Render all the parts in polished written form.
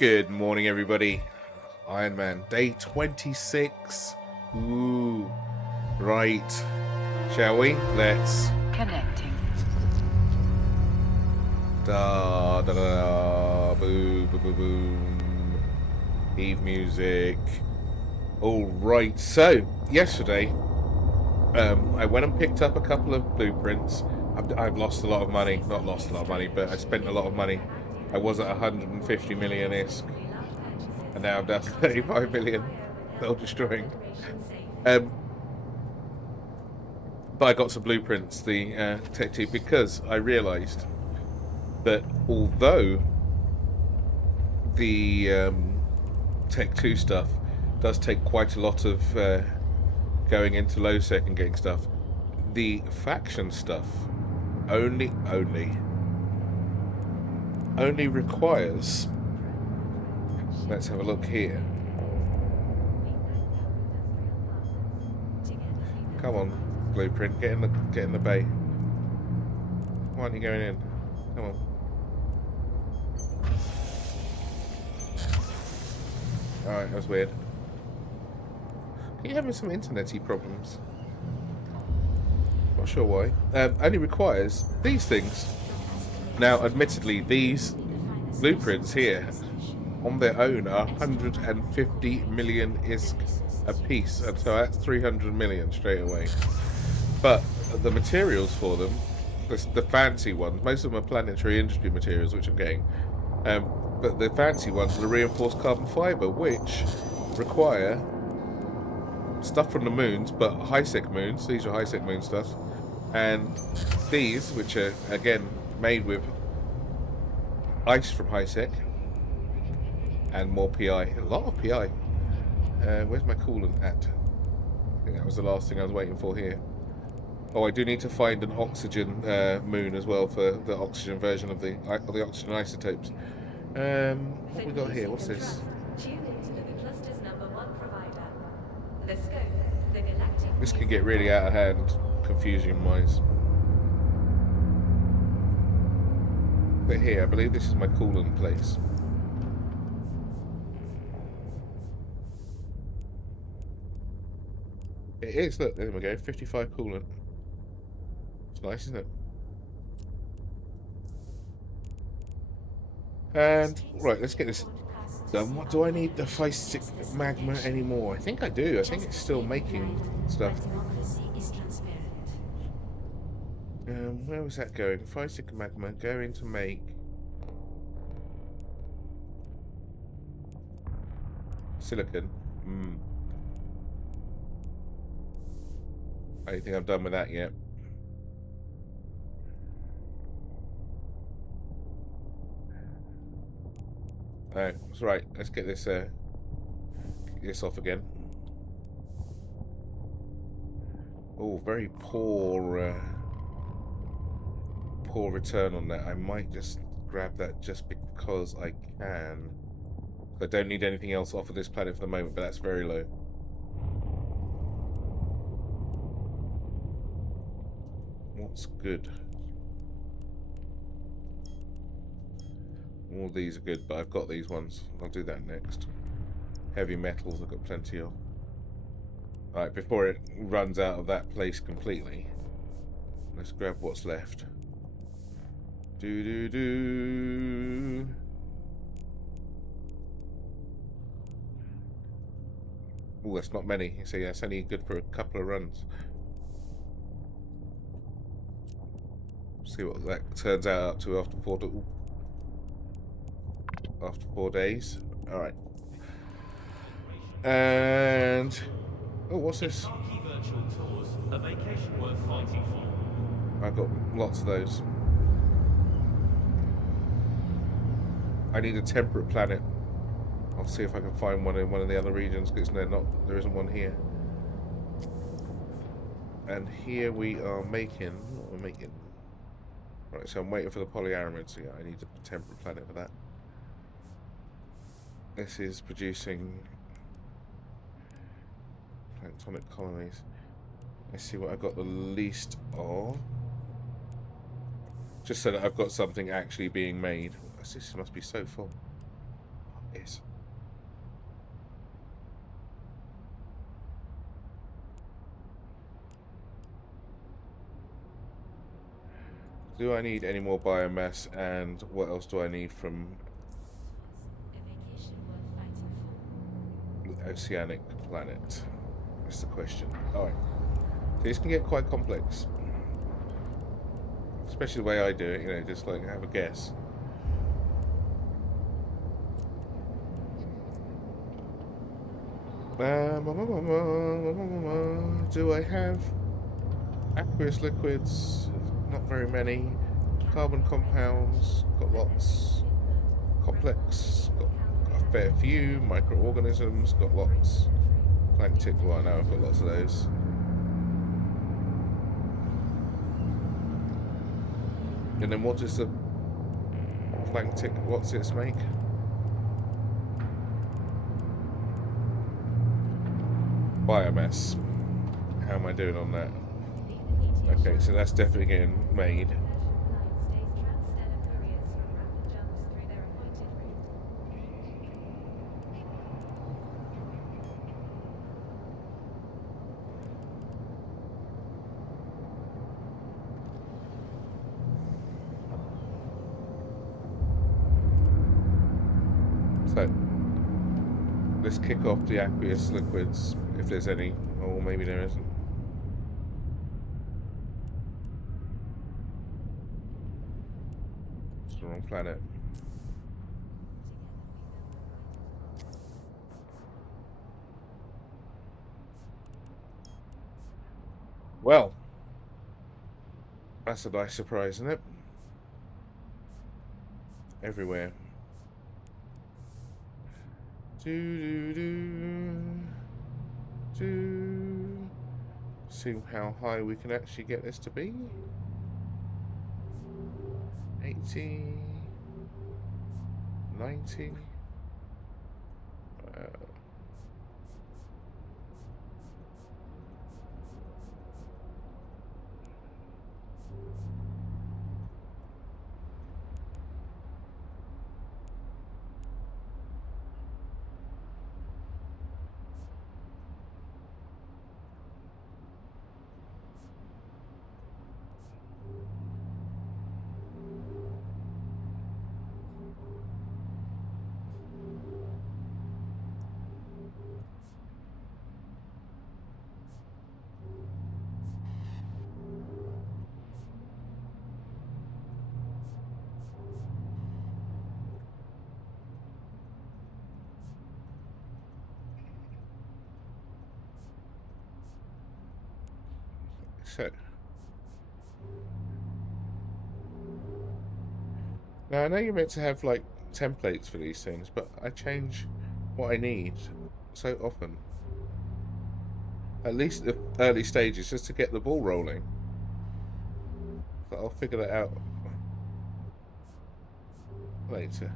Good morning, everybody. Iron Man, day 26. Ooh, right. Shall we? Let's. Connecting. Da da da, boo boo boo boom. Eve music. All right. So yesterday, I went and picked up a couple of blueprints. I've lost a lot of money. Not lost a lot of money, but I spent a lot of money. I was at 150 million ISK, and now I'm down to 35 million. They're destroying. But I got some blueprints, the Tech 2, because I realised that although the Tech 2 stuff does take quite a lot of going into low sec and getting stuff, the faction stuff only requires, let's have a look here. Come on, blueprint, get in the bay. Why aren't you going in? Come on. Alright, that was weird. Are you having some internet-y problems? Not sure why. Only requires these things. Now, admittedly, these blueprints here, on their own, are 150 million ISK a piece, and so that's 300 million straight away. But the materials for them, the fancy ones, most of them are planetary industry materials, which I'm getting. But the fancy ones are the reinforced carbon fiber, which require stuff from the moons, but high-sec moons. These are high-sec moon stuff. And these, which are, again, made with ice from high-sec and more PI. A lot of PI. Where's my coolant at? I think that was the last thing I was waiting for here. Oh, I do need to find an oxygen moon as well for the oxygen version of the oxygen isotopes. What we got here? What's this? This can get really out of hand, confusion-wise. But here, I believe this is my coolant place. It is, look, there we go, 55 coolant. It's nice, isn't it? And, right, let's get this done. What do I need the Physic magma anymore? I think I do. I think it's still making stuff. Where was that going? Physic magma going to make silicon. I don't think I'm done with that yet. Alright, that's right. Let's get this off again. Oh, very poor return on that. I might just grab that just because I can. I don't need anything else off of this planet for the moment, but that's very low. What's good? All these are good, but I've got these ones. I'll do that next. Heavy metals I've got plenty of. Alright, before it runs out of that place completely, let's grab what's left. Do. Oh, that's not many. You see, that's only good for a couple of runs. See what that turns out up to after 4 days. Alright. And oh, what's this? I've got lots of those. I need a temperate planet. I'll see if I can find one in one of the other regions, because there isn't one here. And here we are making what we're making. Right, so I'm waiting for the polyaramid, so yeah, I need a temperate planet for that. This is producing planktonic colonies. Let's see what I've got the least of. Just so that I've got something actually being made. This must be so full. Yes. Do I need any more biomass, and what else do I need from the oceanic planet? That's the question. Alright. So this can get quite complex. Especially the way I do it, you know, just like have a guess. Do I have aqueous liquids? Not very many. Carbon compounds, got lots. Complex, got a fair few. Microorganisms, got lots. Planktic, well, I know I've got lots of those. And then what does the planktic, what's its make? Biomass. How am I doing on that? Okay, so that's definitely getting made. So let's kick off the aqueous liquids, if there's any, or maybe there isn't. It's the wrong planet. Well, that's a nice surprise, isn't it? Everywhere. See how high we can actually get this to be. 80, 90. So now I know you're meant to have like templates for these things, but I change what I need so often. At least at the early stages, just to get the ball rolling. But I'll figure that out later.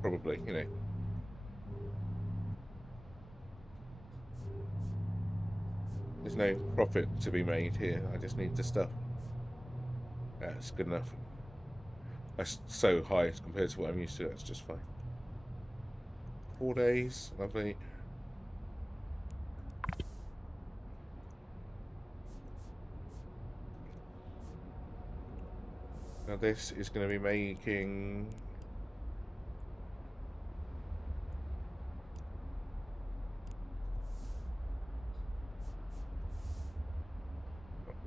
Probably, you know. There's no profit to be made here. I just need the stuff. That's good enough. That's so high compared to what I'm used to. That's just fine. 4 days, lovely. Now this is going to be making...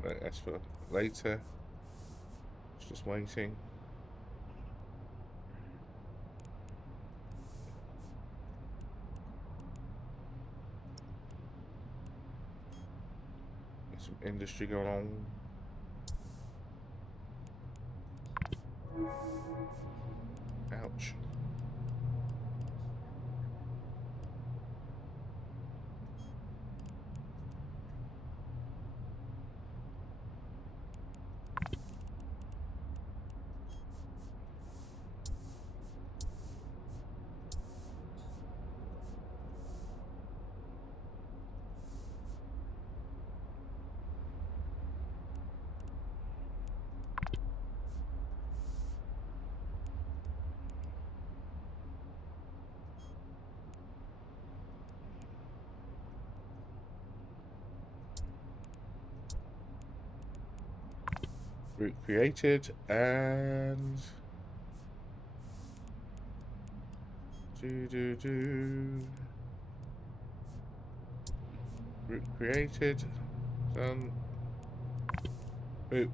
No, that's for later. It's just waiting. There's some industry going on. Ouch. Route created and route created. Done. Boop.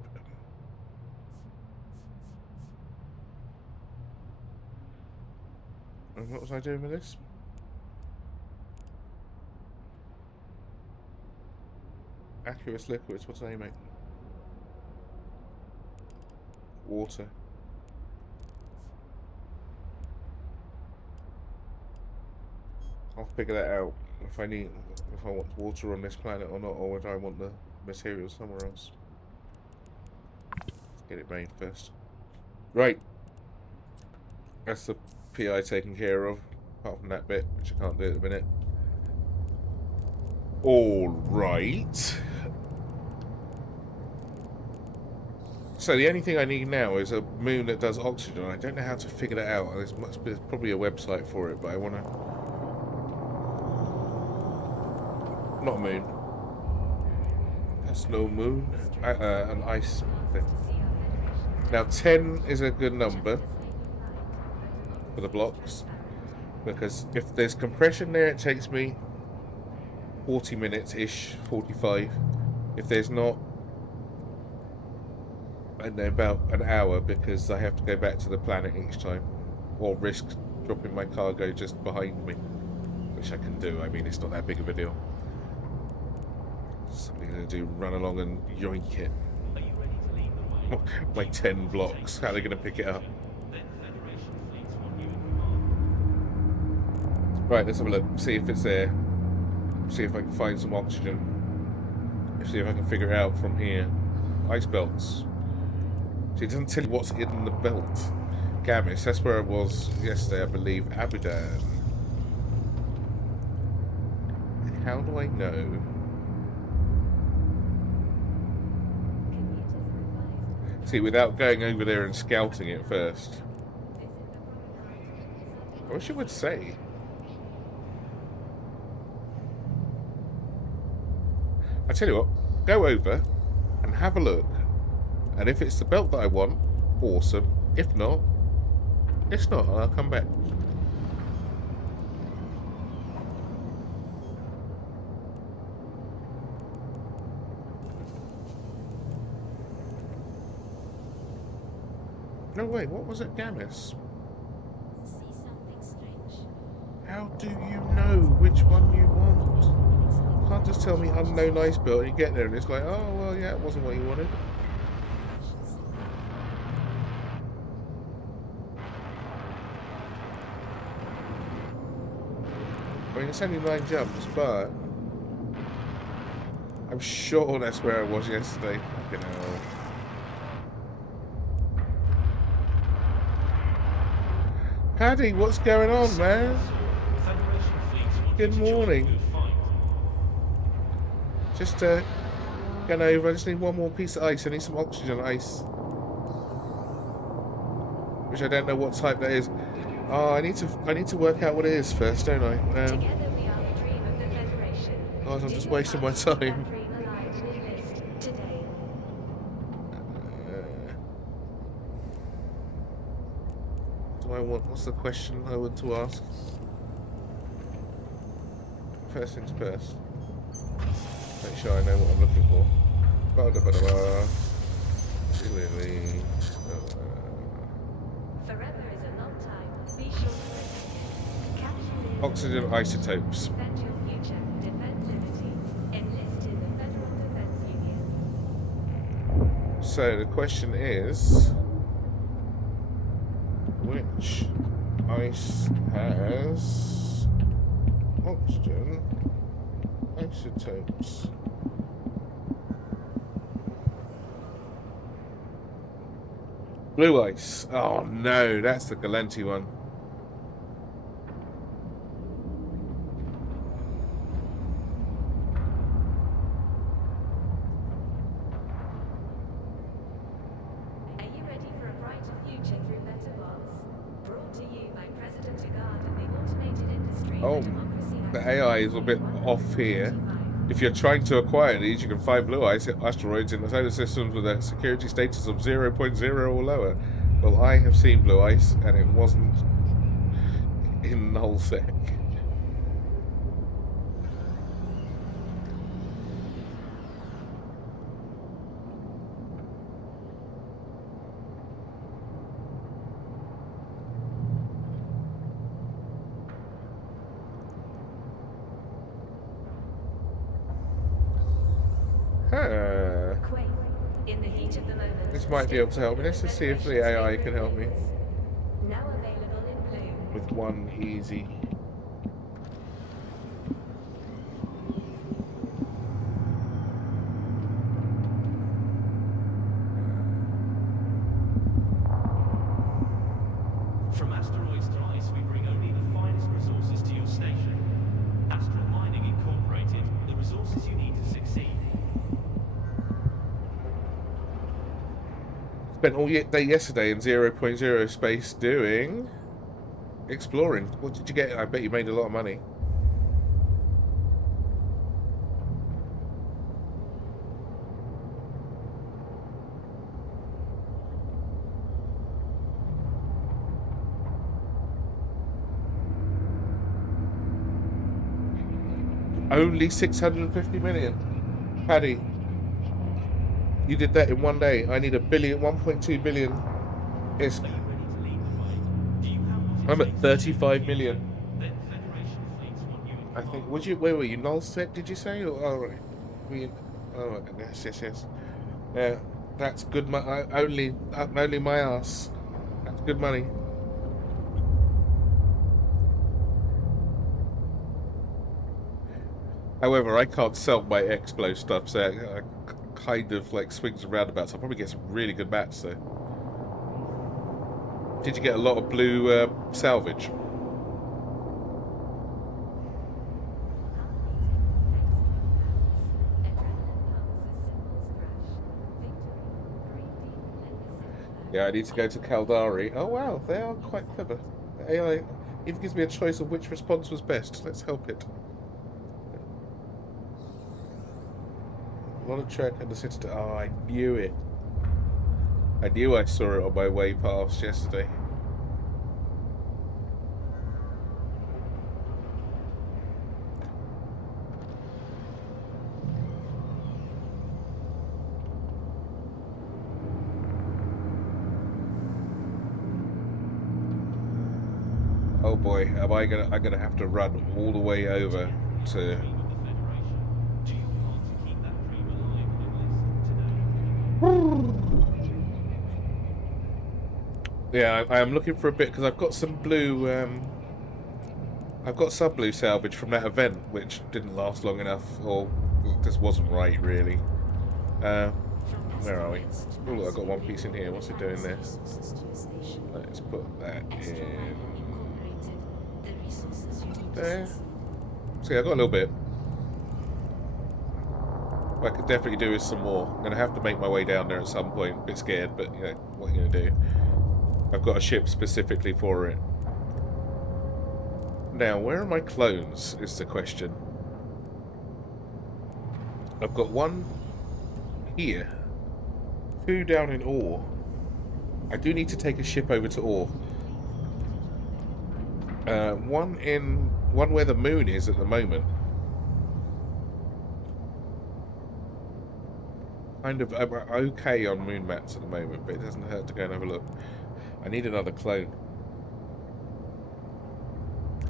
And what was I doing with this? Aqueous liquids, what's the name, mate? Water. I'll figure that out if I want water on this planet or not, or whether I want the material somewhere else. Let's get it made first. Right. That's the PI taken care of, apart from that bit, which I can't do at the minute. Alright. So the only thing I need now is a moon that does oxygen. I don't know how to figure that out. There's probably a website for it, but I want to... Not a moon. That's no moon. An ice thing. Now 10 is a good number for the blocks, because if there's compression there, it takes me 40 minutes-ish, 45. If there's not, I know about an hour, because I have to go back to the planet each time, or risk dropping my cargo just behind me, which I can do. I mean, it's not that big of a deal. Something I'm going to do, run along and yoink it. My 10 blocks, how are they going to pick it up? Right, let's have a look, see if it's there. See if I can find some oxygen. See if I can figure it out from here. Ice belts. See, it doesn't tell you what's in the belt. Gamis, that's where I was yesterday, I believe. Abidan. How do I know? See, without going over there and scouting it first. I wish it would say. I tell you what, go over and have a look, and if it's the belt that I want, awesome. If not, it's not, and I'll come back. No, wait, what was it, Gamis? How do you know which one you want? You can't just tell me unknown ice belt and you get there and it's like, oh, well, yeah, it wasn't what you wanted. I mean, it's only 9 jumps, but I'm sure that's where I was yesterday. Fucking hell. Paddy, what's going on, man? Good morning. Just going over. I just need one more piece of ice. I need some oxygen ice, which I don't know what type that is. Oh, I need to work out what it is first, don't I? God, I'm just wasting my time. What's the question I want to ask? First things first. Make sure I know what I'm looking for. Forever is a long time. Be sure to oxygen isotopes. defend your future, defend liberty, enlist in the Federal Defense Union. So the question is, which ice has oxygen isotopes? Blue ice. Oh no, that's the Galenti one. Are you ready for a brighter future through better bots? Brought to you by President Agard and the Automated Industry Oh, for Democracy the AI is a bit off here. If you're trying to acquire these, you can find blue ice asteroids in the solar systems with a security status of 0.0 or lower. Well, I have seen blue ice, and it wasn't in nullsec. Quake. In the heat of the moment, This might be able to help me. Let's just see if the AI can help me. Now available in blue. With one easy. From asteroids to ice, we bring only the finest resources to your station. Astral Mining Incorporated, the resources you need to succeed. Spent all day yesterday in 0.0 space doing exploring. What did you get? I bet you made a lot of money. Only 650 million. Paddy, you did that in one day. I need 1.2 billion. It's, Are you ready to lead the way? Do you have what it I'm at takes? 35 million. Then Federation fleets want you in I think. command. Where were you? Nullsec, did you say? Oh, right. Oh, yes. Yeah, that's good money. Only my ass. That's good money. However, I can't sell my Explo stuff, so I kind of like swings and roundabouts. I'll probably get some really good mats though. Did you get a lot of blue salvage? Yeah, I need to go to Caldari. Oh wow, they are quite clever. The AI even gives me a choice of which response was best. Let's help it. A lot of track and the city. Oh, I knew it. I knew I saw it on my way past yesterday. Oh boy, I'm gonna have to run all the way over to. Dream of the Federation. Do you want to keep that dream alive and enlist today? Yeah, I am looking for a bit because I've got some blue. I've got some blue salvage from that event, which didn't last long enough, or just wasn't right really. Where are we? Oh, I've got one piece in here. What's it doing there? Let's put that in there. See, I got a little bit. What I could definitely do is some more. I'm gonna have to make my way down there at some point. A bit scared, but you know what are you gonna do? I've got a ship specifically for it. Now, where are my clones? Is the question. I've got one here, two down in Ore. I do need to take a ship over to Ore. One where the moon is at the moment. Kind of okay on moon maps at the moment, but it doesn't hurt to go and have a look. I need another clone.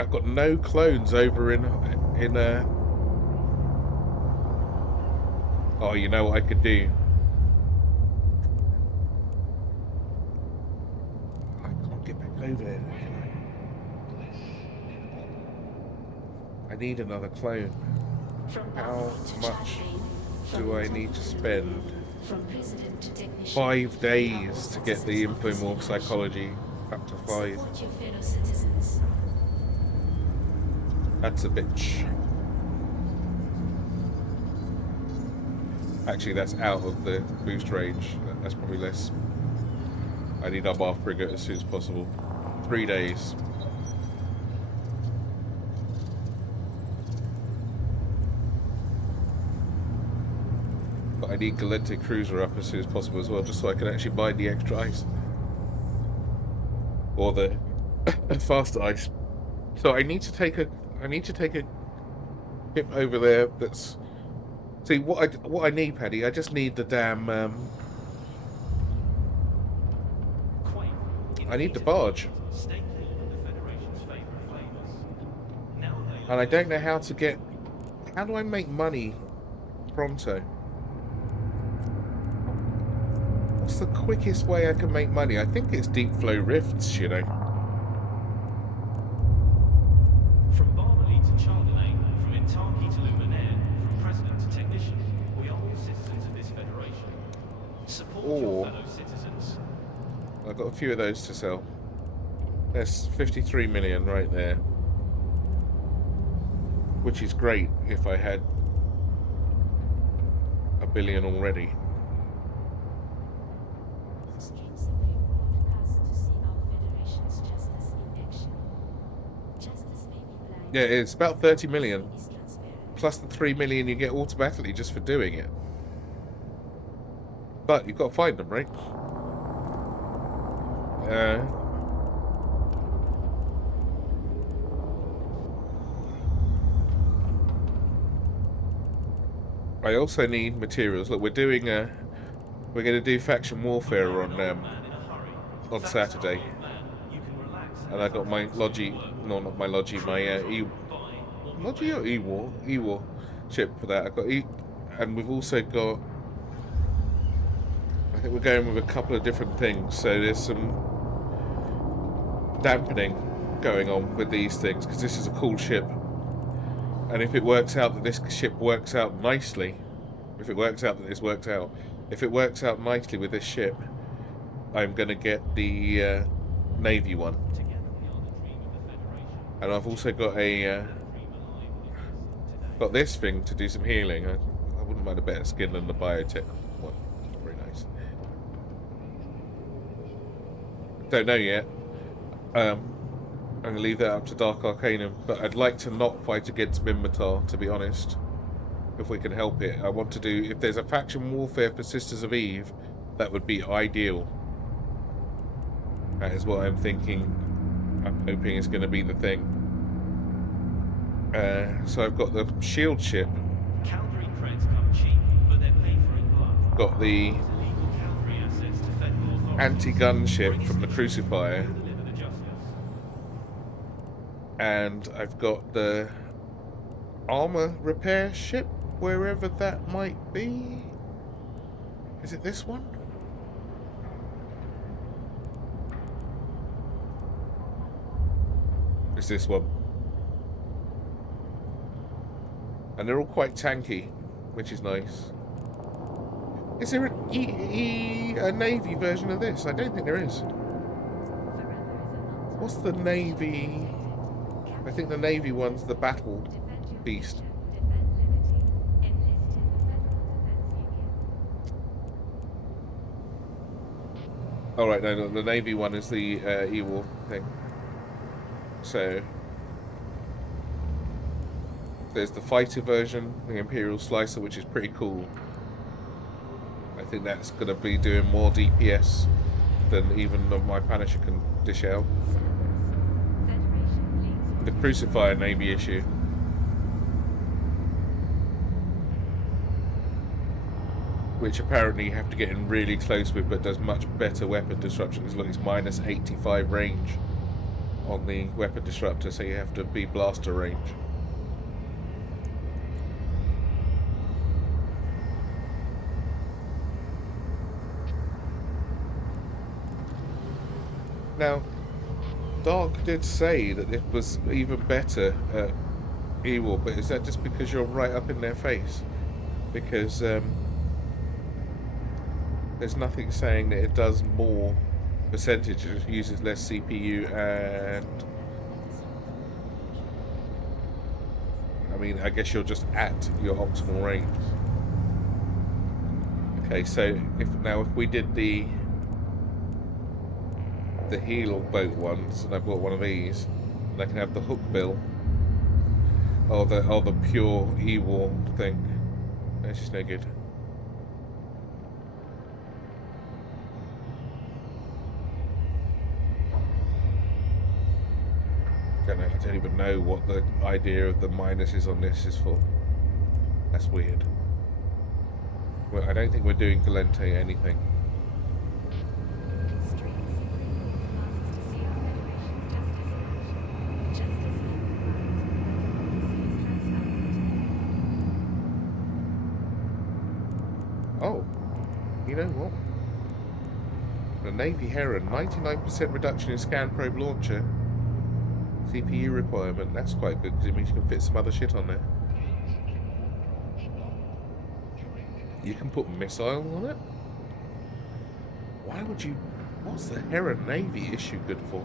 I've got no clones over in Oh, you know what I could do? I can't get back over there. I need another clone. How much do I need to spend? 5 days to get the infomorph psychology up to 5. That's a bitch. Actually, that's out of the boost range. That's probably less. I need up our frigate as soon as possible. 3 days. I need Galente Cruiser up as soon as possible as well, just so I can actually buy the extra ice. Or the faster ice. So I need to take a ship over there that's... See, what I need, Paddy, I just need the damn... I need the barge. And I don't know how to get... How do I make money pronto? What's the quickest way I can make money? I think it's deep flow rifts, you know. From Barmely to Chardonnay, from Intaki to Luminaire, from president to technician, we are all citizens of this federation. Support your fellow citizens. I've got a few of those to sell. There's 53 million right there. Which is great if I had a billion already. Yeah, it's about 30 million. Plus the 3 million you get automatically just for doing it. But you've got to find them, right? I also need materials. Look, we're going to do faction warfare on Saturday, and I got my Logi, no, not my Logi, my Logi or Ewar ship for that. I got and we've also got. I think we're going with a couple of different things. So there's some dampening going on with these things because this is a cool ship. And if it works out that this ship works out nicely, if it works out nicely with this ship, I'm going to get the Navy one. And I've also got got this thing to do some healing. I wouldn't mind a better skin than the biotech one. It's not very nice. Don't know yet. I'm going to leave that up to Dark Arcanum, but I'd like to not fight against Minmatar, to be honest. If we can help it. I want to do... If there's a faction warfare for Sisters of Eve, that would be ideal. That is what I'm thinking. I'm hoping it's going to be the thing. So I've got the shield ship. Calgary creds come cheap, but they're paid for in blood. Got the anti-gun ship from the Crucifier. And I've got the armor repair ship, wherever that might be. Is it this one? It's this one. And they're all quite tanky, which is nice. Is there a Navy version of this? I don't think there is. What's the Navy? I think the Navy one's the Battle Beast. Oh right, no, the Navy one is the Ewar thing. So there's the fighter version, the Imperial Slicer, which is pretty cool. I think that's going to be doing more DPS than even my Punisher can dish out. The Crucifier Navy issue. Which apparently you have to get in really close with, but does much better weapon disruption. Look, it's minus 85 range on the weapon disruptor, so you have to be blaster range. Now, Dark did say that it was even better at Ewar, but is that just because you're right up in their face? Because there's nothing saying that it does more percentage, it uses less CPU, and I mean, I guess you're just at your optimal range. Okay, so if we did the heel boat ones, and I bought one of these, and I can have the hook bill, or the pure Ewar thing. That's just no good. don't even know what the idea of the minuses on this is for. That's weird. Well, I don't think we're doing Galente anything. Oh, you know what? The Navy Heron, 99% reduction in scan probe launcher. CPU requirement, that's quite good because it means you can fit some other shit on there. You can put missiles on it? Why would you... What's the Heron Navy issue good for?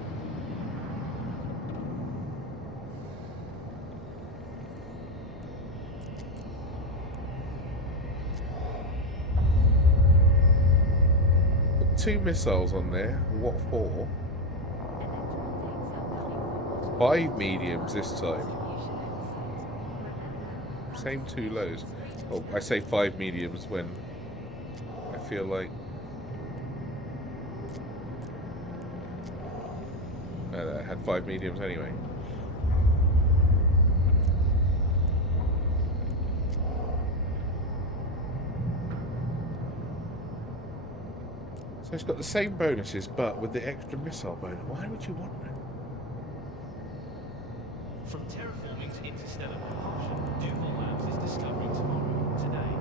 Put 2 missiles on there. What for? 5 mediums this time. Same 2 lows. Oh, I say 5 mediums when I feel like... I had 5 mediums anyway. So it's got the same bonuses, but with the extra missile bonus. Why would you want that? From terraforming to interstellar propulsion, Duval Labs is discovering tomorrow, today.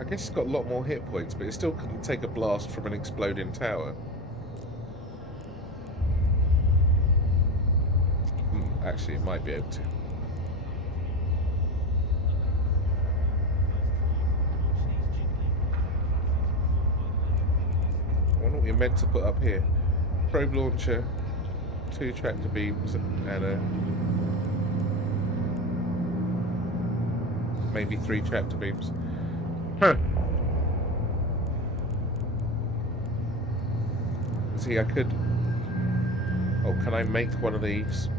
I guess it's got a lot more hit points, but it still couldn't take a blast from an exploding tower. Actually, it might be able to. I wonder what you're meant to put up here. Probe launcher, 2 tractor beams, and a... maybe 3 tractor beams. Huh. See, I could... Oh, can I make one of these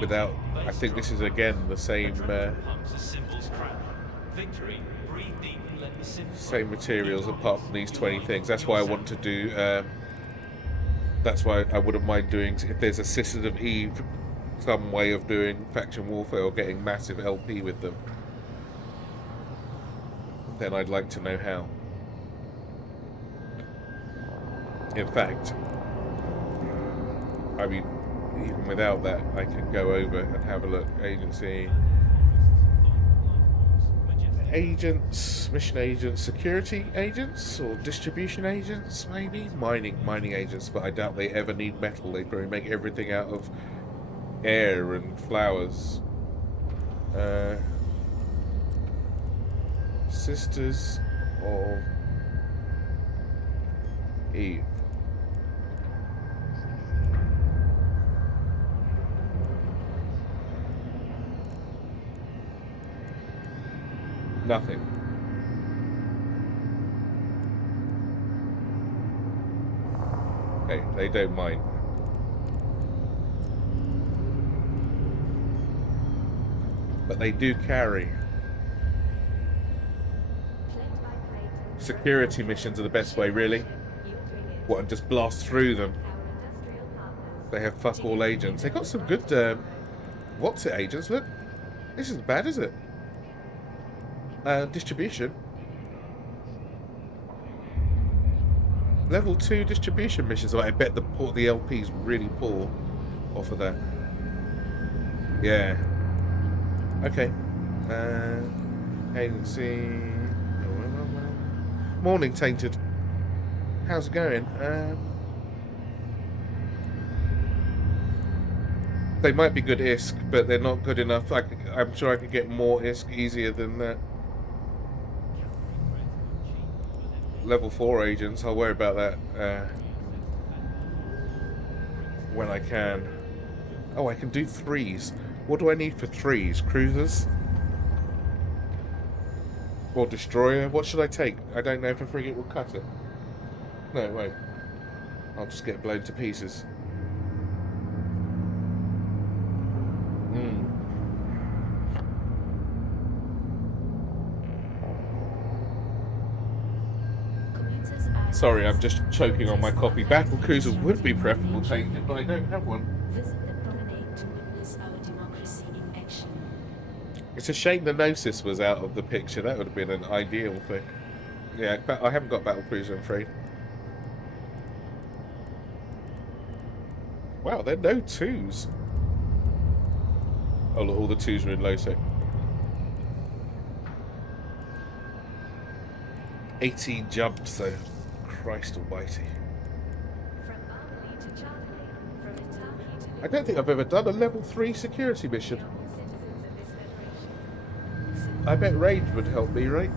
without... I think this is again the same... same materials apart from these 20 things. That's why I want to do... that's why I wouldn't mind doing... If there's a Sisters of Eve, some way of doing faction warfare or getting massive LP with them, then I'd like to know how. In fact, I mean, even without that, I can go over and have a look. Agency, agents, mission agents, security agents, or distribution agents, maybe mining agents. But I doubt they ever need metal. They probably make everything out of air and flowers. Sisters of Eve. Nothing. Okay, they don't mind. But they do carry. Security missions are the best way, really. What, and just blast through them? They have fuck all agents. They got some good, what's it agents, look. This isn't bad, is it? Distribution. Level 2 distribution missions. Oh, I bet the LP's really poor off of that. Yeah. Okay. Agency. Morning, Tainted. How's it going? They might be good ISK, but they're not good enough. I'm sure I could get more ISK easier than that. Level 4 agents, I'll worry about that when I can. Oh, I can do 3s. What do I need for 3s? Cruisers? Or destroyer? What should I take? I don't know if a frigate will cut it. No, it won't. I'll just get blown to pieces. Sorry, I'm just choking on my coffee. Battle cruiser would be preferable, tainted, but I don't have one. Visit the promenade to witness our democracy in action. It's a shame the Gnosis was out of the picture. That would have been an ideal thing. Yeah, but I haven't got battle cruiser, I'm afraid. Wow, there are no twos. Oh, look, all the twos are in low sec. 18 jumps, though. Christ almighty. From Armory to Charlie, from Kentucky to I don't think I've ever done a level 3 security mission. all citizens of this federation. I bet range would help me, right?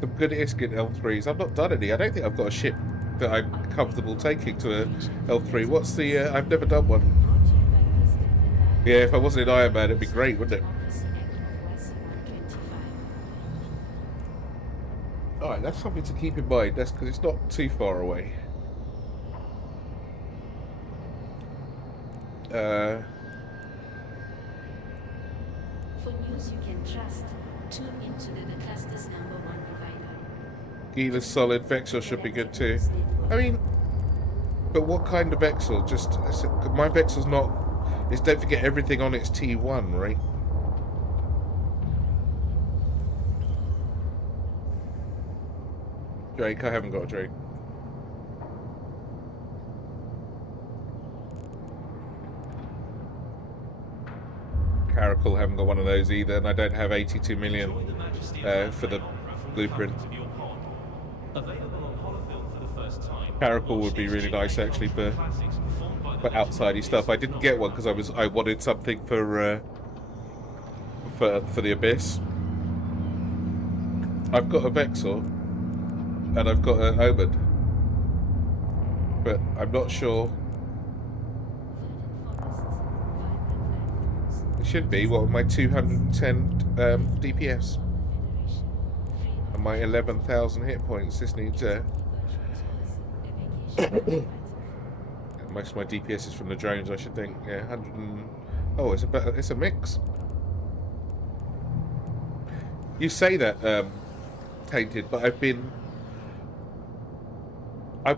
Some good Iskin L3s. I've not done any. I don't think I've got a ship that I'm comfortable taking to a L3. What's the... I've never done one. Brought to you by President Picard. Yeah, if I wasn't in IronMan, it'd be great, wouldn't it? Democracy Act of YC 125. Alright, that's something to keep in mind. That's because it's not too far away. For news you can trust, tune into the cluster's #1 provider. Gila's solid. Vexel should be good too. I mean, but what kind of Vexel? Just my Vexel's not. Is don't forget everything on its T1, right? Drake, I haven't got a Drake. Caracal, haven't got one of those either, and I don't have 82 million Enjoy the majesty for of the Opera from blueprint. comfort of your pod. Available on holofilm for the first time. Caracal would be really nice actually for Classics performed by the outsidey stuff. I didn't get one because I wanted something for the Abyss. I've got a Vexor and I've got an Omen, but I'm not sure. It should be what my 210 DPS and my 11,000 hit points. This needs most of my DPS is from the drones, I should think. Yeah, 100 and... Oh, it's a mix. You say that, Tainted, but I've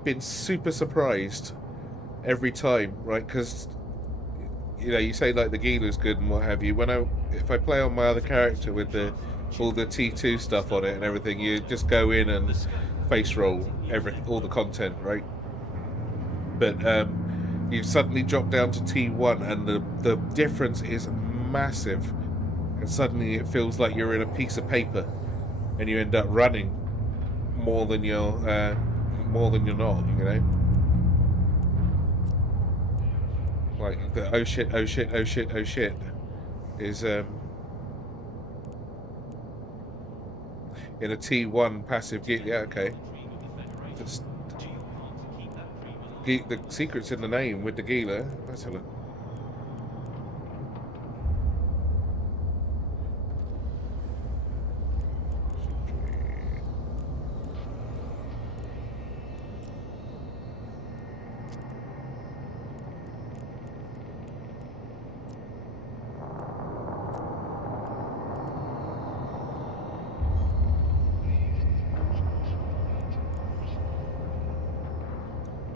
been super surprised every time, right? Because you know, you say like the Gila's good and what have you. If I play on my other character with all the T2 stuff on it and everything, you just go in and face roll all the content, right? But you suddenly drop down to T1 and the difference is massive, and suddenly it feels like you're in a piece of paper, and you end up running more than you're not, you know. Like the oh shit is in a T1 passive gear. Yeah, okay. The secret's in the name with the Gila. Let's have a look.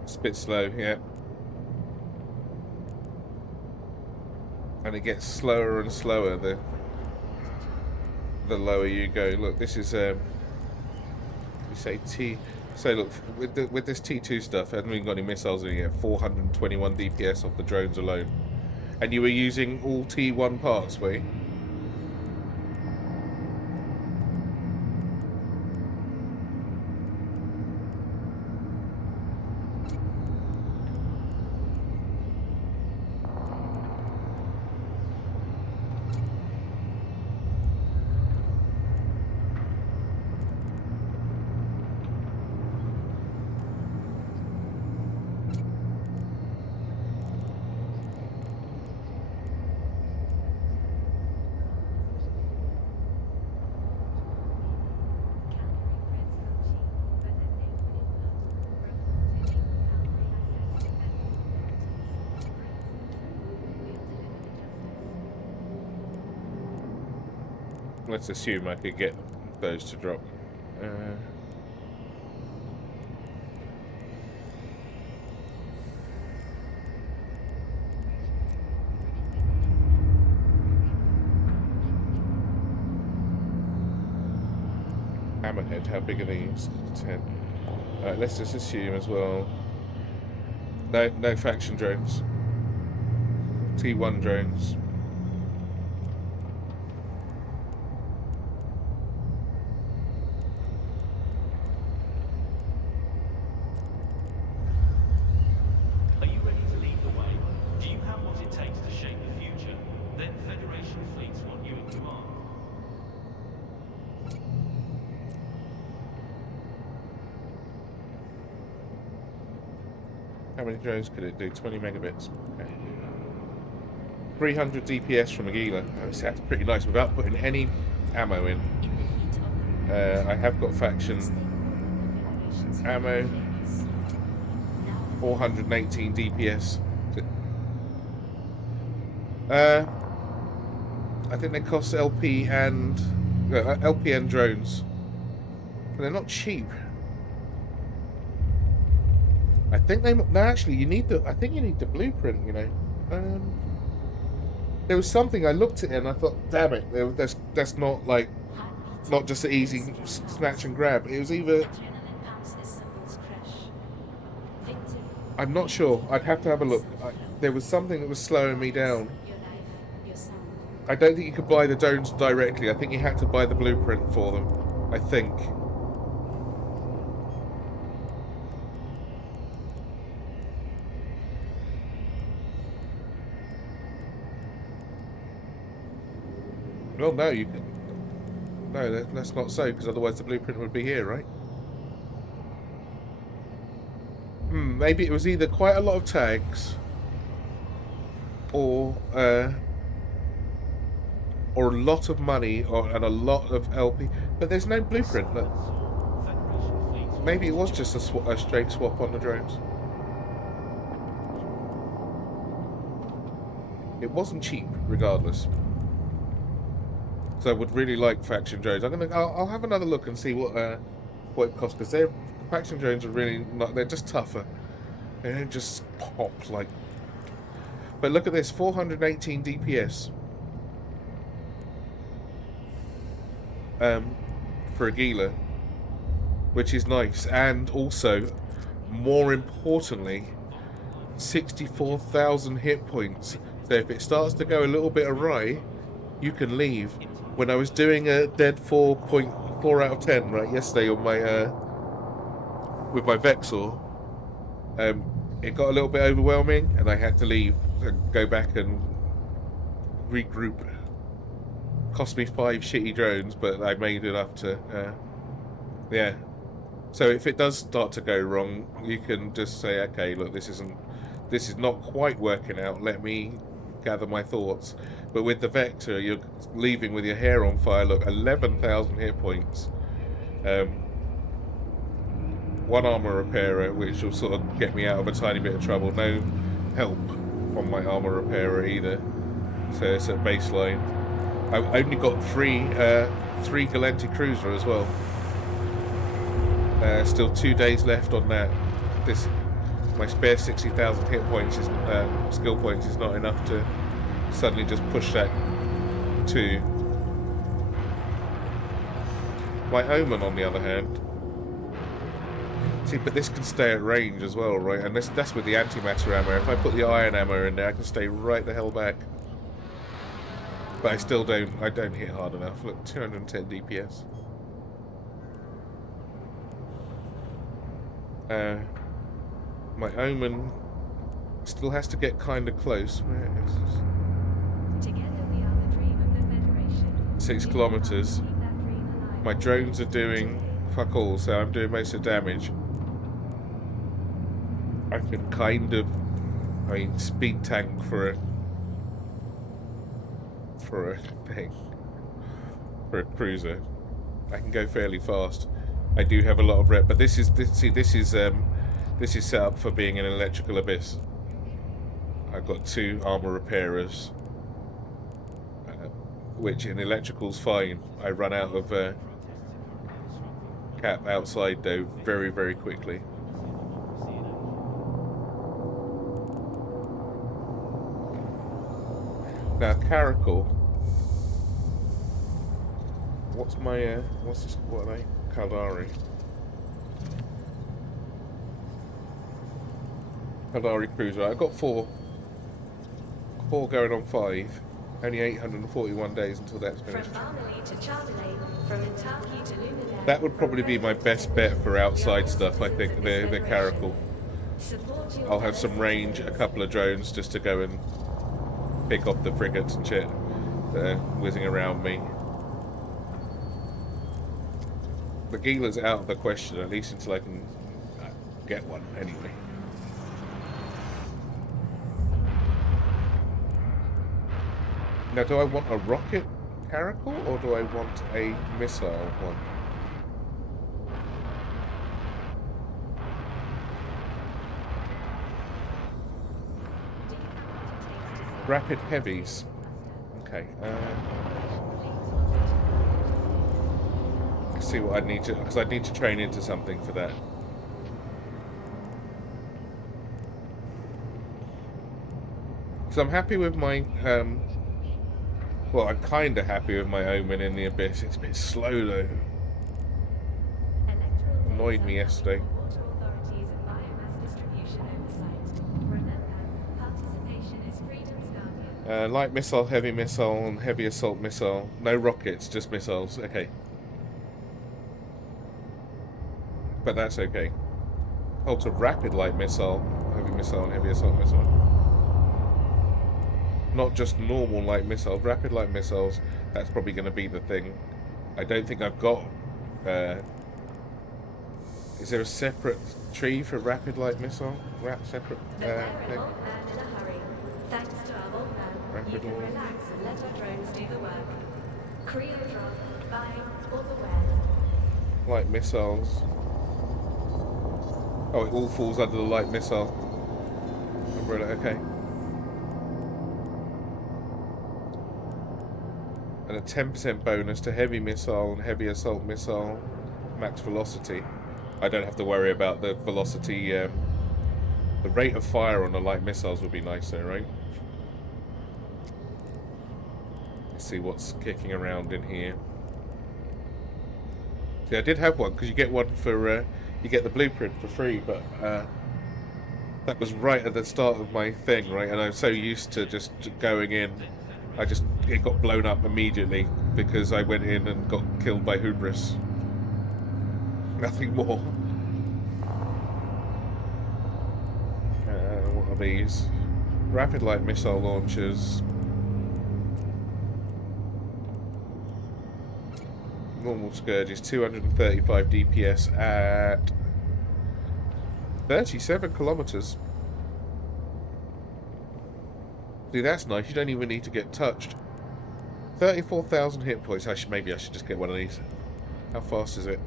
It's a bit slow, yeah. And it gets slower and slower the lower you go. Look, this is you say T. So look, with this T2 stuff, I haven't even got any missiles in it yet. 421 DPS off the drones alone, and you were using all T1 parts, were you? let's assume I could get those to drop. Hammerhead, how big are these? 10. Alright, let's just assume as well. No faction drones. T1 drones. Are you ready to lead the way? Do you have what it takes to shape the future? Then Federation fleets want you in command. How many drones could it do? 20 megabits. Okay. 300 DPS from Aguila. That's pretty nice without putting any ammo in. I have got faction ammo. 418 DPS. I think they cost LP and LPN drones. But they're not cheap. I think they. No, actually, you need the. I think you need the blueprint. You know, there was something I looked at it and I thought, damn it, that's not like, not just an easy snatch and grab. It was either. I'm not sure. I'd have to have a look. There was something that was slowing me down. I don't think you could buy the drones directly. I think you had to buy the blueprint for them. I think. Well, no, you can. No, that's not so, because otherwise the blueprint would be here, right? Maybe it was either quite a lot of tags, or a lot of money, and a lot of LP. But there's no blueprint. Look. Maybe it was just a straight swap on the drones. It wasn't cheap, regardless. So I would really like faction drones. I'll have another look and see what it costs, because their faction drones are really not. They're just tougher. They don't just pop like. But look at this, 418 DPS. For Aguila, which is nice, and also, more importantly, 64,000 hit points. So if it starts to go a little bit awry, you can leave. When I was doing a dead 4.4 out of 10 right yesterday on my with my Vexor, it got a little bit overwhelming, and I had to leave and go back and regroup. Cost me 5 shitty drones, but I made it up to yeah. So if it does start to go wrong, you can just say, okay, look, this is not quite working out. Let me gather my thoughts. But with the Vector, you're leaving with your hair on fire. Look, 11,000 hit points. One armor repairer, which will sort of get me out of a tiny bit of trouble. No help on my armor repairer either. So it's at baseline. I only got three Galenti Cruiser as well. Still 2 days left on that. My spare 60,000 hit points is skill points is not enough to suddenly just push that to. My Omen, on the other hand, see, but this can stay at range as well, right? And that's with the antimatter ammo. If I put the iron ammo in there, I can stay right the hell back. But I don't hit hard enough. Look, 210 DPS. My Omen still has to get kind of close. Where is this? Together we are the dream of the Federation. 6 kilometers. My drones are doing fuck all, so I'm doing most of the damage. I can kind of, speed tank for a thing, for a cruiser. I can go fairly fast. I do have a lot of rep, but this is set up for being an electrical abyss. I've got 2 armor repairers, which in electrical's fine. I run out of cap outside though very, very quickly. Now Caracal. What's my what's this, what are they? Caldari. Caldari cruiser. I've got four going on 5. Only 841 days until that's finished. From Barnley to Chardonnay, from Intaki to Luminaire. That would probably be my best bet for outside stuff, I think, the Caracal. I'll have some range, a couple of drones just to go and pick off the frigates and shit that are whizzing around me. The Gila's out of the question, at least until I can get one, anyway. Now, do I want a rocket Caracal, or do I want a missile one? Rapid heavies. Okay. Let's see what I need to, because I need to train into something for that. So I'm happy with my well, I'm kind of happy with my Omen in the Abyss. It's a bit slow though. Annoyed me yesterday. Light missile, heavy missile, and heavy assault missile. No rockets, just missiles. Okay. But that's okay. Hold to rapid light missile, heavy missile, and heavy assault missile. Not just normal light missiles, rapid light missiles. That's probably going to be the thing. I don't think I've got. Is there a separate tree for rapid light missile? Separate thing? Thanks to our old man, Rapid you can light. relax and let our drones do the work. Creo drop, buying all the way. Light missiles. Oh, it all falls under the light missile umbrella. Okay. And a 10% bonus to heavy missile and heavy assault missile max velocity. I don't have to worry about the velocity. The rate of fire on the light missiles would be nice though, right? Let's see what's kicking around in here. See, I did have one because you get one for you get the blueprint for free, but that was right at the start of my thing, right? And I'm so used to just going in. It got blown up immediately because I went in and got killed by hubris. Nothing more. What are these? Rapid light missile launchers. Normal Scourge is 235 DPS at 37 kilometers. See, that's nice. You don't even need to get touched. 34,000 hit points. Maybe I should just get one of these. How fast is it?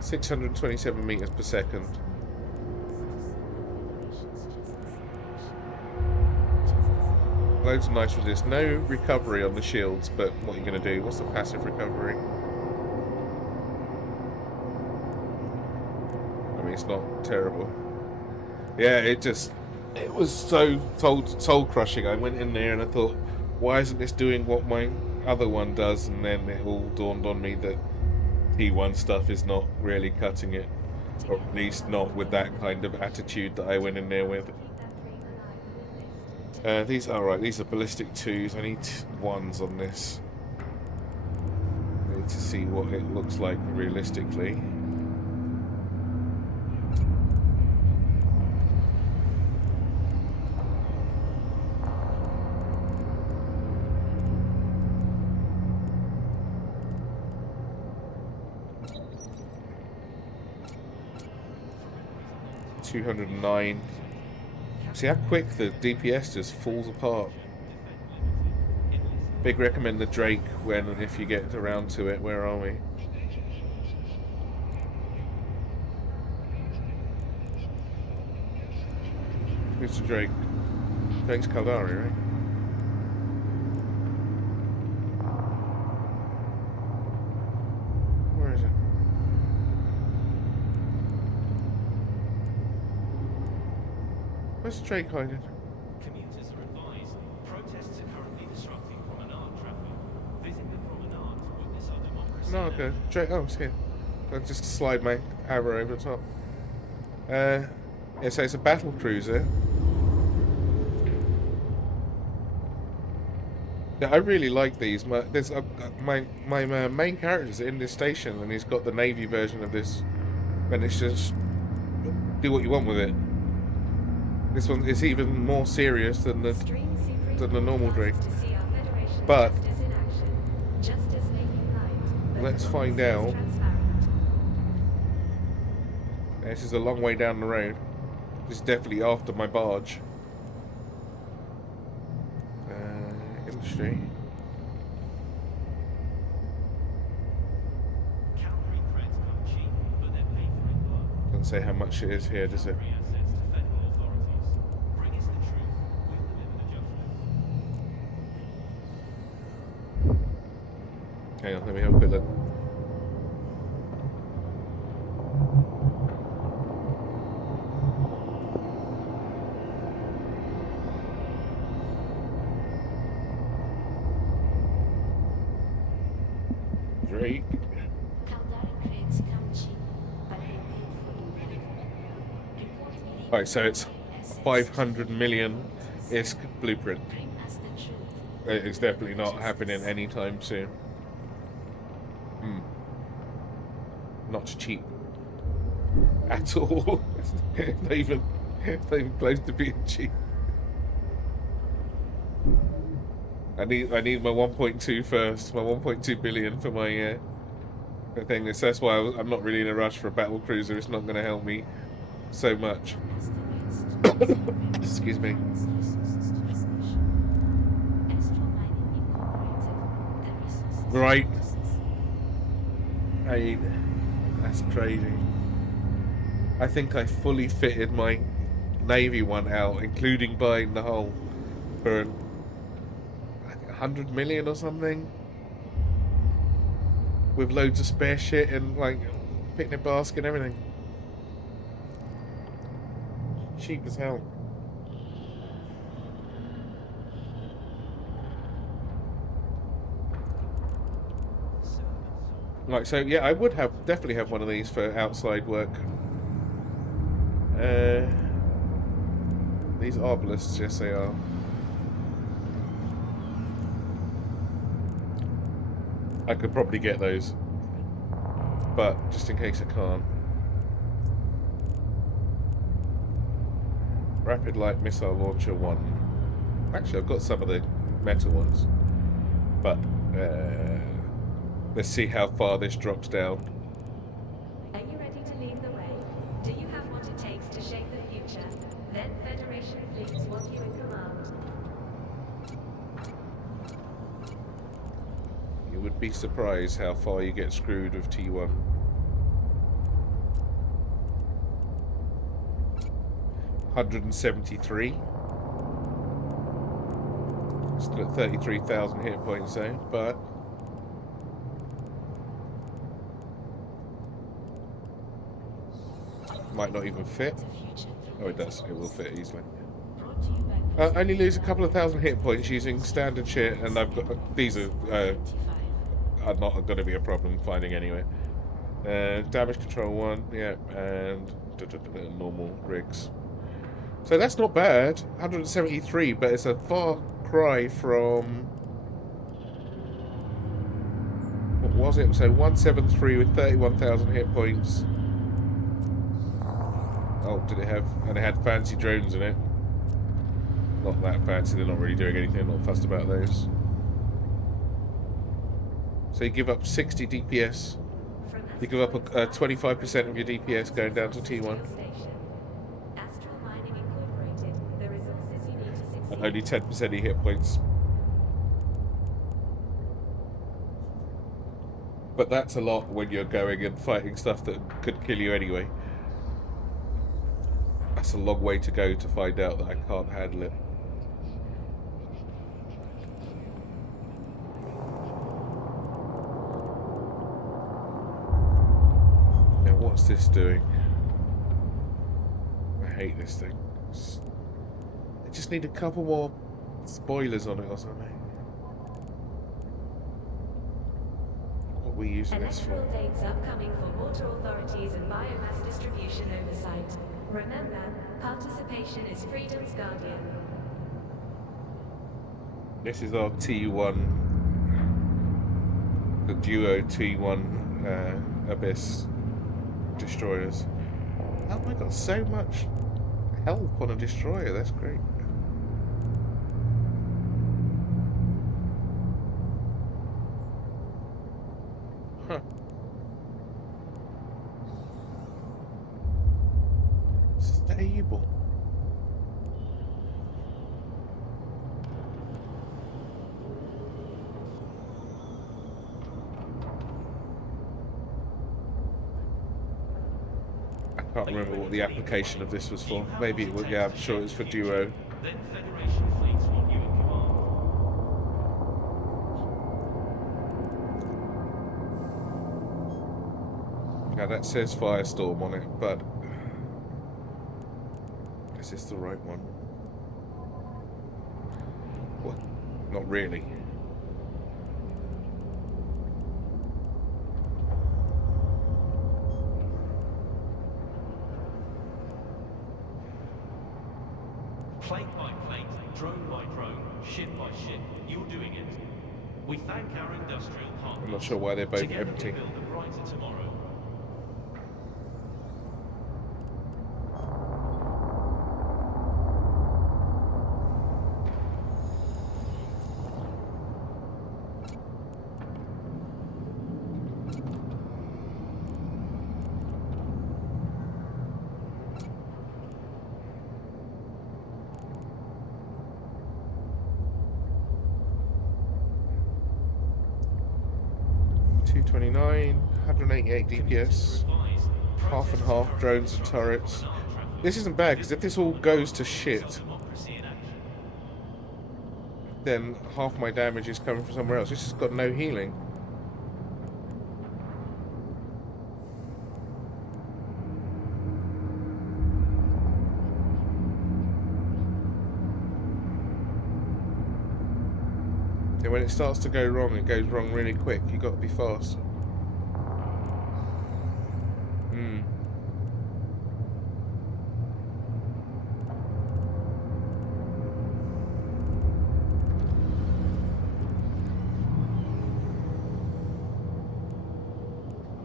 627 meters per second. Loads of nice with this. No recovery on the shields, but what are you going to do? What's the passive recovery? I mean, it's not terrible. Yeah, it was so soul crushing. I went in there and I thought, why isn't this doing what my other one does? And then it all dawned on me that T1 stuff is not really cutting it, or at least not with that kind of attitude that I went in there with. These are right. These are ballistic 2s. I need 1s on this. I need to see what it looks like realistically. $209. See how quick the DPS just falls apart. Big recommend the Drake when and if you get around to it. Where are we? Who's the Drake? Drake's Caldari, right? Where's the train hiding? Commuters are advised protests are currently disrupting promenade traffic. Visit the promenade to witness our democracy. No, okay. Oh, it's here. I'll just slide my arrow over the top. Yeah, so it's a battle cruiser. Yeah, I really like these. My main character's in this station, and he's got the Navy version of this, and it's just do what you want with it. This one is even more serious than the normal drink. But let's find out. This is a long way down the road. This is definitely after my barge. Industry. Cavalry crates come cheap, but they're paid for in blood. Doesn't say how much it is here, does it? Assets to federal authorities. Bring us the truth, we'll deliver the justice. Hang on, let me have a quick look. Drake. Alright, so it's 500 million ISK blueprint. It's definitely not happening anytime soon. Not cheap at all. It's not even close to being cheap. I need my 1.2 first, my 1.2 billion for my thing. That's why I'm not really in a rush for a battle cruiser. It's not going to help me so much. Excuse me. Right. That's crazy. I think I fully fitted my Navy one out, including buying the hull for 100 million or something, with loads of spare shit and like picnic basket and everything. Cheap as hell. Right, so yeah, I would definitely have one of these for outside work. These obelisks, yes they are. I could probably get those, but just in case I can't. Rapid Light Missile Launcher 1. Actually, I've got some of the metal ones, but let's see how far this drops down. Are you ready to lead the way? Do you have what it takes to shape the future? Then Federation fleets want you in command. You would be surprised how far you get screwed with T1. $173. Still at 33,000 hit points though, but might not even fit. Oh, it does. It will fit easily. Only lose a couple of thousand hit points using standard shit, and I've got these are not going to be a problem finding anyway. Damage control 1, yeah, and normal rigs. So that's not bad. 173, but it's a far cry from what was it? So 173 with 31,000 hit points. Oh, did it have? And it had fancy drones in it. Not that fancy. They're not really doing anything. Not fussed about those. So you give up 60 DPS. You give up 25% of your DPS going down to T1. And only 10% of your hit points. But that's a lot when you're going and fighting stuff that could kill you anyway. That's a long way to go to find out that I can't handle it. Now what's this doing? I hate this thing. I just need a couple more spoilers on it or something. What are we using this for? Electoral dates upcoming for water authorities and biomass distribution oversight. Remember, participation is freedom's guardian. This is our T1, the duo T1 Abyss destroyers. Oh, I got so much help on a destroyer, that's great. Huh. Stable. I can't remember what the application of this was for. Maybe it was, yeah, I'm sure it was for duo. Then Federation fleets want you in command. Now that says Firestorm on it, but is this the right one? Well, not really. Plate by plate, drone by drone, ship by ship, you're doing it. We thank our industrial partners. I'm not sure why they're both Together empty. we build a brighter tomorrow. .229, 188 DPS, Revised. half and half drones and turrets. This isn't bad because if this all goes to shit, Democracy in action. then half my damage is coming from somewhere else. This has got no healing. And when it starts to go wrong, it goes wrong really quick. You got to be fast.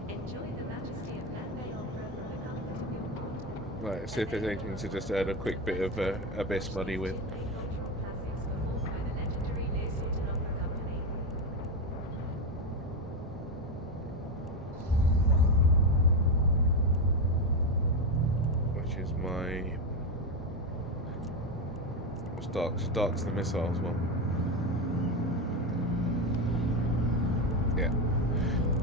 Enjoy the majesty of Landway Opera from the comfort of your home. Right, let's see if there's anything to just earn a quick bit of Abyss money with. Cultural classics performed by the legendary Les Sultan Opera Company. Which is my... What's dark? It's dark's the missiles one. Yeah.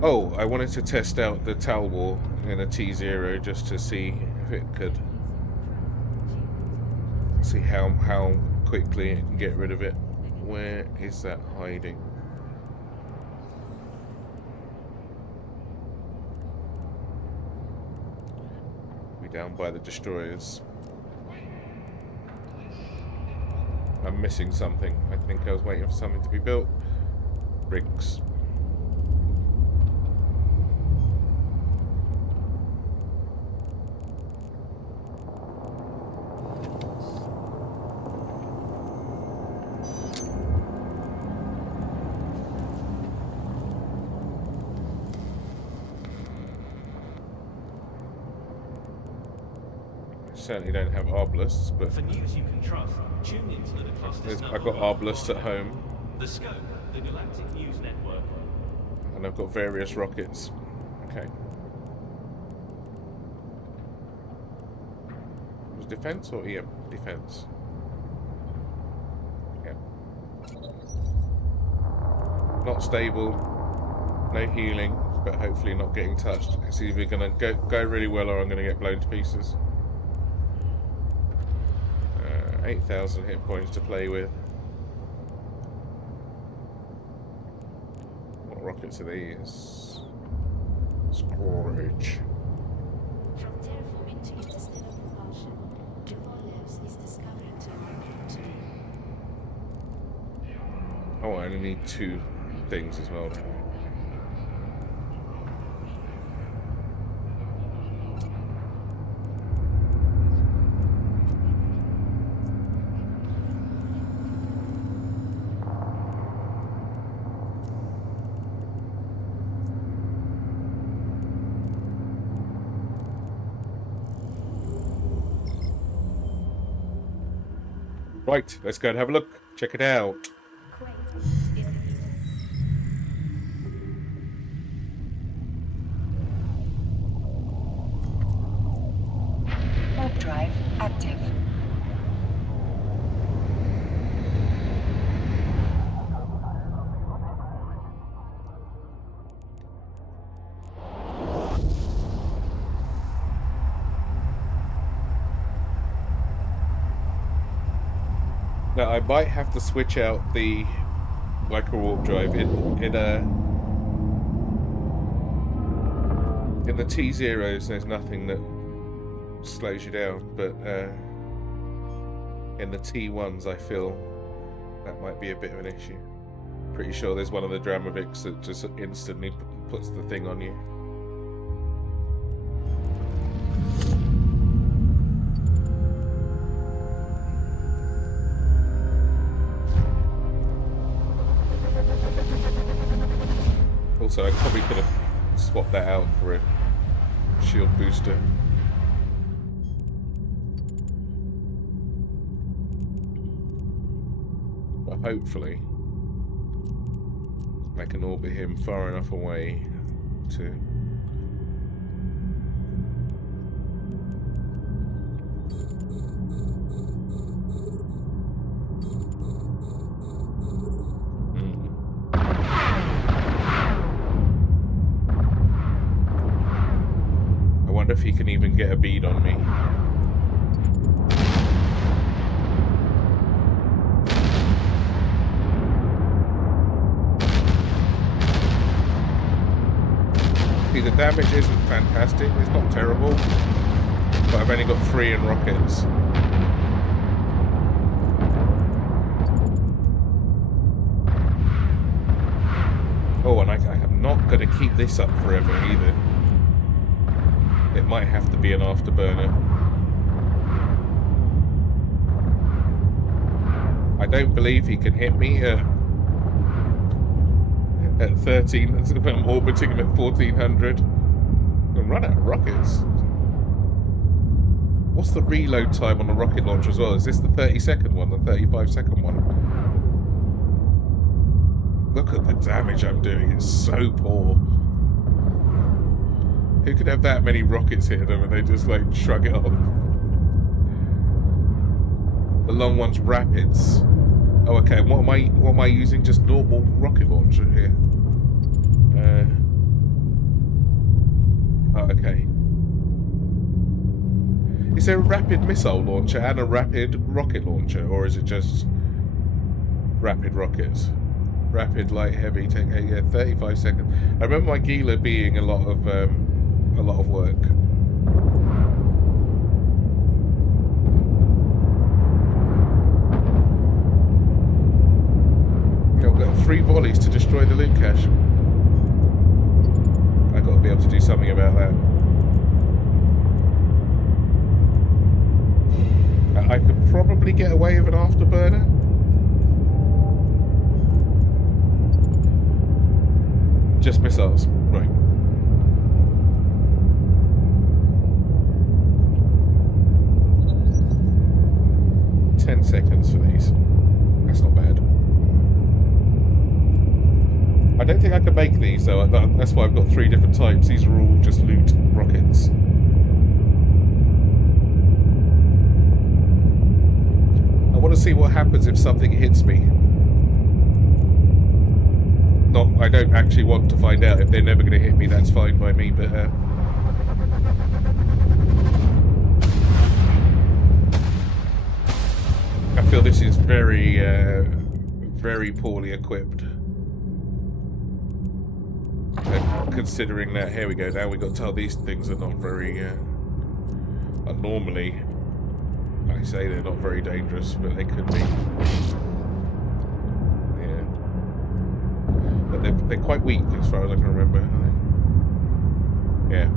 Oh, I wanted to test out the Tal War in a T0 just to see if it could... See how quickly it can get rid of it. Where is that hiding? Be down by the destroyers. I'm missing something. I think I was waiting for something to be built. Rigs. Certainly don't have arbalists, but For news you can trust, tune into the cluster's I've got arbalists at home, The Scope, the Galactic News Network. and I've got various rockets. Okay. Was defense or EM? Defense. Yeah. Not stable, no healing, but hopefully not getting touched. It's either gonna go really well or I'm gonna get blown to pieces. 8,000 hit points to play with. What rockets are these? Scourge. From terraforming to interstellar propulsion, the Vorlex is discovering to Oh, I only need 2 things as well. Right, let's go and have a look. Check it out. Warp drive active. Now I might have to switch out the micro warp drive in the T0s. There's nothing that slows you down, but in the T1s I feel that might be a bit of an issue. Pretty sure there's one of the Dramovics that just instantly puts the thing on you. Also, I probably could have swapped that out for a shield booster. But hopefully, I can orbit him far enough away to... I wonder if he can even get a bead on me. See, the damage isn't fantastic, it's not terrible, but I've only got 3 in rockets. Oh, and I'm not going to keep this up forever either. It might have to be an afterburner. I don't believe he can hit me at 13. I'm orbiting him at 1400. I'm run out of rockets. What's the reload time on the rocket launcher as well? Is this the 30-second one, the 35-second one? Look at the damage I'm doing. It's so poor. Who could have that many rockets hitting them and they just like shrug it off? The long one's rapids. Oh, okay. What am I using? Just normal rocket launcher here. Oh, okay. Is there a rapid missile launcher and a rapid rocket launcher, or is it just rapid rockets? Rapid, light, heavy. Take 35 seconds. I remember my Gila being a lot of work. I've got 3 volleys to destroy the loot cache. I've got to be able to do something about that. I could probably get away with an afterburner. Just missiles, right. $10 seconds for these. That's not bad. I don't think I can make these though. That's why I've got 3 different types. These are all just loot rockets. I want to see what happens if something hits me. I don't actually want to find out. If they're never going to hit me, that's fine by me, but I feel this is very, very poorly equipped. Considering that, here we go, now we've got to tell these things are not very, normally, I say they're not very dangerous, but they could be. Yeah. but they're quite weak as far as I can remember. Yeah.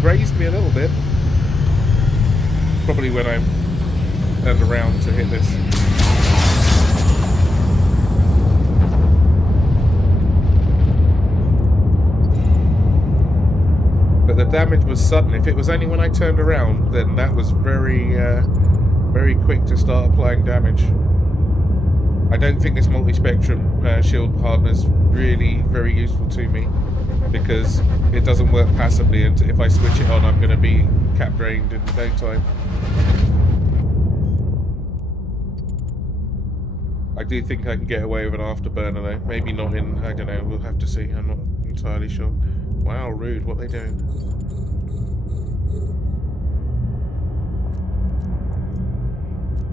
Grazed me a little bit. Probably when I turned around to hit this. But the damage was sudden. If it was only when I turned around, then that was very, very quick to start applying damage. I don't think this multi-spectrum shield hardener is really very useful to me, because it doesn't work passively, and if I switch it on, I'm going to be cap drained in no time. I do think I can get away with an afterburner though. Maybe not in, I don't know, we'll have to see. I'm not entirely sure. Wow, rude, what are they doing?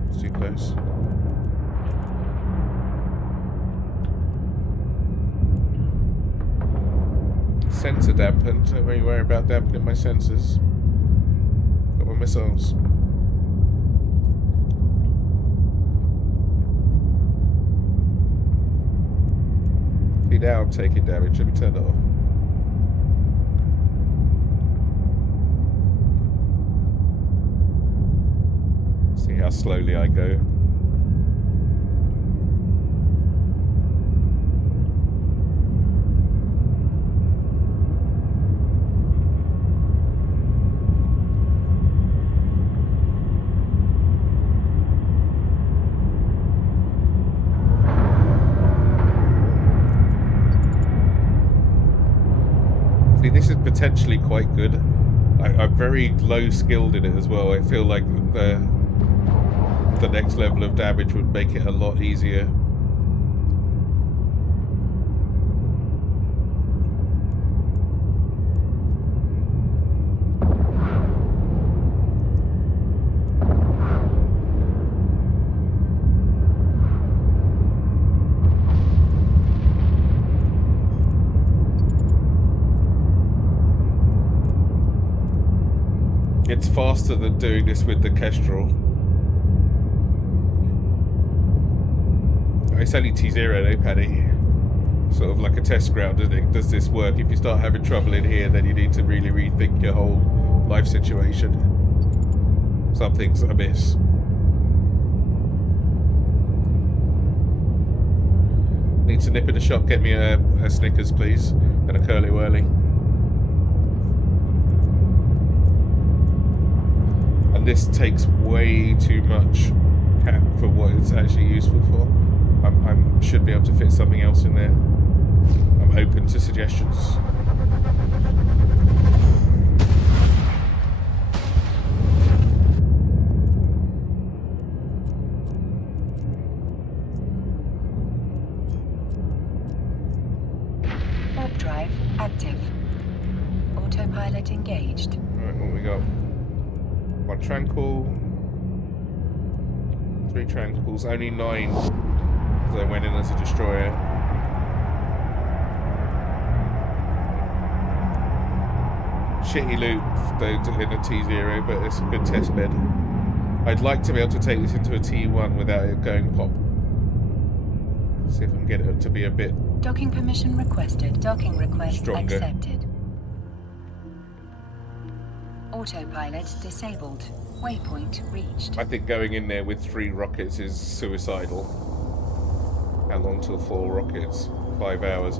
It's too close. Sensor dampened. Don't really worry about dampening my sensors. Got my missiles. See, now I'm taking damage. Let me turn it off. See how slowly I go. This is potentially quite good. I'm very low skilled in it as well. I feel like the next level of damage would make it a lot easier. It's faster than doing this with the Kestrel. It's only T0 though, Paddy. Sort of like a test ground, isn't it? Does this work? If you start having trouble in here, then you need to really rethink your whole life situation. Something's amiss. Need to nip in the shop, get me a Snickers, please, and a Curly Whirly. This takes way too much cap for what it's actually useful for. I should be able to fit something else in there. I'm open to suggestions. Warp drive active. Autopilot engaged. Alright, what we got? One tranquil, 3 tranquils, only 9 because I went in as a destroyer. Shitty loot though in a T0, but it's a good test bed. I'd like to be able to take this into a T1 without it going pop. See if I can get it to be a bit Docking permission requested. Docking request stronger. Accepted. Autopilot disabled. Waypoint reached. I think going in there with 3 rockets is suicidal. How long till 4 rockets? 5 hours.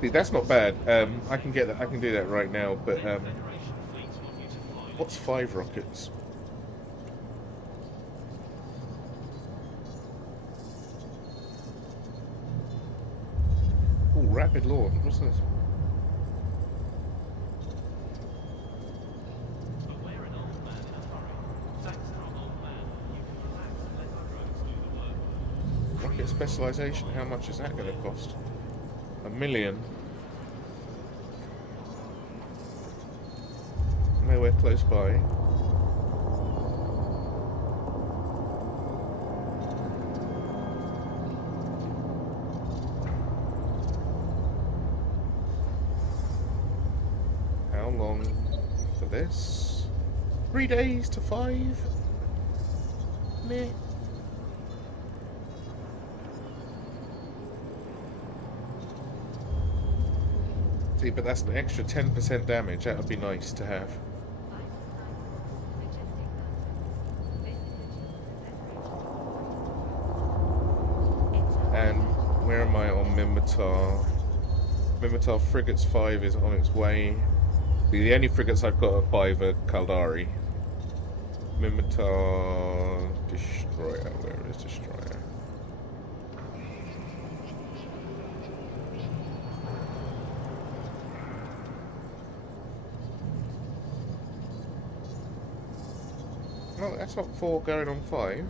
See, that's not bad. I can get that. I can do that right now. But what's 5 rockets? rapid launch. What's this? But we're an old man in a hurry. Thanks to our old man, you can relax and let the drones do the work. Rocket specialization. How much is that going to cost? $1 million. Nowhere close by. How long for this? 3 days to 5? Meh. See, but that's an extra 10% damage. That would be nice to have. And where am I on Minmatar? Minmatar Frigates 5 is on its way. The only frigates I've got at 5 are Kaldari. Minmatar Destroyer. Where is Destroyer? No, that's not 4 going on 5.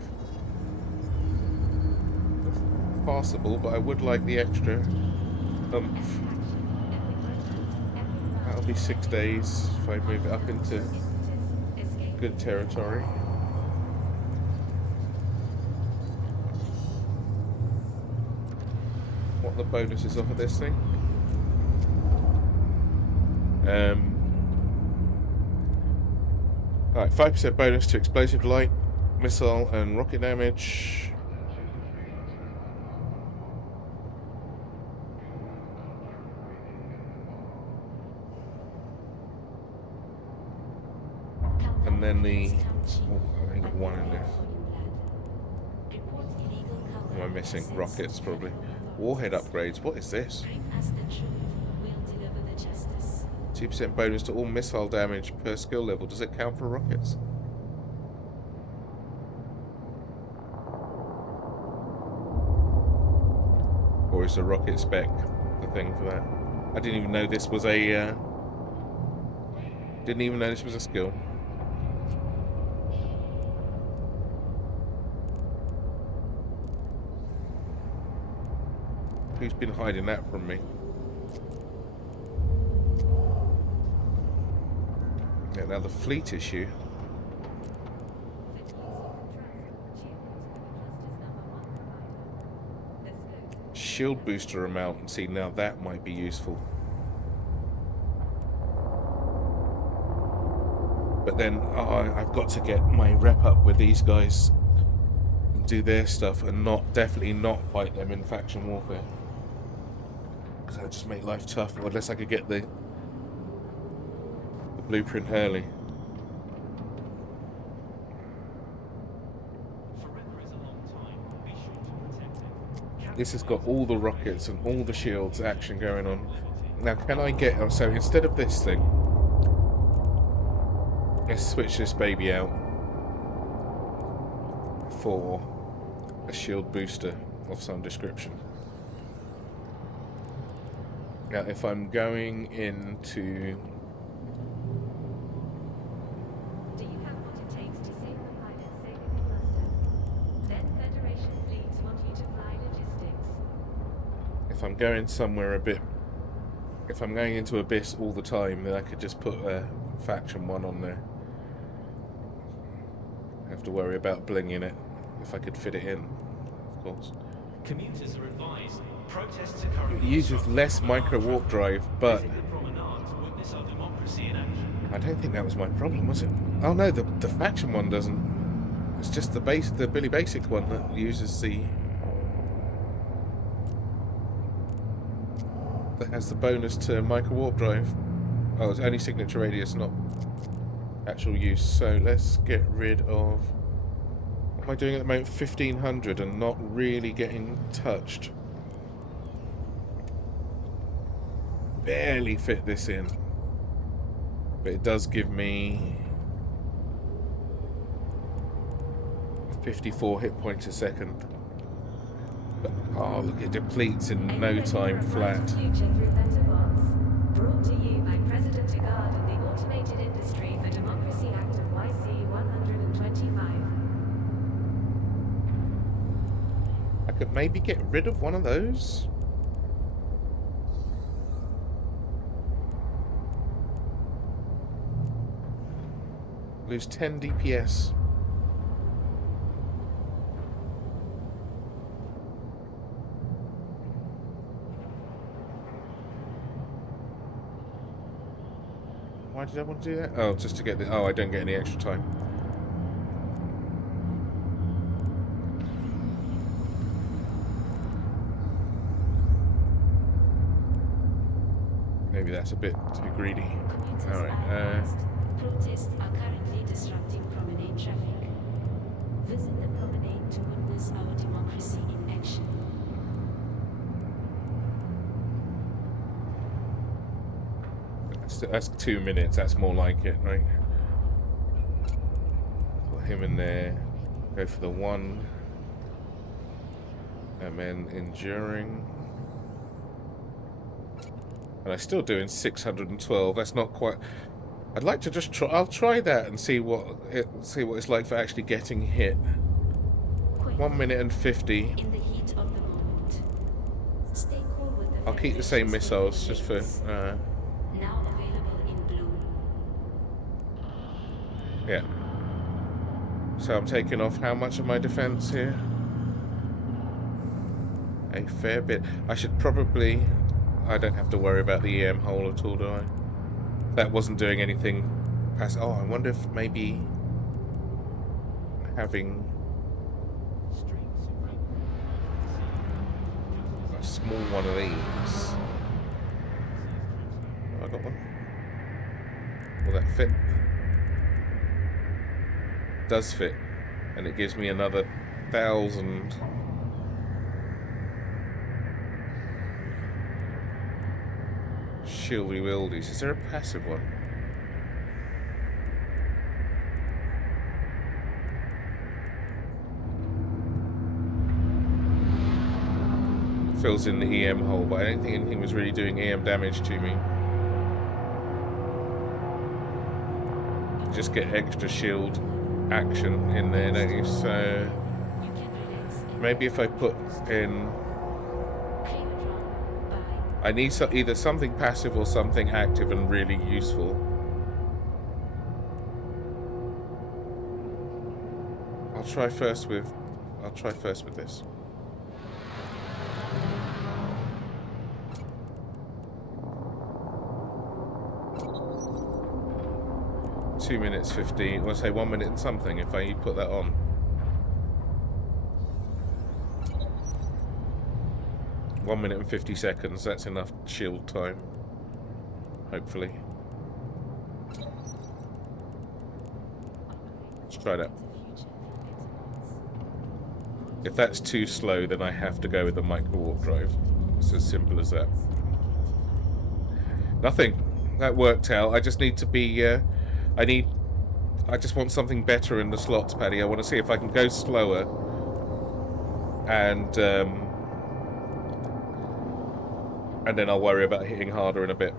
Possible, but I would like the extra oomph. That'll be 6 days if I move it up into good territory. What are the bonuses off of this thing? Alright, 5% bonus to explosive light, missile and rocket damage. And then the... Oh, I think one in this. What am I missing? Rockets, probably. Warhead upgrades. What is this? 2% bonus to all missile damage per skill level. Does it count for rockets? Or is the rocket spec the thing for that? I didn't even know this was a... didn't even know this was a skill. Who's been hiding that from me? Yeah, now the fleet issue. Shield booster amount, and see, now that might be useful. But then I've got to get my rep up with these guys and do their stuff, and definitely not fight them in faction warfare. Because that would just make life tough, or unless I could get the blueprint early. This has got all the rockets and all the shields action going on. Now, can I get... Oh, so instead of this thing, let's switch this baby out for a shield booster of some description. Now, if I'm going into... Do you have what it takes to save the pilot saving the cluster? Then Federation fleets want you to fly logistics. If I'm going somewhere a bit... If I'm going into Abyss all the time, then I could just put a faction 1 on there. I have to worry about blinging it, if I could fit it in, of course. Commuters are advised. Protests are currently It uses less micro warp drive, but Visit the promenade to witness our democracy in action. I don't think that was my problem, was it? Oh no, the faction 1 doesn't. It's just the Billy Basic one that uses the... that has the bonus to micro warp drive. Oh, it's only signature radius, not actual use. So let's get rid of... What am I doing at the moment? 1500 and not really getting touched. Barely fit this in. But it does give me 54 hit points a second. But Oh, look, it depletes in Are you no ready for time a brighter flat. future through better bots? Brought to you by President Lagarde and the Automated Industry for Democracy Act of YC 125. I could maybe get rid of one of those. Lose 10 DPS. Why did I want to do that? Oh, just to get the... Oh, I don't get any extra time. Maybe that's a bit too greedy. Alright, Protests are currently disrupting promenade traffic. Visit the promenade to witness our democracy in action. that's 2 minutes. That's more like it, right? Put him in there. Go for the 1. And then enduring. And I'm still doing 612. That's not quite... I'd like to just try... I'll try that and see what it's like for actually getting hit. Quick, 1 minute and 50. in the heat of the moment. Stay cool with the I'll keep the same Federation's missiles just for... now available in blue. yeah. So I'm taking off how much of my defense here? A fair bit. I should probably... I don't have to worry about the EM hole at all, do I? That wasn't doing anything past... Oh, I wonder if maybe having a small one of these. Have I got one? Will that fit? It does fit. And it gives me another 1,000... shieldy wildies. Is there a passive one? Fills in the EM hole, but I don't think anything was really doing EM damage to me. You just get extra shield action in there, don't you? So maybe if I put in... I need either something passive or something active and really useful. I'll try first with this. Two minutes 15. Well, say 1 minute and something if I put that on. 1 minute and 50 seconds, that's enough shield time. Hopefully. Let's try that. If that's too slow, then I have to go with the micro warp drive. It's as simple as that. Nothing. That worked out. I just need to be... I just want something better in the slots, Paddy. I want to see if I can go slower. And then I'll worry about hitting harder in a bit.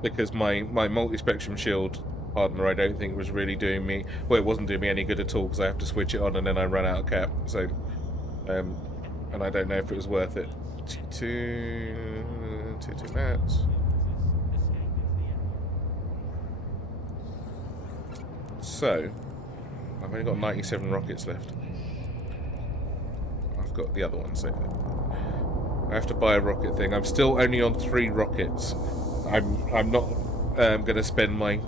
Because my multi-spectrum shield partner, I don't think was really doing me... Well, it wasn't doing me any good at all, because I have to switch it on and then I run out of cap. So, and I don't know if it was worth it. Two mats. So... I've only got 97 rockets left. I've got the other ones. So I have to buy a rocket thing. I'm still only on 3 rockets. I'm not going to spend my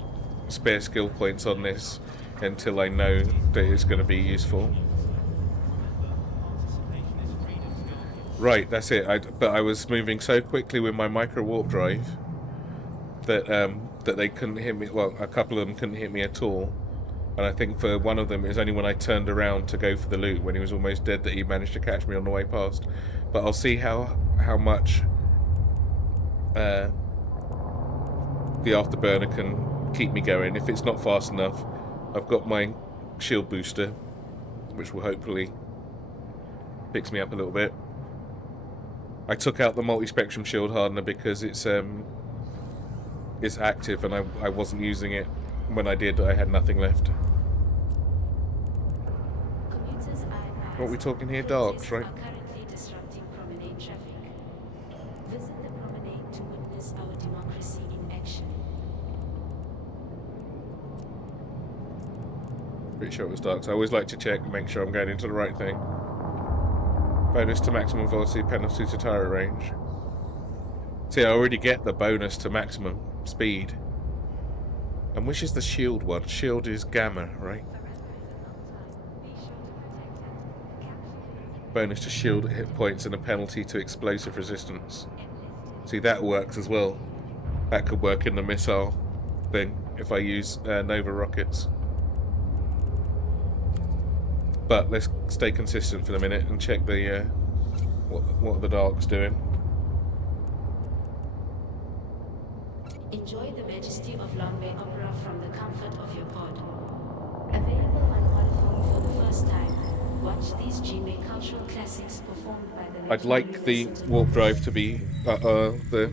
spare skill points on this until I know that it's going to be useful. Right, that's it. But I was moving so quickly with my micro warp drive that that they couldn't hit me. Well, a couple of them couldn't hit me at all. And I think for one of them, it was only when I turned around to go for the loot, when he was almost dead, that he managed to catch me on the way past. But I'll see how much the afterburner keep me going. If it's not fast enough, I've got my shield booster, which will hopefully fix me up a little bit. I took out the multi-spectrum shield hardener because it's active and I wasn't using it. When I did, I had nothing left. Commuters are What are we talking here? advised Darks, right? are currently disrupting promenade traffic. Visit the promenade to witness our democracy in action. Pretty sure it was darks. I always like to check and make sure I'm going into the right thing. Bonus to maximum velocity, penalty to tire range. See, I already get the bonus to maximum speed. And which is the shield one? Shield is gamma, right? Bonus to shield hit points and a penalty to explosive resistance. See, that works as well. That could work in the missile thing if I use Nova rockets. But let's stay consistent for the minute and check the what the dark's doing. Enjoy the majesty of Long Bay Opera from the comfort of your pod. Available on Audiphone for the first time. Watch these G-May cultural classics performed by the I'd like the warp drive to be the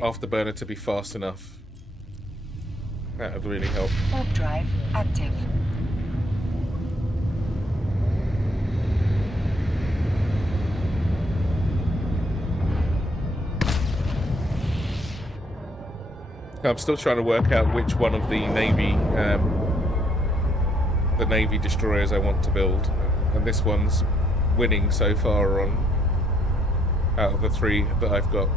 afterburner to be fast enough. That would really help. Warp drive active. I'm still trying to work out which one of the Navy destroyers I want to build, and this one's winning so far on out of the 3 that I've got.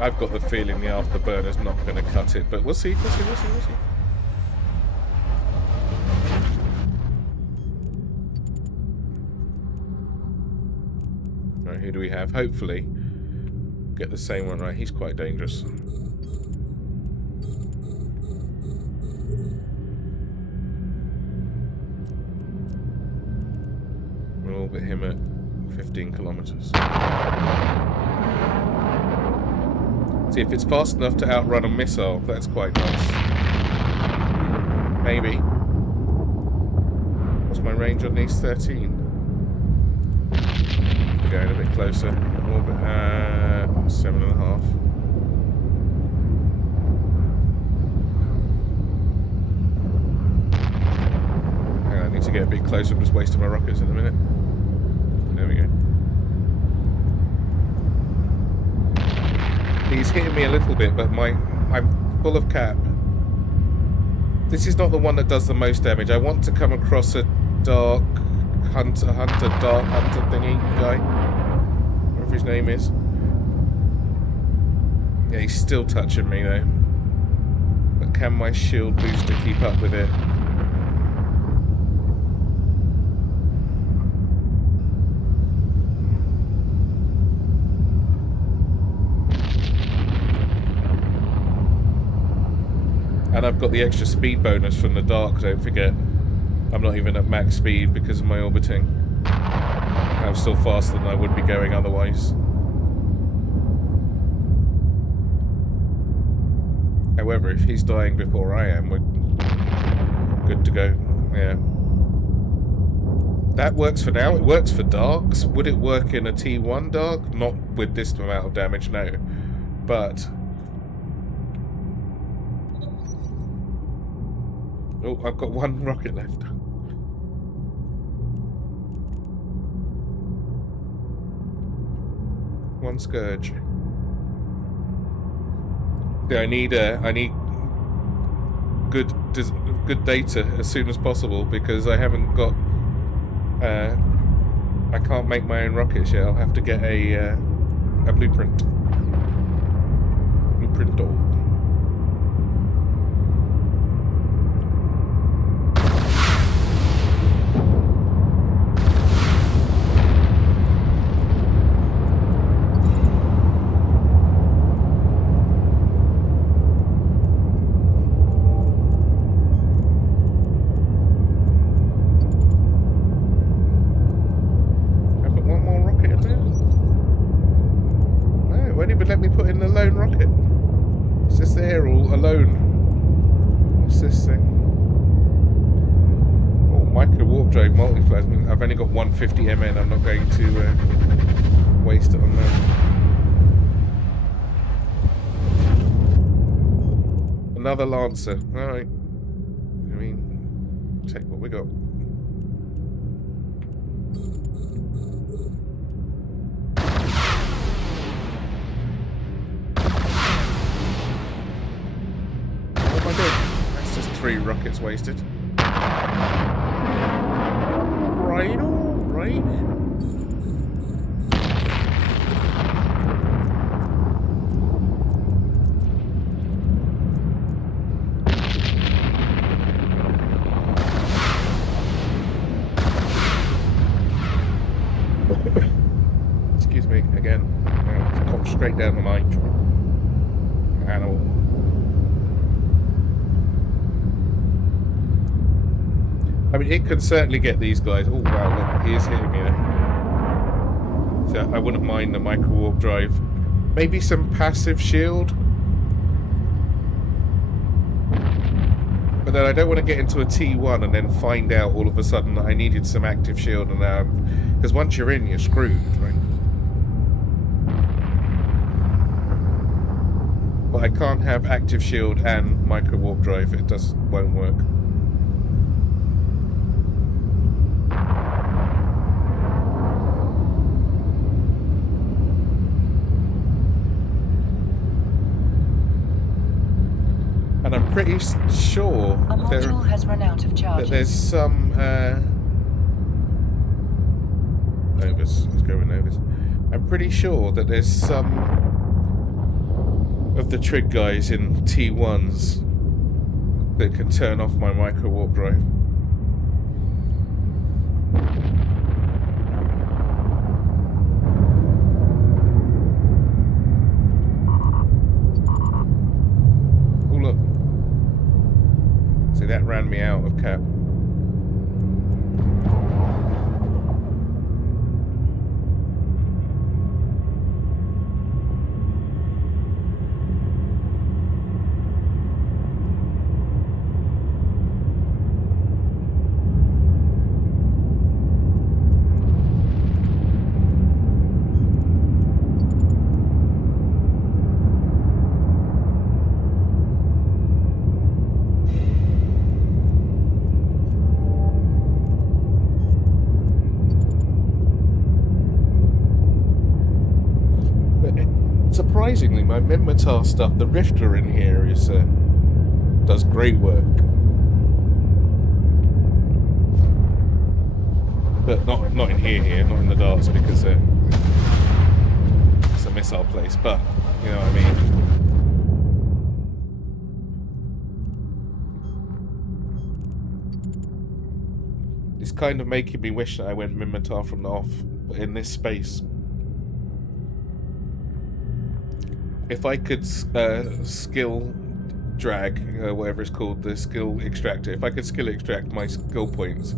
I've got the feeling the afterburner's not going to cut it, but we'll see, we'll see. Right, who do we have? Hopefully, get the same one right. He's quite dangerous. We'll orbit him at 15 kilometers. See, if it's fast enough to outrun a missile, that's quite nice. Maybe. What's my range on these? 13. We're going a bit closer. Orbit, 7.5. Hang on, I need to get a bit closer. I'm just wasting my rockets in a minute. There we go. He's hitting me a little bit, but I'm full of cap. This is not the one that does the most damage. I want to come across a dark hunter thingy guy. Whatever his name is. Yeah, he's still touching me though. But can my shield booster keep up with it? And I've got the extra speed bonus from the dark, don't forget. I'm not even at max speed because of my orbiting. I'm still faster than I would be going otherwise. However, if he's dying before I am, we're good to go. Yeah. That works for now. It works for darks. Would it work in a T1 dark? Not with this amount of damage, no. But... oh, I've got one rocket left. One Scourge. Yeah, I need good data as soon as possible because I haven't got. I can't make my own rockets yet. I'll have to get a blueprint. Blueprint all. there all alone. What's this thing? Oh, micro warp drive multiplasma. I've only got 150 MN. I'm not going to waste it on that. Another Lancer. Alright. I mean, take what we got. What am I doing? That's just 3 rockets wasted. Alright, alright. Excuse me, again. Pop straight down the mic. And all. I mean, it can certainly get these guys. Oh, wow, look, he is hitting me there. So I wouldn't mind the micro warp drive. Maybe some passive shield. But then I don't want to get into a T1 and then find out all of a sudden that I needed some active shield. And because once you're in, you're screwed, right? But I can't have active shield and micro warp drive. It just won't work. And I'm pretty sure A module has run out of that charges. there's some Novus. Let's go with Novus. I'm pretty sure that there's some of the trig guys in T1s that can turn off my micro warp drive. Oh look. See, that ran me out of cap. Surprisingly, my Minmatar stuff, the Rifter in here is does great work, but not in here, not in the darts because it's a missile place. But you know what I mean. It's kind of making me wish that I went Minmatar from the off, but in this space. If I could skill drag, whatever it's called, the skill extractor, if I could skill extract my skill points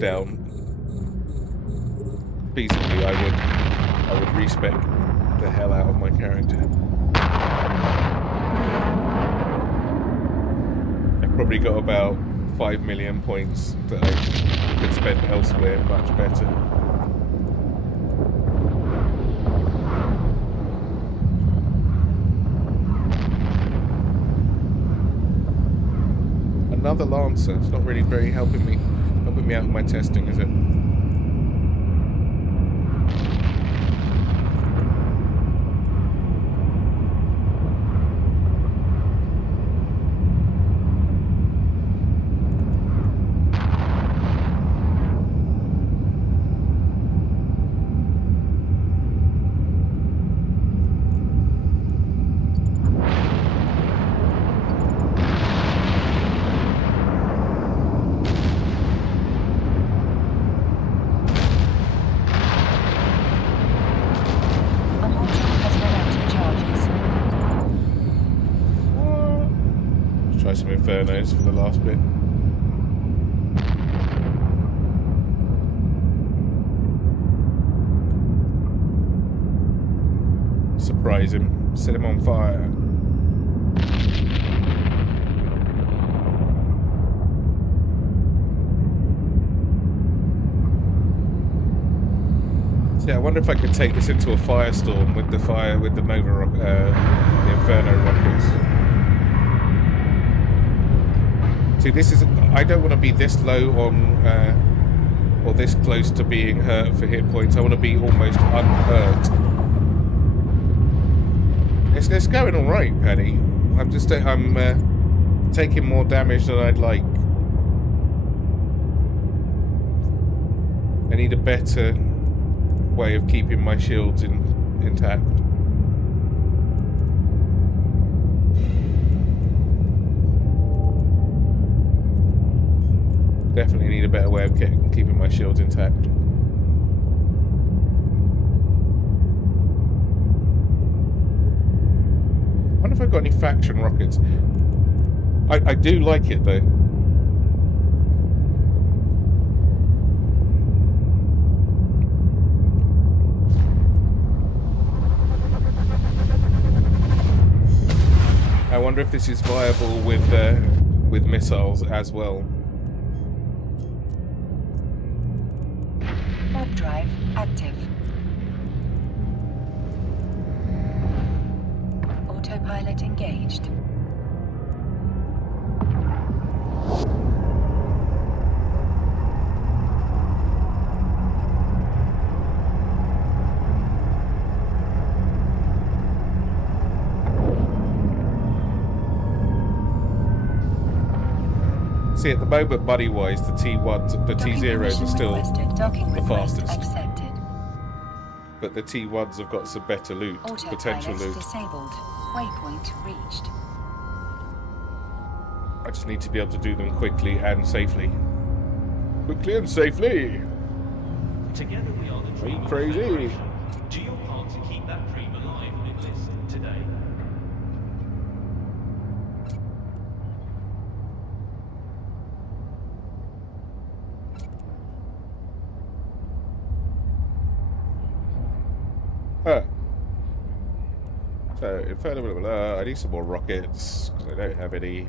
down feasibly, I would respec the hell out of my character. I've probably got about 5 million points that I could spend elsewhere much better. Another Lancer. It's not really very helping me out in my testing, is it? Try some Infernos for the last bit. Surprise him. Set him on fire. Yeah, I wonder if I could take this into a firestorm with the Nova, the Inferno rockets. See, this is. I don't want to be this low on, or this close to being hurt for hit points. I want to be almost unhurt. It's going all right, Penny. I'm taking more damage than I'd like. I need a better way of keeping my shields intact. Definitely need a better way of keeping my shields intact. I wonder if I've got any faction rockets. I do like it though. I wonder if this is viable with missiles as well. Warp drive active. Autopilot engaged. See, at the moment, buddy-wise, the T1s, the T0s are still the fastest. Accepted. But the T1s have got some better loot, potential Autopilot loot. disabled. Waypoint reached. I just need to be able to do them quickly and safely. Quickly and safely! Together we are the dream of Crazy. the Federation. Do your part to keep that dream alive and enlist today. So, Inferno, blah, blah, blah. I need some more rockets, because I don't have any.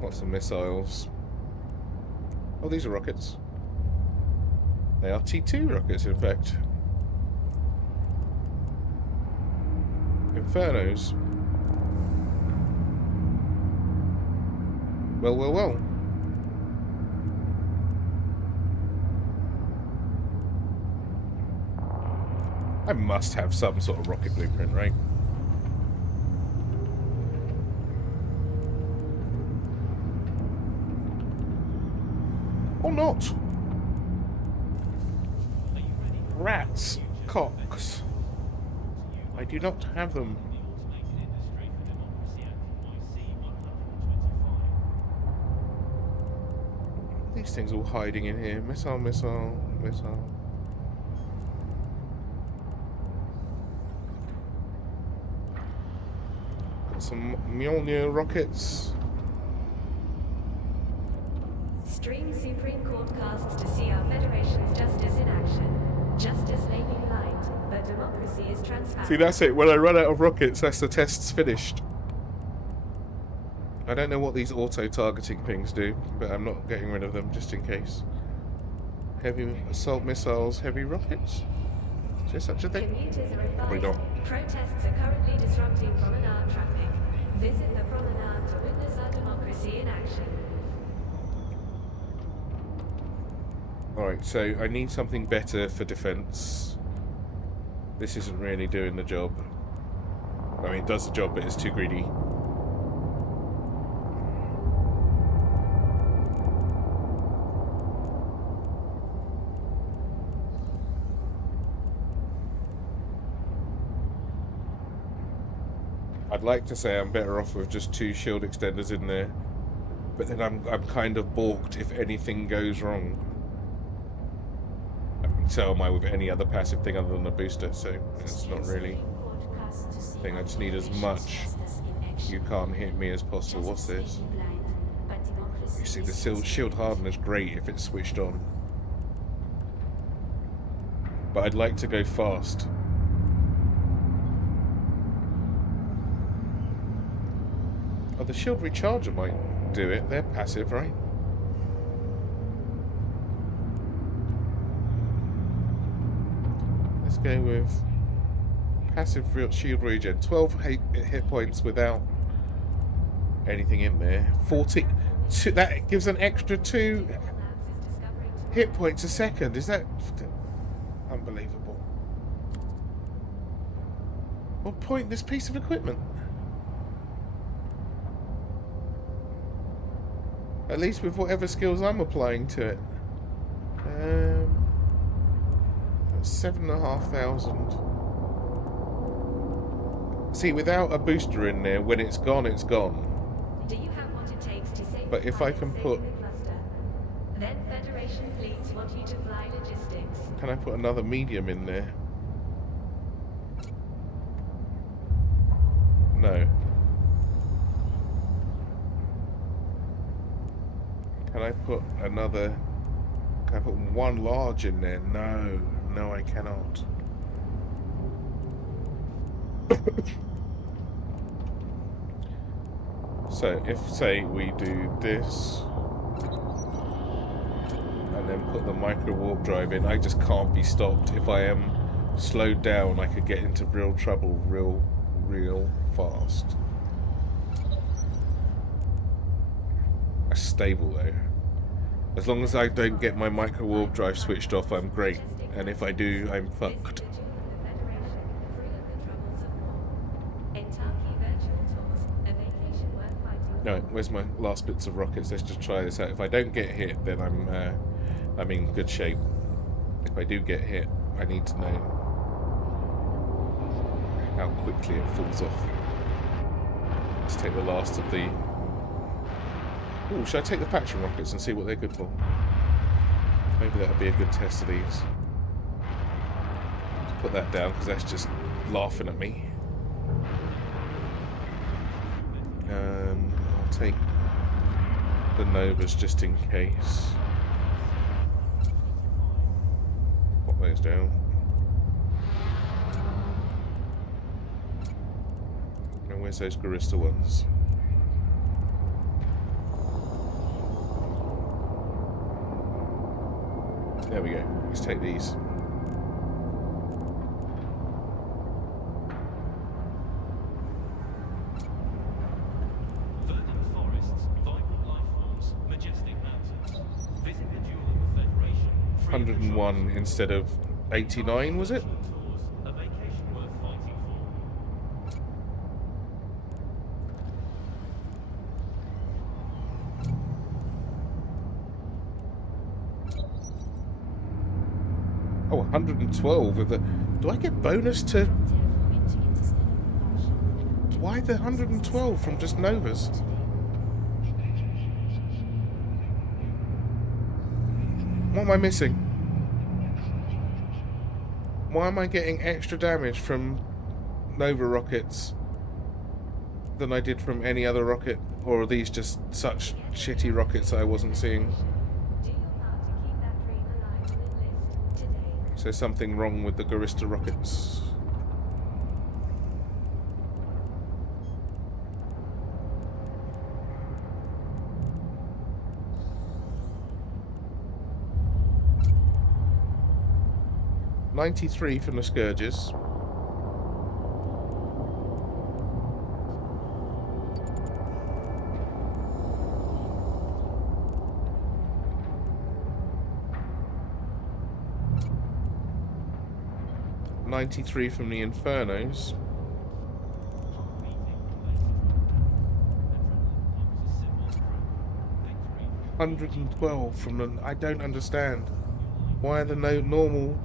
Lots of missiles. Oh, these are rockets. They are T2 rockets, in fact. Infernos. Well, well, well. I must have some sort of rocket blueprint, right? Or not. Rats. Cocks. I do not have them. These things all hiding in here. Missile, missile, missile. Got some Mjolnir rockets. Stream Supreme Court casts to see our Federation's justice in action. Justice may be blind, but democracy is transparent. See, that's it. When I run out of rockets, that's the test's finished. I don't know what these auto-targeting things do, but I'm not getting rid of them just in case. Heavy assault missiles, heavy rockets? Is there such a thing? Commuters are Probably advised not. protests are currently disrupting promenade traffic. Visit the promenade to witness our democracy in action. Alright, so I need something better for defense. This isn't really doing the job. I mean, it does the job, but it's too greedy. I'd like to say I'm better off with just 2 shield extenders in there, but then I'm kind of balked if anything goes wrong. So am I with any other passive thing other than a booster, so it's not really a thing. I just need as much you can't hit me as possible. What's this? You see, the shield harden is great if it's switched on. But I'd like to go fast. Oh, the shield recharger might do it. They're passive, right? Let's go with passive shield regen. 12 hit points without anything in there. 40. That gives an extra 2 hit points a second. Is that unbelievable? What pointless piece of equipment? At least with whatever skills I'm applying to it. 7,500. See, without a booster in there, when it's gone, it's gone. Do you have what it takes to save But if I can saving put... the cluster? Then Federation fleets want you to fly logistics. Can I put another medium in there? No. Can I put another... Can I put one large in there? No. No, I cannot. So, if, say, we do this... and then put the micro warp drive in, I just can't be stopped. If I am slowed down, I could get into real trouble real fast. That's stable though. As long as I don't get my micro warp drive switched off, I'm great. And if I do, I'm fucked. Right, where's my last bits of rockets? Let's just try this out. If I don't get hit, then I'm in good shape. If I do get hit, I need to know how quickly it falls off. Let's take the last of the... Ooh, should I take the Patron rockets and see what they're good for? Maybe that'll be a good test of these. Let's put that down, because that's just laughing at me. I'll take the Novas just in case. Pop those down. And where's those Garista ones? There we go. Let's take these. Verdant forests, vibrant life forms, majestic mountains. Visit the Jewel of the Federation. 101 instead of 89, was it? Tours, a vacation worth fighting for. Oh, 112 with the... Do I get bonus to... Why the 112 from just Novas? What am I missing? Why am I getting extra damage from Nova rockets than I did from any other rocket? Or are these just such shitty rockets that I wasn't seeing? Do your part to keep that dream alive and enlist today. Is there something wrong with the Garista rockets? $93 from the Scourges. $93 from the Infernos. $112 from the... I don't understand. Why are the normal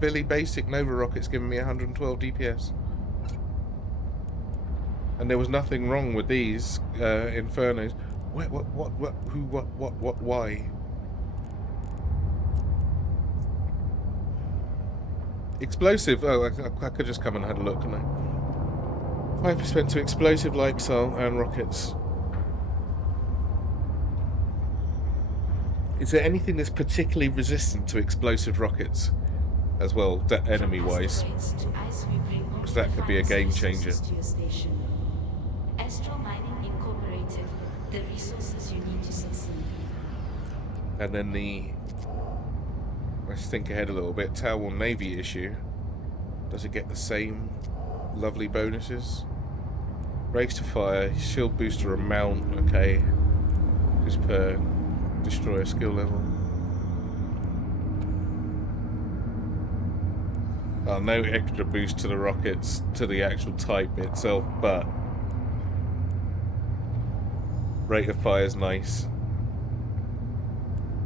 Billy Basic Nova rockets giving me 112 DPS? And there was nothing wrong with these Infernos. What, who, what, why? Explosive. Oh, I could just come and had a look, couldn't I? 5% to explosive light missile and rockets. Is there anything that's particularly resistant to explosive rockets as well, enemy-wise? Because that could be a game changer. Astro Mining Incorporated the resources you need to succeed. And then let's think ahead a little bit. Tower Navy issue. Does it get the same lovely bonuses? Race to fire, shield booster amount, okay. Just per destroyer skill level. Oh, no extra boost to the rockets, to the actual type itself, but rate of fire is nice.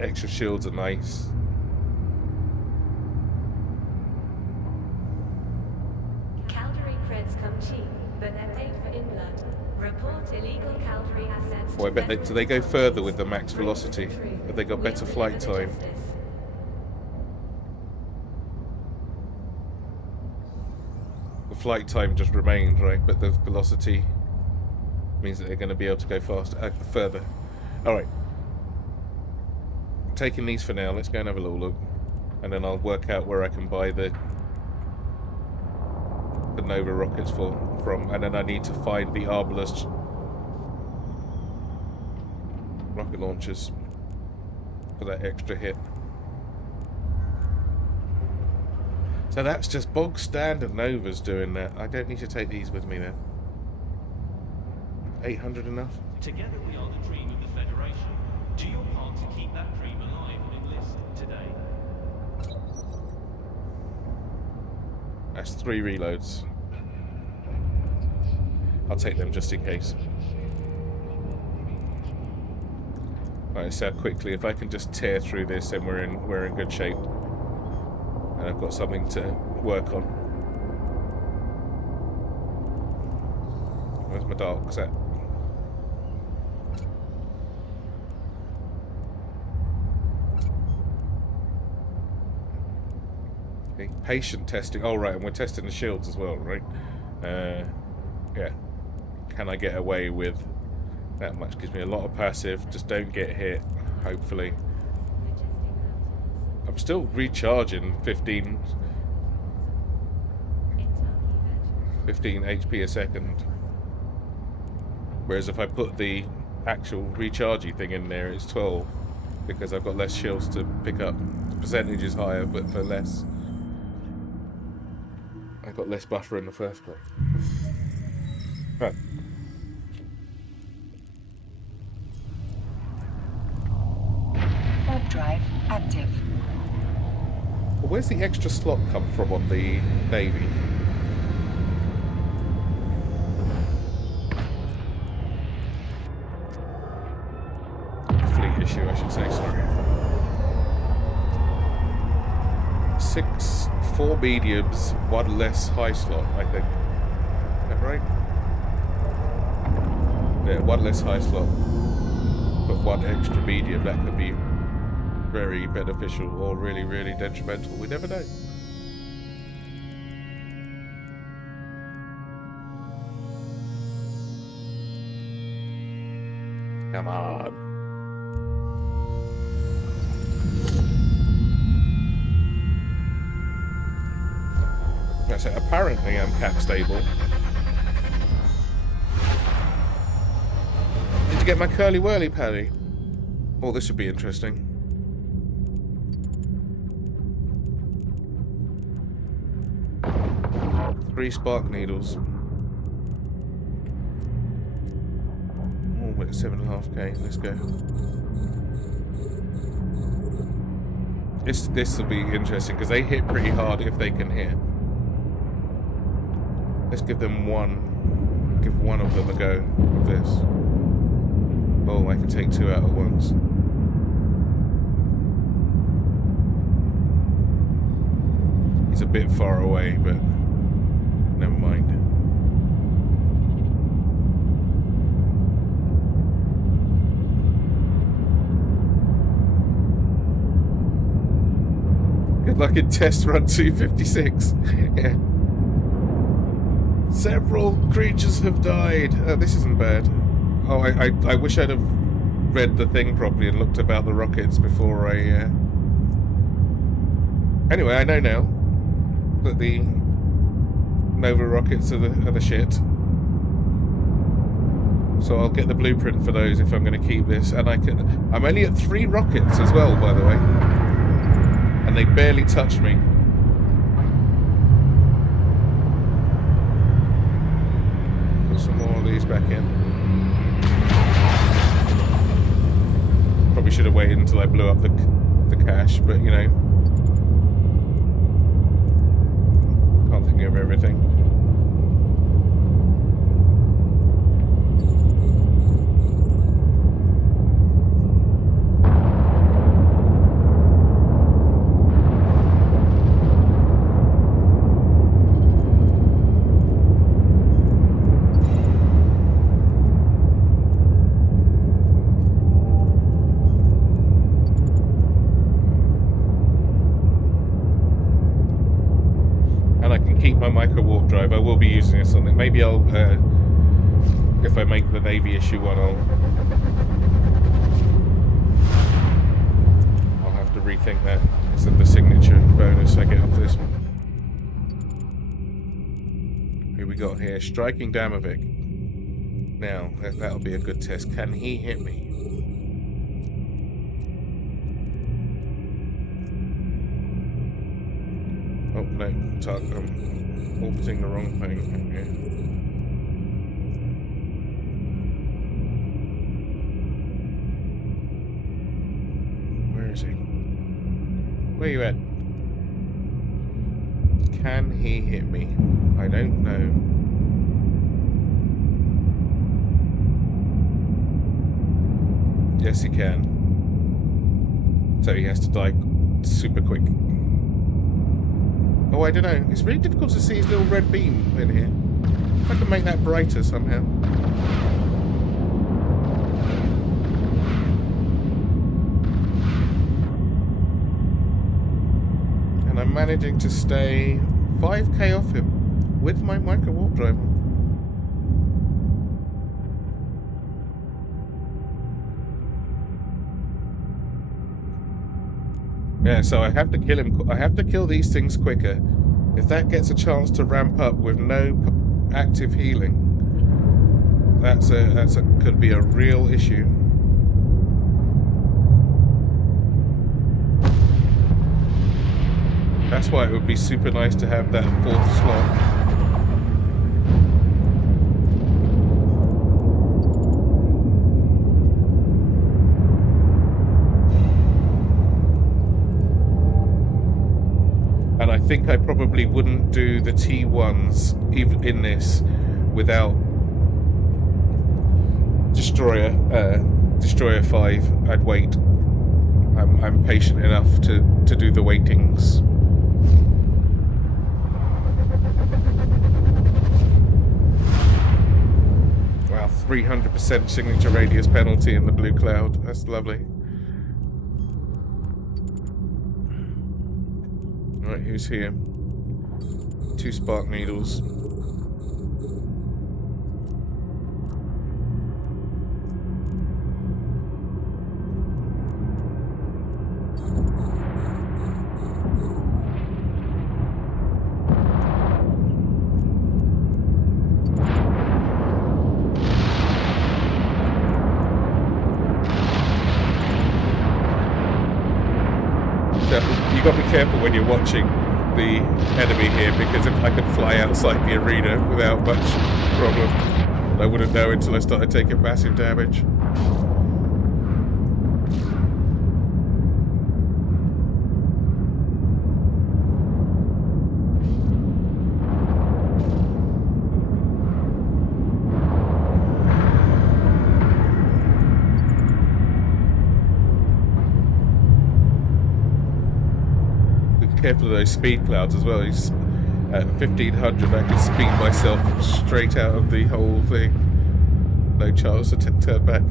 Extra shields are nice. Calgary creds come cheap, but they're paid for in blood. Report illegal Calgary assets. Oh, I bet do they go further with the max velocity? Have they got better flight time? The flight time just remains, right? But the velocity means that they're going to be able to go faster, further. Alright. Taking these for now. Let's go and have a little look. And then I'll work out where I can buy the Nova rockets from. And then I need to find the Arbalest rocket launchers for that extra hit. So that's just bog standard Novas doing that. I don't need to take these with me then. 800 enough? Together we are the dream of the Federation. Do your part to keep that dream alive and enlist today. That's 3 reloads. I'll take them just in case. Right, so quickly, if I can just tear through this, then we're in good shape. And I've got something to work on. Where's my darks at? Okay, patient testing. Oh right, and we're testing the shields as well, right? Yeah. Can I get away with that much? Gives me a lot of passive. Just don't get hit, hopefully. I'm still recharging 15 HP a second. Whereas if I put the actual rechargey thing in there, it's 12. Because I've got less shields to pick up. The percentage is higher, but for less. I've got less buffer in the first place. Right. Warp drive active. Well, where's the extra slot come from on the Navy? Fleet issue, I should say, sorry. 4 mediums, 1 less high slot, I think. Is that right? Yeah, 1 less high slot, but 1 extra medium. That could be very beneficial or really, really detrimental. We never know. Come on. That's it. Apparently I'm cap stable. Did you get my curly whirly paddy? Oh, this should be interesting. Three spark needles. Oh, we're at 7.5k. Let's go. This will be interesting because they hit pretty hard if they can hit. Let's give them one. Give one of them a go with this. Oh, I can take 2 out at once. He's a bit far away, but never mind. Good luck in test run 256. Yeah. Several creatures have died. This isn't bad. Oh, I wish I'd have read the thing properly and looked about the rockets before I... Anyway, I know now that the Nova rockets are the shit. So I'll get the blueprint for those if I'm going to keep this. And I'm only at 3 rockets as well, by the way. And they barely touch me. Put some more of these back in. Probably should have waited until I blew up the cache, but you know. Can't think of everything. My micro warp drive. I will be using this on it. Maybe I'll, if I make the Navy issue one, I'll have to rethink that. It's the signature bonus I get off this one. Who we got here? Striking Damovic. Now that'll be a good test. Can he hit me? Oh no, I'm orbiting the wrong thing. Okay. Where is he? Where are you at? Can he hit me? I don't know. Yes, he can. So he has to die super quick. Oh, I don't know. It's really difficult to see his little red beam in here. If I can make that brighter somehow. And I'm managing to stay 5k off him with my micro warp drive on. Yeah, so I have to kill him. I have to kill these things quicker. If that gets a chance to ramp up with no active healing, could be a real issue. That's why it would be super nice to have that 4th slot. And I think I probably wouldn't do the T1s even in this without Destroyer 5. I'd wait. I'm patient enough to do the waitings. Wow, 300% signature radius penalty in the blue cloud. That's lovely. Right, who's here? 2 spark needles. You got to be careful when you're watching the enemy here, because if I could fly outside the arena without much problem, I wouldn't know until I started taking massive damage. Careful of those speed clouds as well. At 1500 I can speed myself straight out of the whole thing. No chance to turn back.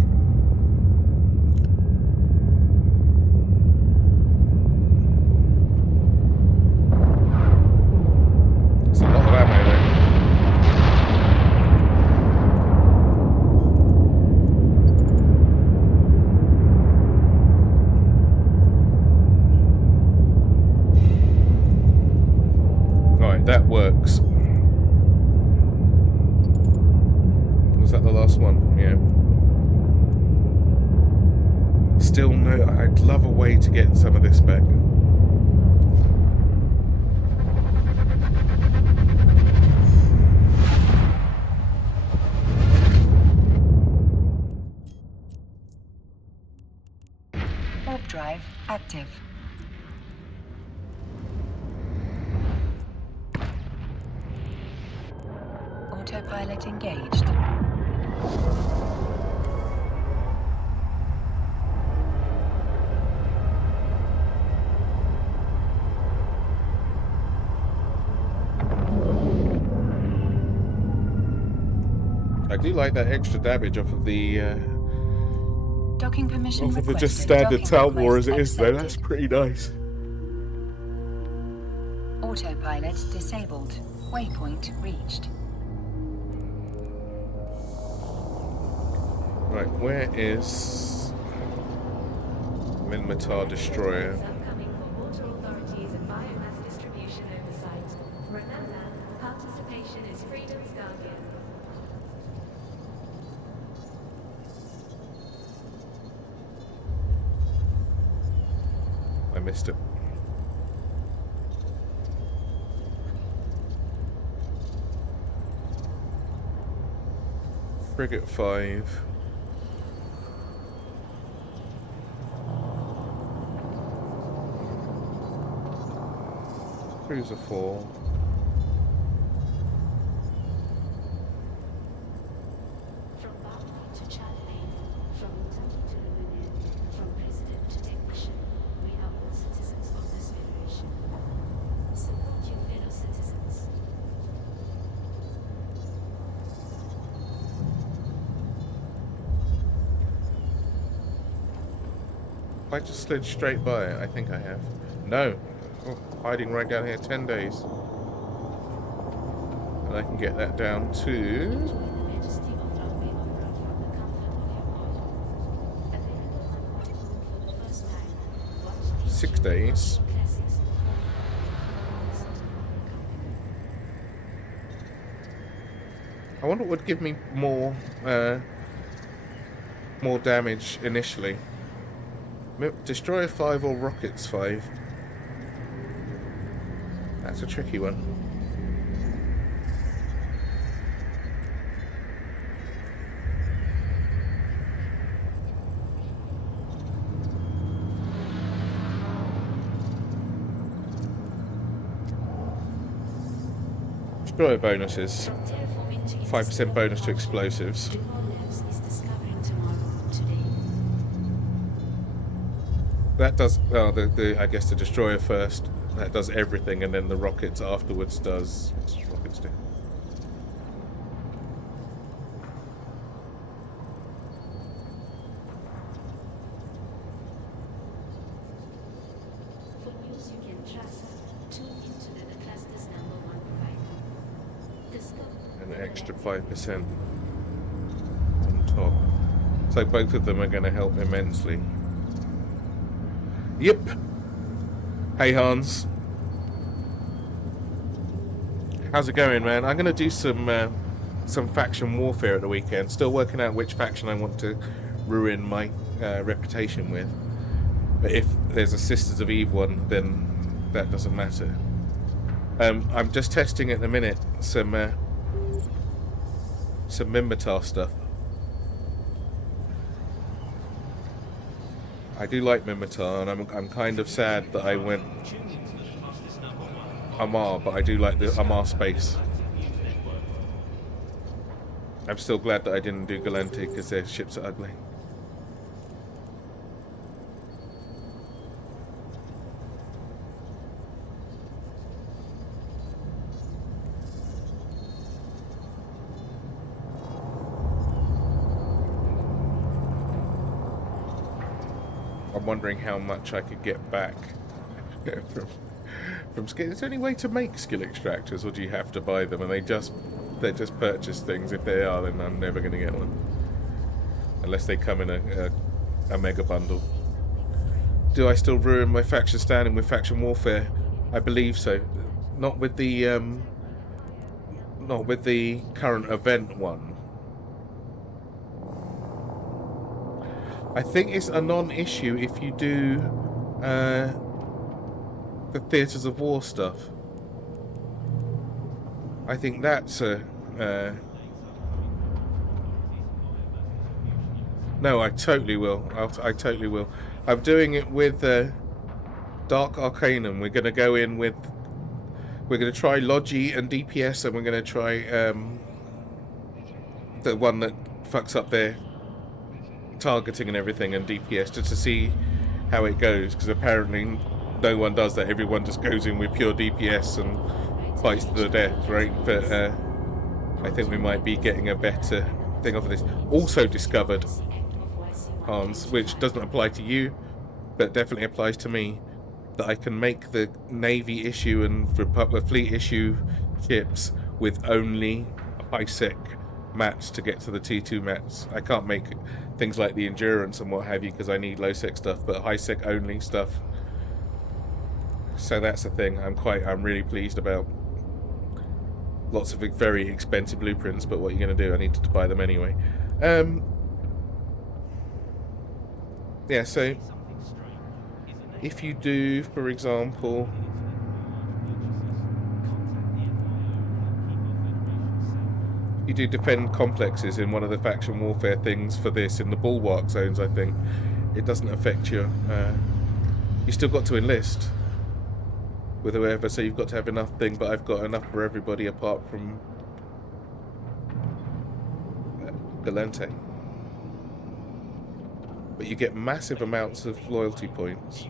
It's a lot of ammo there. That works. Was that the last one? Yeah. Still no. I'd love a way to get some of this back. Warp drive active. Autopilot engaged. I do like that extra damage off of the Docking permission off of the requested. just standard Docking Talmor as request it is though. That's accepted. pretty nice. Autopilot disabled. Waypoint reached. Right, where is Minmatar Destroyer? Is upcoming for water authorities and biomass distribution oversight. Remember, participation is freedom's guardian. I missed it. Frigate 5. Cruiser 4. From Bartley to Charlie, from Kentucky to Luminaire, from president to technician, we are all citizens of this federation. Support your fellow citizens. I just slid straight by it. I think I have. No. Oh, hiding right down here. 10 days. And I can get that down to... Enjoy the majesty of runway opera from the comfort of your pod. Available on iPhone for the first time. Watch these 6 days. classics. I wonder what would give me more damage initially. Destroyer 5 or Rockets 5? That's a tricky one. Destroyer bonuses. From terraforming to 5% bonus to explosives. Duval Labs is discovering tomorrow today. That does, well, I guess the Destroyer first, that does everything, and then the Rockets afterwards does, what does Rockets do? For news you can trust, tune into the cluster's #1 provider. Discover An extra 5% on top. So both of them are going to help immensely. Yep. Hey Hans. How's it going, man? I'm going to do some faction warfare at the weekend. Still working out which faction I want to ruin my reputation with. But if there's a Sisters of Eve one, then that doesn't matter. I'm just testing at the minute some Minmatar stuff. I do like Minmatar, and I'm kind of sad that I went Amar, but I do like the Amar space. I'm still glad that I didn't do Galante because their ships are ugly. I'm wondering how much I could get back from skill. Is there any way to make skill extractors, or do you have to buy them and they just purchase things? If they are, then I'm never going to get one unless they come in a mega bundle. Do I still ruin my faction standing with faction warfare? I believe so. Not with the current event one. I think it's a non-issue if you do the theatres of war stuff. I think that's a... no, I totally will. I totally will. I'm doing it with Dark Arcanum. We're going to go in with... We're going to try Logi and DPS, and we're going to try the one that fucks up their targeting and everything, and DPS, just to see how it goes, because apparently no one does that. Everyone just goes in with pure DPS and fights to the death, right? But I think we might be getting a better thing off of this. Also discovered, Hans, which doesn't apply to you, but definitely applies to me, that I can make the Navy issue and Fleet issue ships with only high-sec mats to get to the T2 mats. I can't make things like the Endurance and what have you because I need low-sec stuff, but high-sec only stuff. So that's the thing I'm really pleased about. Lots of very expensive blueprints, but what are you going to do? I need to buy them anyway. Yeah, so if you do, for example, you do defend complexes in one of the faction warfare things for this, in the bulwark zones, I think, it doesn't affect your... you still got to enlist with whoever, so you've got to have enough thing, but I've got enough for everybody apart from Galente. But you get massive amounts of loyalty points.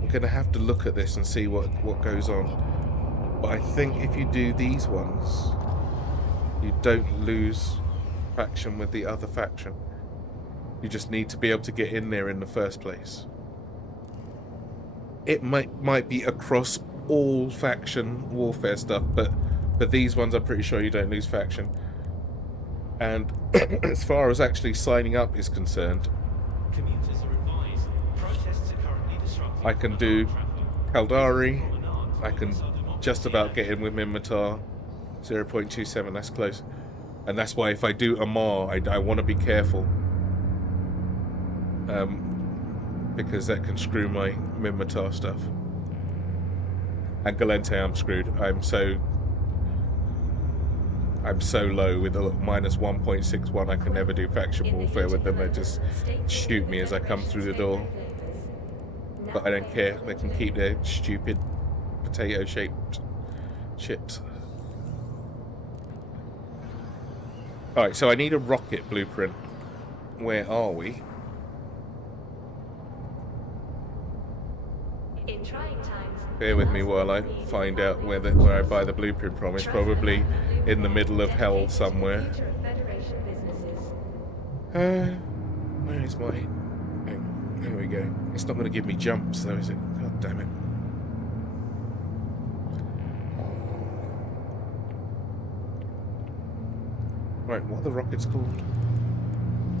We're going to have to look at this and see what goes on. But I think if you do these ones, you don't lose faction with the other faction. You just need to be able to get in there in the first place. It might be across all faction warfare stuff, but these ones I'm pretty sure you don't lose faction. And as far as actually signing up is concerned, I can do Kaldari, I can just about get in with Minmatar, 0.27, that's close. And that's why if I do Amar, I want to be careful. Because that can screw my Minmatar stuff. And Galente, I'm screwed. I'm so low with a minus 1.61. I can never do faction warfare with them. They just shoot me as I come through the door. But I don't care. They can keep their stupid potato-shaped chips. Alright, so I need a rocket blueprint. Where are we? In trying times, Bear with me while I find out where I buy the blueprint from. It's probably in the middle of hell somewhere. Where is my... There we go. It's not going to give me jumps though, is it? God damn it. Right, what are the rockets called?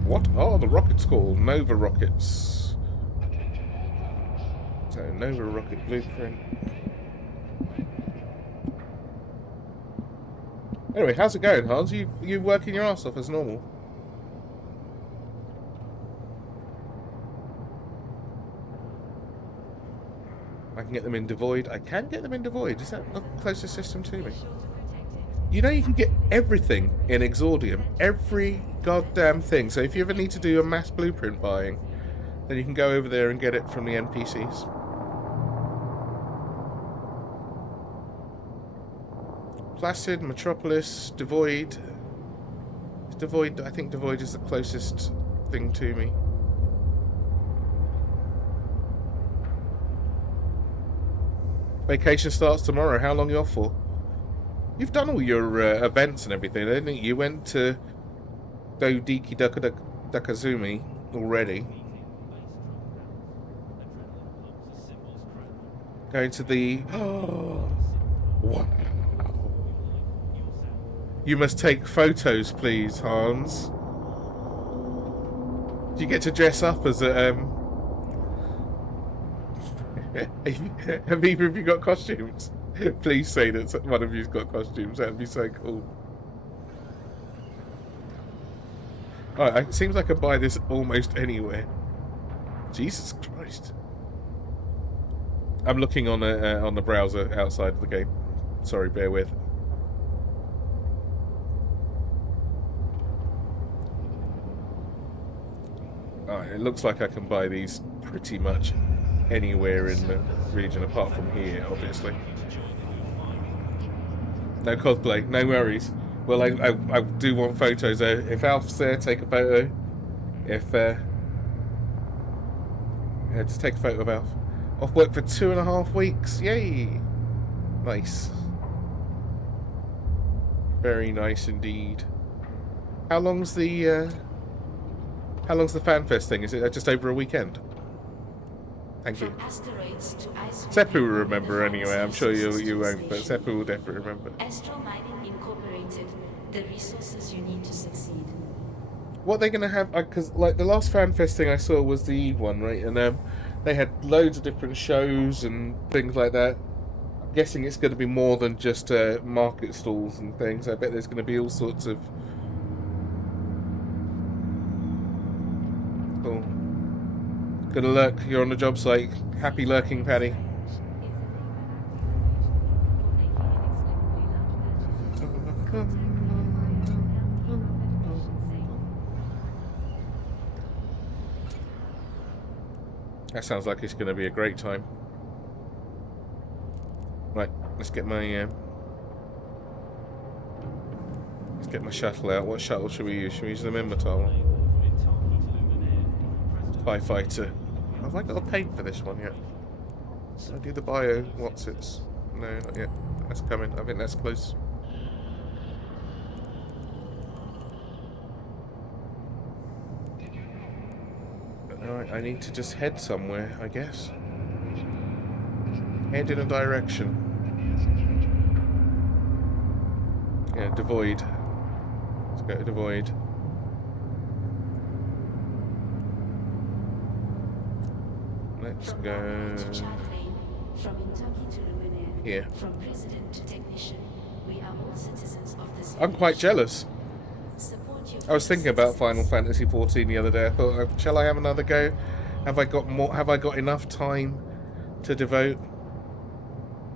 What are the rockets called? Nova rockets. So, Nova rocket blueprint. Anyway, how's it going, Hans? You working your ass off as normal? I can get them in devoid. I can get them in devoid. Is that the closest system to me? You know you can get everything in Exordium. Every goddamn thing. So if you ever need to do a mass blueprint buying, then you can go over there and get it from the NPCs. Placid, Metropolis, Devoid. Devoid, I think Devoid is the closest thing to me. Vacation starts tomorrow. How long are you off for? You've done all your events and everything, didn't you? You went to Dodiki Dakazumi already. Going to the... Oh, wow. You must take photos, please, Hans. Do you get to dress up as a... Have either of you got costumes? Please say that one of you's got costumes. That'd be so cool. Alright, it seems like I can buy this almost anywhere. Jesus Christ. I'm looking on the browser outside of the game. Sorry, bear with. Alright, it looks like I can buy these pretty much anywhere in the region apart from here, obviously. No cosplay, no worries. Well, I do want photos though. If Alf's there, take a photo. If yeah, just take a photo of Alf. Off work for 2.5 weeks. Yay! Nice. Very nice indeed. How long's the FanFest thing? Is it just over a weekend? Thank you. From asteroids to ice Seppu will remember anyway. I'm sure you won't, but Seppu will definitely remember. Astro Mining Incorporated, the resources you need to succeed. What they're gonna have? Because like the last FanFest thing I saw was the Eve one, right? And they had loads of different shows and things like that. I'm guessing it's going to be more than just market stalls and things. I bet there's going to be all sorts of. Cool. Gonna lurk. You're on the job site. Happy lurking, Paddy. That sounds like it's going to be a great time. Right, let's get my shuttle out. What shuttle should we use? Should we use the Minmatar one? TIE Fighter. Have I got a paint for this one yet? Should I do the bio? What's it? No, not yet. That's coming. I think that's close. Alright, I need to just head somewhere, I guess. Head in a direction. Yeah, Devoid. Let's go to Devoid. Let's From go Barclay to Chadley, from Kentucky to Luminaire, here. from president to technician, we are all citizens of this I'm quite jealous. Support your I was thinking about Final Fantasy XIV the other day. I thought, shall I have another go? Have I got more? Have I got enough time to devote?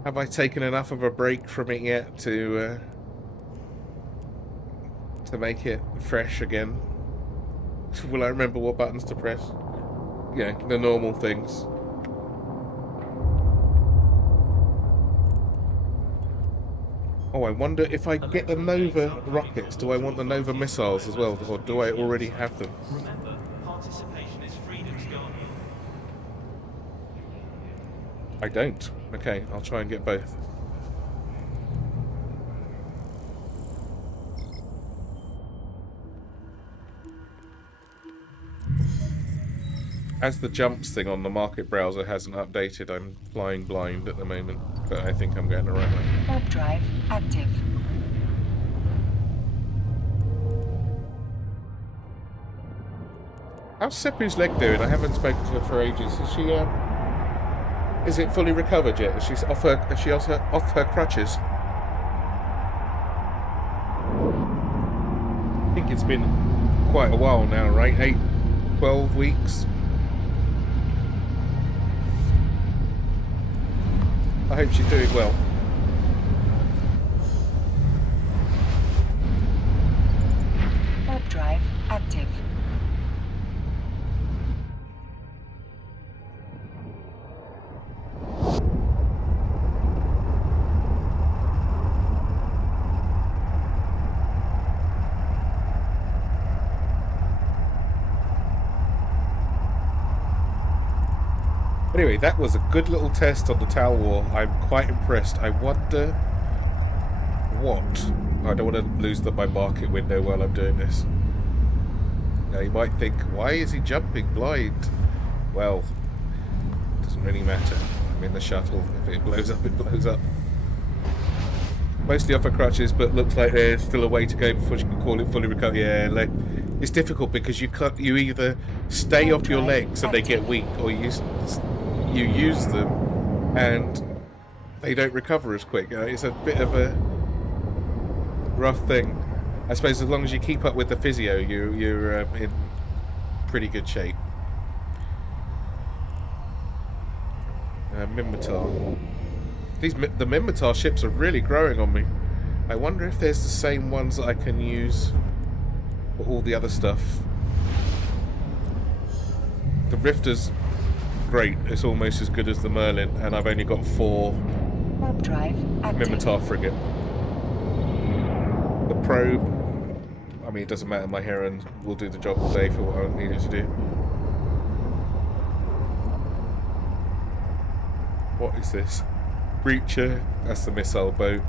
Have I taken enough of a break from it yet to make it fresh again? Will I remember what buttons to press? Yeah, the normal things. Oh, I wonder if I get the Nova rockets, do I want the Nova missiles as well, or do I already have them? Remember, participation is freedom's guardian. I don't. Okay, I'll try and get both. As the jumps thing on the market browser hasn't updated, I'm flying blind at the moment, but I think I'm going the right way. Warp drive active. How's Seppu's leg doing? I haven't spoken to her for ages. Is she, is it fully recovered yet? Is she off her crutches? I think it's been quite a while now, right? 8, 12 weeks. I hope she's doing well. Warp drive active. Anyway, that was a good little test on the Tal War. I'm quite impressed. I wonder what... I don't want to lose my market window while I'm doing this. Now you might think, why is he jumping blind? Well, it doesn't really matter. I'm in the shuttle. If it blows up, it blows up. Mostly off her crutches, but looks like there's still a way to go before she can call it fully recovered. Yeah, like, it's difficult because you either stay off your legs and they get weak, or you use them and they don't recover as quick. It's a bit of a rough thing. I suppose as long as you keep up with the physio, you're in pretty good shape. Minmatar. The Minmatar ships are really growing on me. I wonder if there's the same ones that I can use for all the other stuff. The Rifter's great. It's almost as good as the Merlin, and I've only got 4 Warp drive active. Minmatar frigate. The probe, I mean, it doesn't matter. My Heron will do the job all day for what I need it to do. What is this? Breacher. That's the missile boat.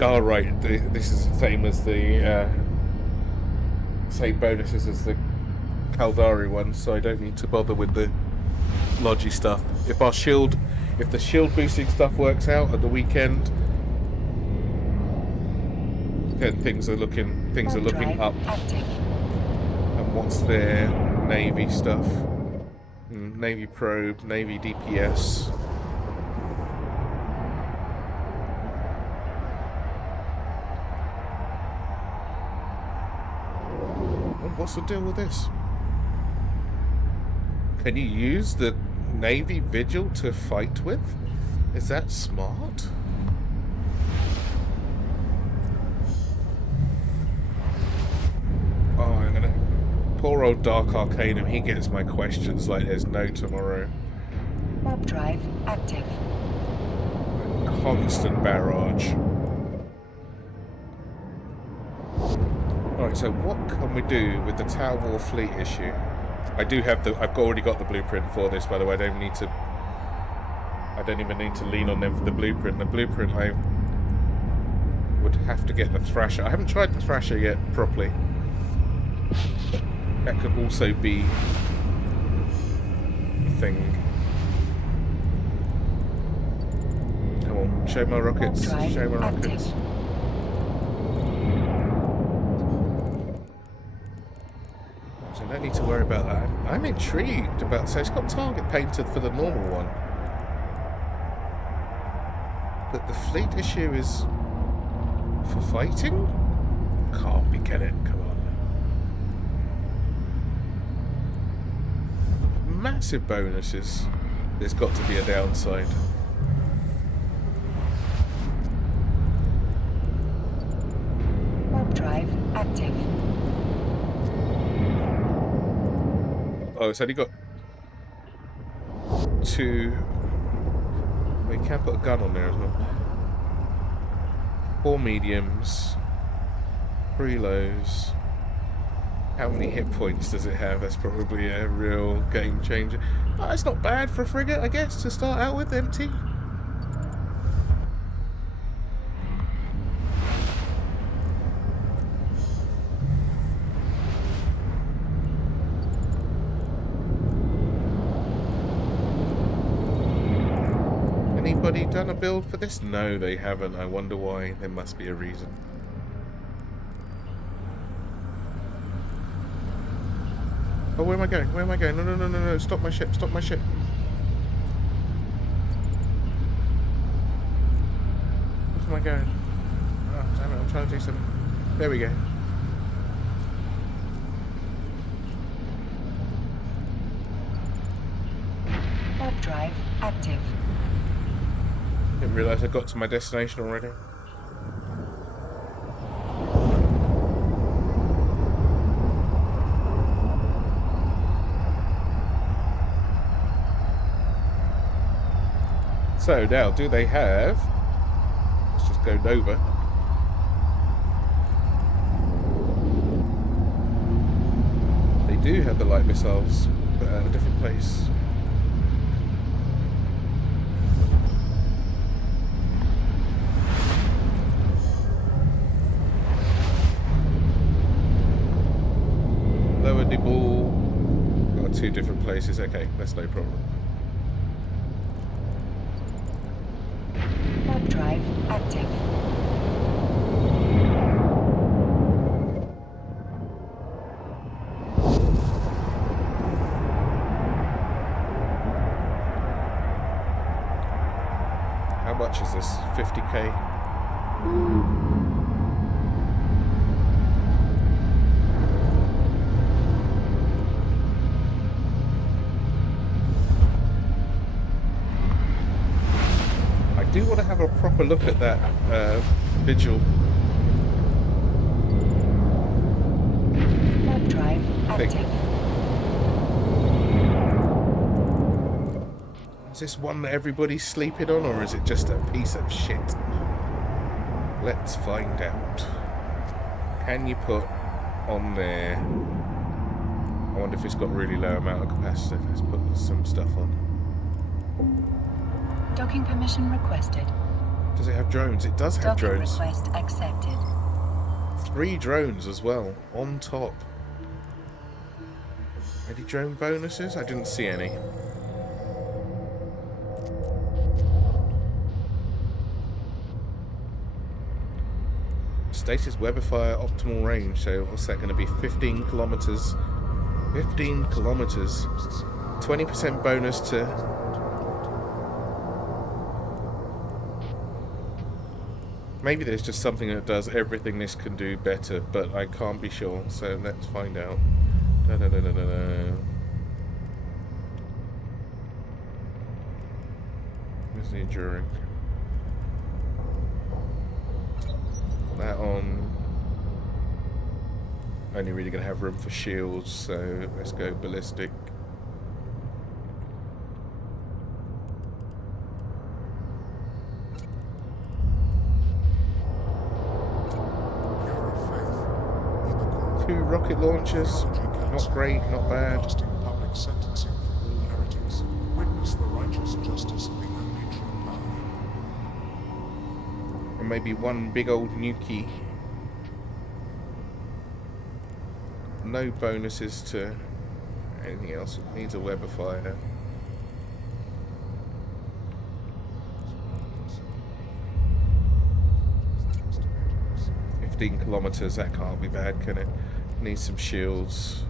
Oh, right. This is the same as the same bonuses as the Caldari one, so I don't need to bother with the Logi stuff. If the shield boosting stuff works out at the weekend, then things are looking up. Active. And what's their Navy stuff? Navy probe, Navy DPS. What's the deal with this? Can you use the Navy Vigil to fight with? Is that smart? Oh, I'm gonna... Poor old Dark Arcanum, he gets my questions like there's no tomorrow. Warp drive active. Constant barrage. Alright, so what can we do with the Tau War fleet issue? I've already got the blueprint for this, by the way. I don't even need to lean on them for the blueprint. The blueprint, I would have to get the Thrasher. I haven't tried the Thrasher yet properly. That could also be a thing. Come on, show my rockets. Show my rockets. So no need to worry about that. I'm intrigued about... So it's got target painted for the normal one. But the fleet issue is for fighting? Can't be, can it? Come on. Massive bonuses. There's got to be a downside. Warp drive active. Oh, it's only got 2... We can put a gun on there as well. 4 mediums. 3 lows. How many hit points does it have? That's probably a real game changer. Oh, that's not bad for a frigate, I guess, to start out with, empty. Anybody done a build for this? No, they haven't. I wonder why. There must be a reason. Oh, where am I going? Where am I going? No, no, no, no, no. Stop my ship. Stop my ship. Where am I going? Oh, damn it. I'm trying to do something. There we go. Warp drive active. Didn't realise I got to my destination already. So now, do they have... Let's just go Nova. They do have the light missiles, but at a different place. Lower Nibble. Got 2 different places. Okay, that's no problem. Warp drive active. much is this? 50k? I do want to have a proper look at that vigil. Warp drive active. Is this one that everybody's sleeping on, or is it just a piece of shit? Let's find out. Can you put on there? I wonder if it's got really low amount of capacity. Let's put some stuff on. Docking permission requested. Does it have drones? It does have Docking drones. request accepted. 3 drones as well, on top. Any drone bonuses? I didn't see any. Status Webifier optimal range, so what's that going to be? 15 kilometers. 15 kilometers. 20% bonus to... Maybe there's just something that does everything this can do better, but I can't be sure, so let's find out. Where's the enduring? Put that on. Only really going to have room for shields, so let's go ballistic. Rocket launchers, not great, not bad. Public sentencing for all heretics. Witness the righteous justice of the only true path. And maybe one big old nukie. No bonuses to anything else. It needs a webifier. Kilometers, that can't be bad, can it? Needs some shields.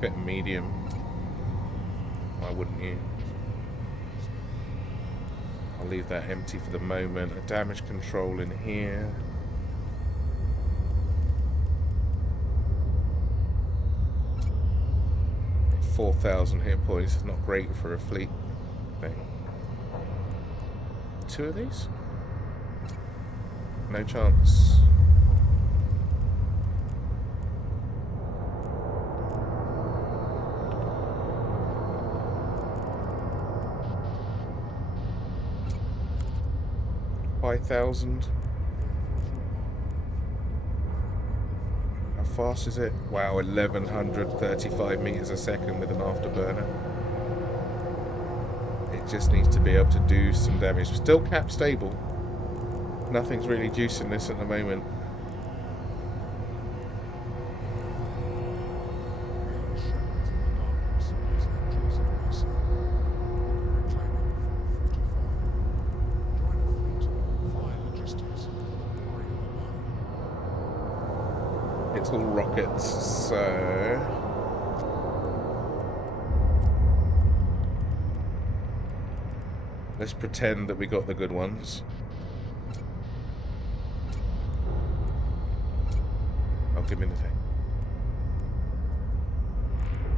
Fit medium. Why wouldn't you? I'll leave that empty for the moment. A damage control in here. $4,000 hit points is not great for a fleet thing. 2 of these? No chance. $5,000. How fast is it? Wow, 1135 meters a second with an afterburner. It just needs to be able to do some damage. Still cap stable. Nothing's really juicing this at the moment. It's all rockets, so let's pretend that we got the good ones. Oh, give me the thing.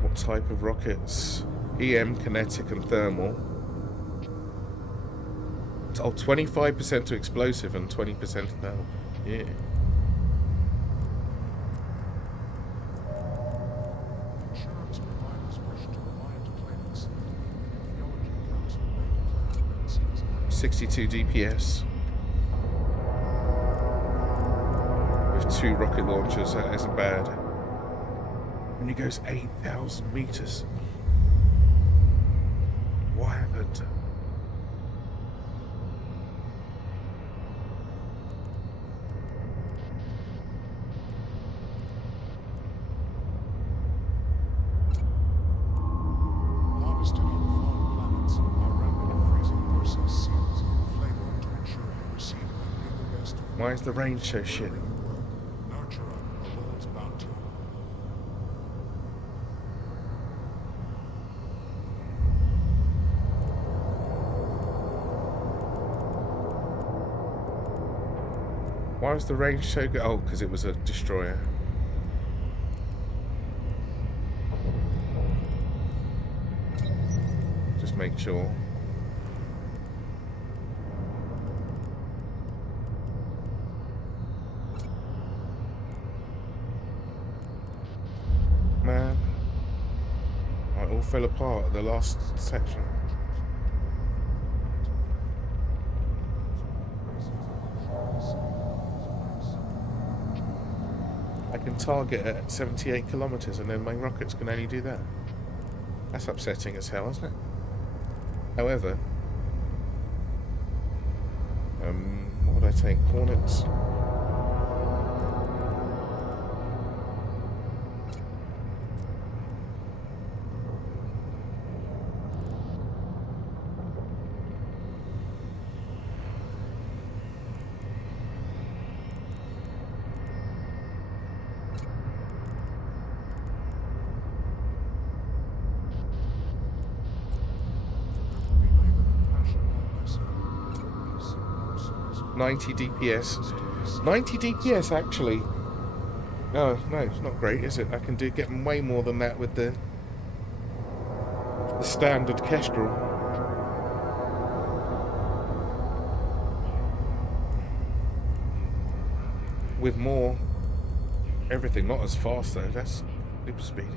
What type of rockets? EM, kinetic, and thermal. Oh, 25% to explosive and 20% to thermal. Yeah. .62 DPS with 2 rocket launchers. That isn't bad. And he goes 8,000 meters. What happened? harvested on foreign planets are rapid freezing process seals in flavor to ensure you receive only the best Why is the range so shit? work. Nurturer, the world's bounty. Why was the range so good? Oh, because it was a destroyer. Just make sure. Man, I all fell apart at the last section. I can target at 78 kilometers and then my rockets can only do that. That's upsetting as hell, isn't it? However, what would I take? Hornets? Be neither compassion nor mercy, nor peace, nor solace. 90 DPS. 90 DPS actually. No, it's not great, is it? I can get way more than that with the standard Kestrel. With more everything, not as fast though. That's super speedy.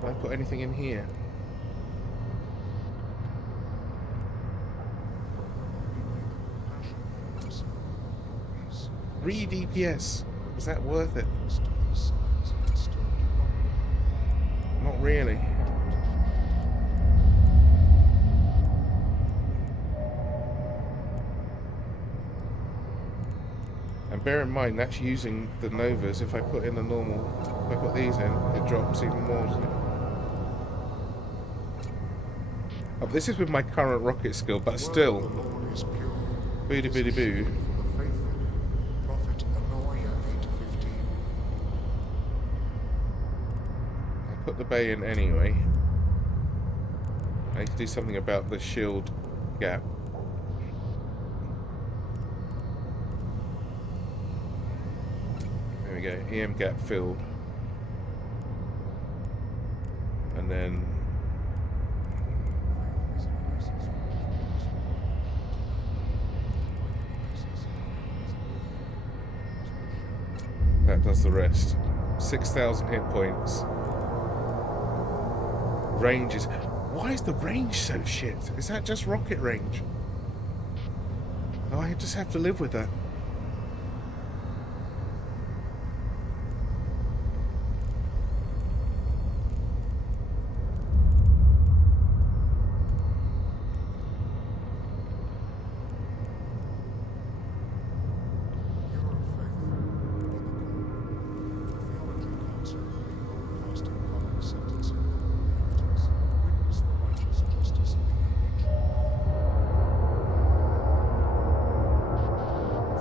Can I put anything in here? 3 DPS. Is that worth it? Not really. And bear in mind, that's using the Novas. If I put in the normal, if I put these in, it drops even more, doesn't it? Oh, this is with my current rocket skill, but still. Boody boody boo. I'll put the bay in anyway. I need to do something about the shield gap. There we go, EM gap filled. And then that does the rest. 6,000 hit points. Range is... Why is the range so shit? Is that just rocket range? Oh, I just have to live with that.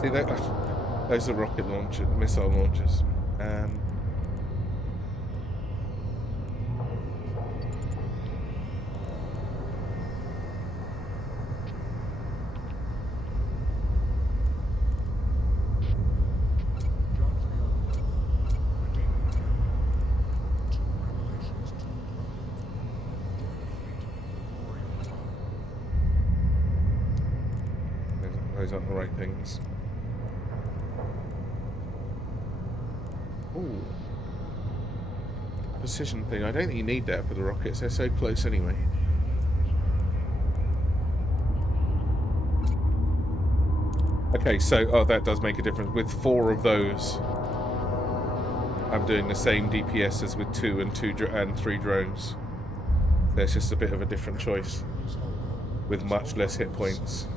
See, those are rocket launchers, missile launchers. Those aren't the right things. Ooh. Precision thing. I don't think you need that for the rockets. They're so close anyway. Okay, so... Oh, that does make a difference. With 4 of those, I'm doing the same DPS as with 2 and 3 drones. There's just a bit of a different choice. With much less hit points.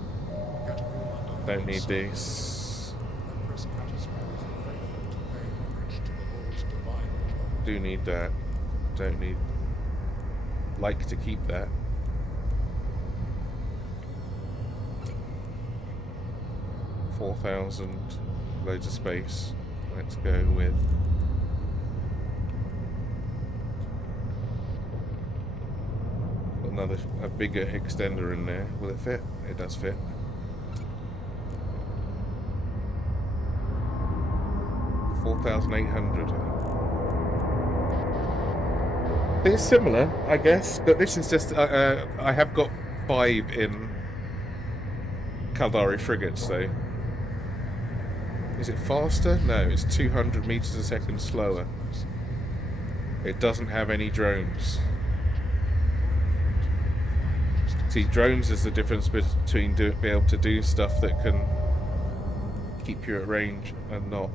Don't need these. Do need that. Don't need like to keep that. $4,000, loads of space. Let's go with a bigger extender in there. Will it fit? It does fit. $4,800. It's similar, I guess, but this is just I have got 5 in Caldari frigates, though. Is it faster? No, it's 200 meters a second slower. It doesn't have any drones. See, drones is the difference between being able to do stuff that can keep you at range and not.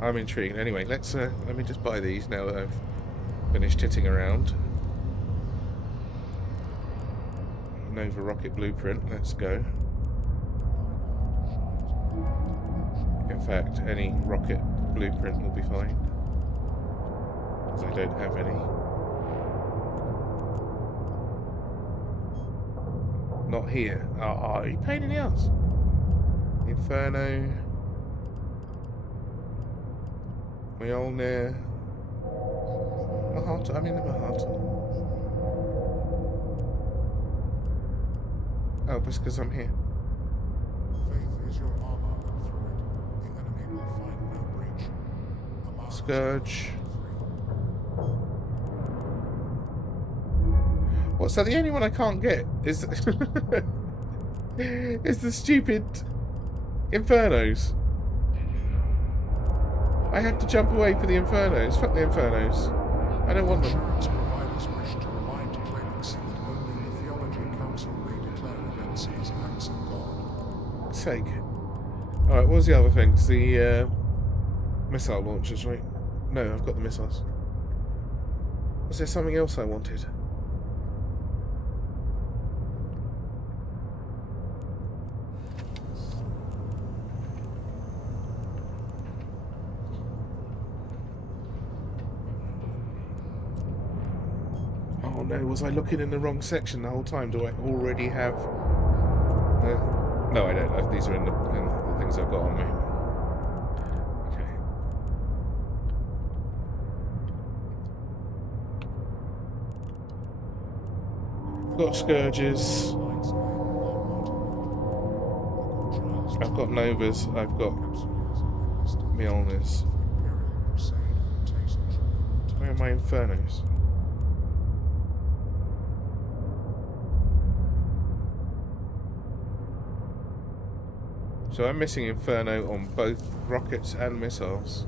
I'm intrigued. Anyway, let me just buy these now that I've finished hitting around. Nova rocket blueprint. Let's go. In fact, any rocket blueprint will be fine, because I don't have any. Not here. Oh, you pain in the ass. Inferno. Mjolnir. Mahata. I'm in the Mahata. Oh, just because I'm here. Faith is your armor, and through it, the enemy will find no breach. Amara Scourge. What's that? The only one I can't get is is the stupid Infernos. I have to jump away for the Infernos. Fuck the Infernos. I don't want them. Insurance providers wish to remind claimants that only the Theology Council may declare events as acts of God. Sake. Alright, what was the other things? The missile launchers, right? No, I've got the missiles. Was there something else I wanted? Oh no, was I looking in the wrong section the whole time? Do I already have... no, I don't. These are in the things I've got on me. Okay. Got Scourges. I've got Novas. I've got Mjolnirs. Where are my Infernos? So I'm missing Inferno on both rockets and missiles.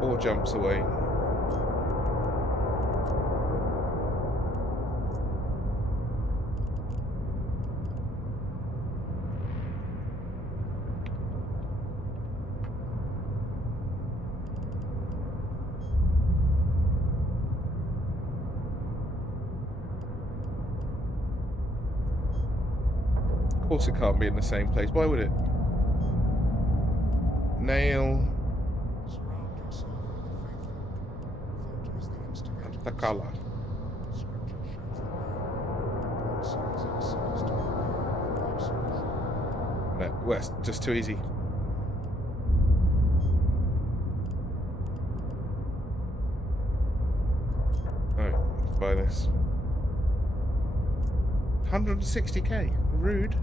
4 jumps away. Of course it can't be in the same place. Why would it? Nail. Surround yourself with the faithful. Thought is the instigator. Takala. Scripture shows the way. God sends its celestial being for absolution. No, well, it's just too easy. Alright, let's buy this. 160k. Rude.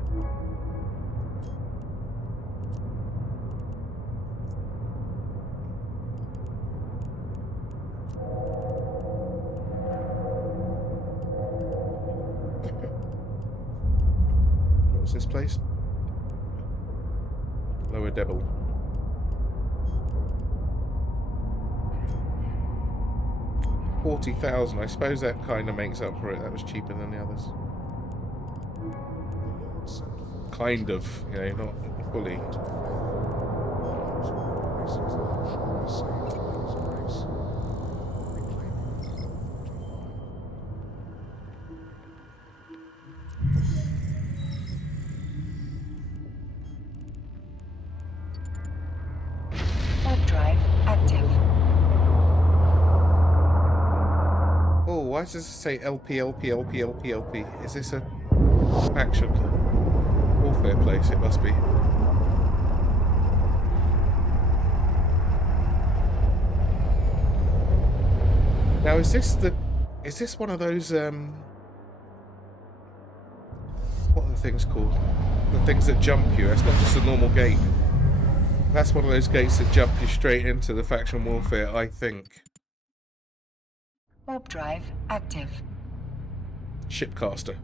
What's this place? Lower Devil. $40,000. I suppose that kind of makes up for it. That was cheaper than the others. Kind of, you know, not fully. Those who embrace his love shall be saved by his grace. Reclaiming 445. drive active. Oh, why does it say LP, LP, LP, LP, LP? Is this a faction warfare place? It must be. Now, is this one of those, what are the things called? The things that jump you. It's not just a normal gate. That's one of those gates that jump you straight into the faction warfare, I think. Warp drive active. Shipcaster.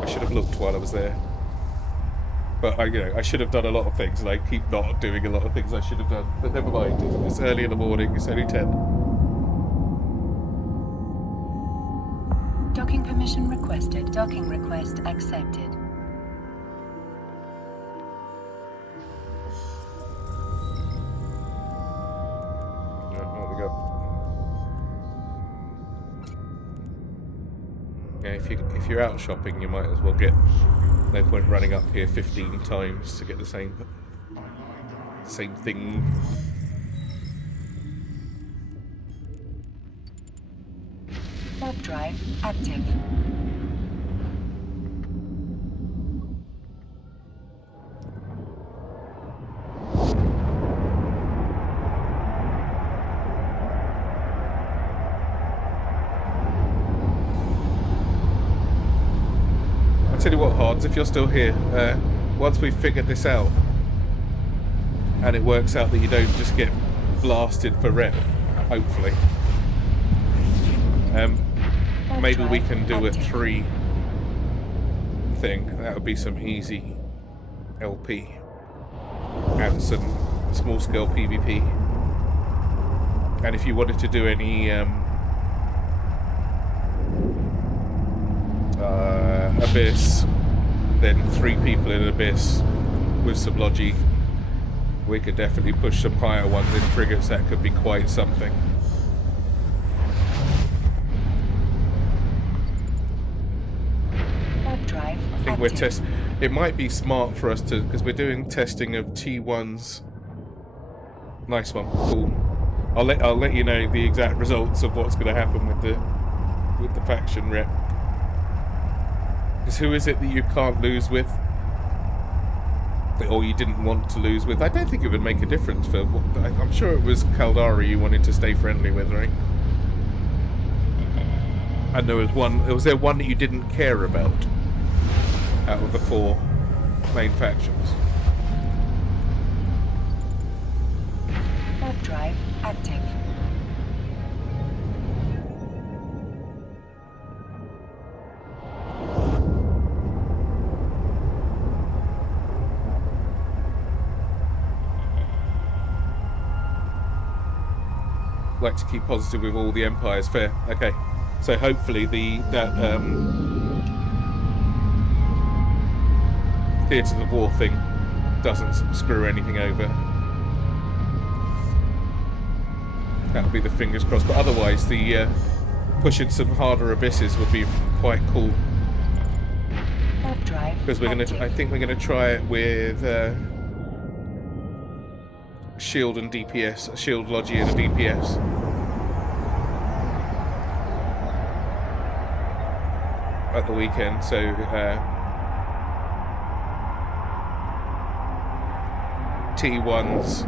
I should have looked while I was there. But I should have done a lot of things, and I keep not doing a lot of things I should have done. But never mind. It's early in the morning. It's only 10. Docking permission requested. Docking request accepted. What we got? Yeah, if you're out shopping, you might as well get. No point running up here 15 times to get the same thing. Warp drive active. I'll tell you what, Hards, if you're still here, once we've figured this out, and it works out that you don't just get blasted for rep, hopefully, maybe we can do a 3 thing. That would be some easy LP and some small-scale PvP. And if you wanted to do any Abyss, then 3 people in Abyss with some logi. We could definitely push some higher ones in frigates. That could be quite something. Drive I think we're it might be smart for us to, because we're doing testing of T1s. Nice one, cool. I'll let you know the exact results of what's going to happen with the faction rep. Because who is it that you can't lose with, or you didn't want to lose with? I don't think it would make a difference for. I'm sure it was Caldari you wanted to stay friendly with, right? And there was one. Was there one that you didn't care about out of the 4 main factions? Warp drive active. Like to keep positive with all the empires. Fair. Okay. So hopefully that Theatres of War thing doesn't screw anything over. That'll be the fingers crossed. But otherwise, the pushing some harder abysses would be quite cool. Because I think we're gonna try it with shield and DPS, shield logi and a DPS. At the weekend, so T1s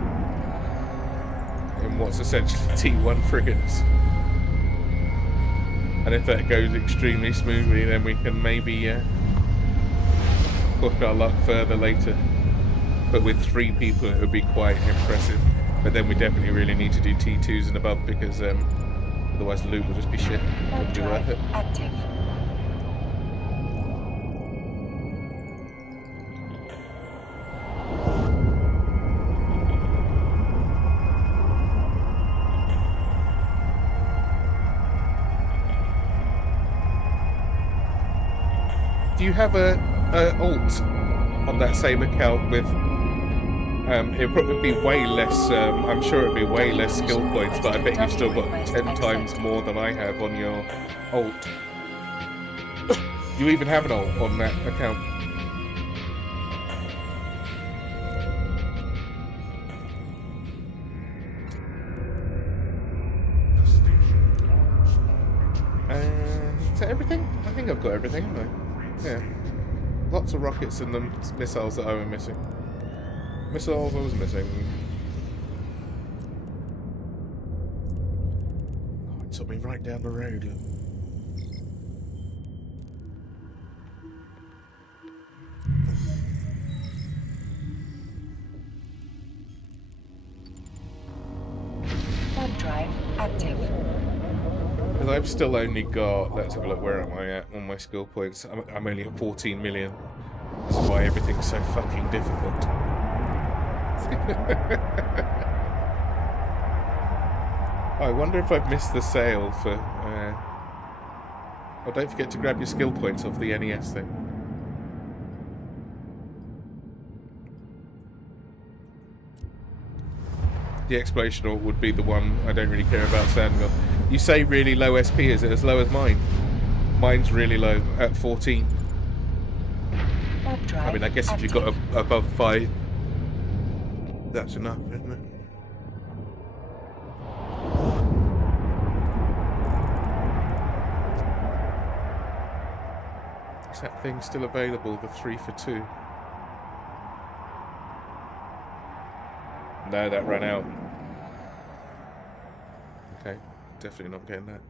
in what's essentially T1 frigates. And if that goes extremely smoothly, then we can maybe push our luck further later. But with 3 people, it would be quite impressive. But then we definitely really need to do T2s and above, because otherwise the loot will just be shit. It wouldn't be worth it. Active. Do you have a alt on that same account with? It'd probably be way less. I'm sure it'd be way less skill points, but I bet you've still got 10 times more than I have on your alt. You even have an alt on that account. Is that everything? I think I've got everything, haven't I? Yeah. Lots of rockets and the missiles that I was missing. Missiles I was missing. Oh, it took me right down the road. Look. Warp drive active. Because I've still only got, let's have a look, where am I at on my skill points? I'm only at 14 million. That's why everything's so fucking difficult. I wonder if I've missed the sale for... Oh, don't forget to grab your skill points off the NES thing. The exploration ore would be the one I don't really care about standing on. You say really low SP, is it as low as mine? Mine's really low, at 14. Warp drive I mean, I guess if you've got above 5, that's enough, isn't it? Is that thing still available, the 3 for 2? No, that ran out. Okay, definitely not getting that.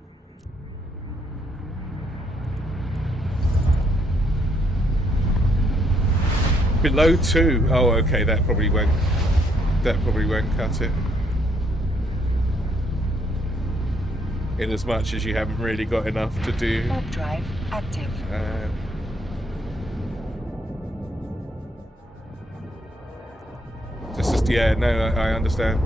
Below 2. Oh, okay, that probably won't cut it. In as much as you haven't really got enough to do. Warp drive active. Just yeah, no, I understand.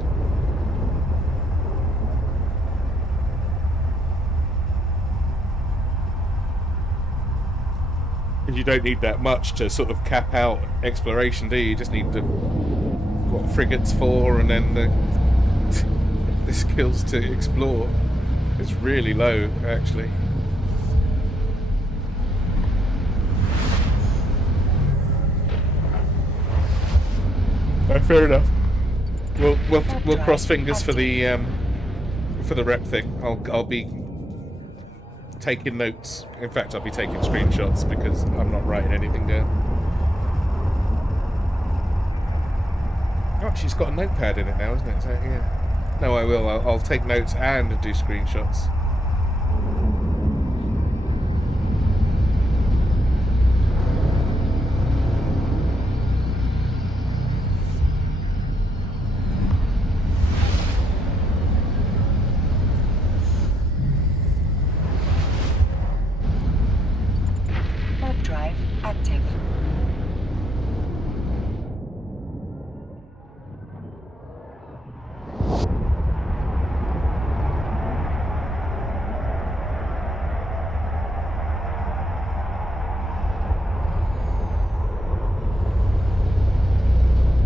You don't need that much to sort of cap out exploration, do you? You just need the what frigates for, and then the skills to explore. It's really low, actually. Fair enough. We'll cross fingers for the rep thing. I'll be taking notes. In fact, I'll be taking screenshots because I'm not writing anything down. Oh, she's got a notepad in it now, isn't it? So, yeah. No, I will. I'll take notes and do screenshots.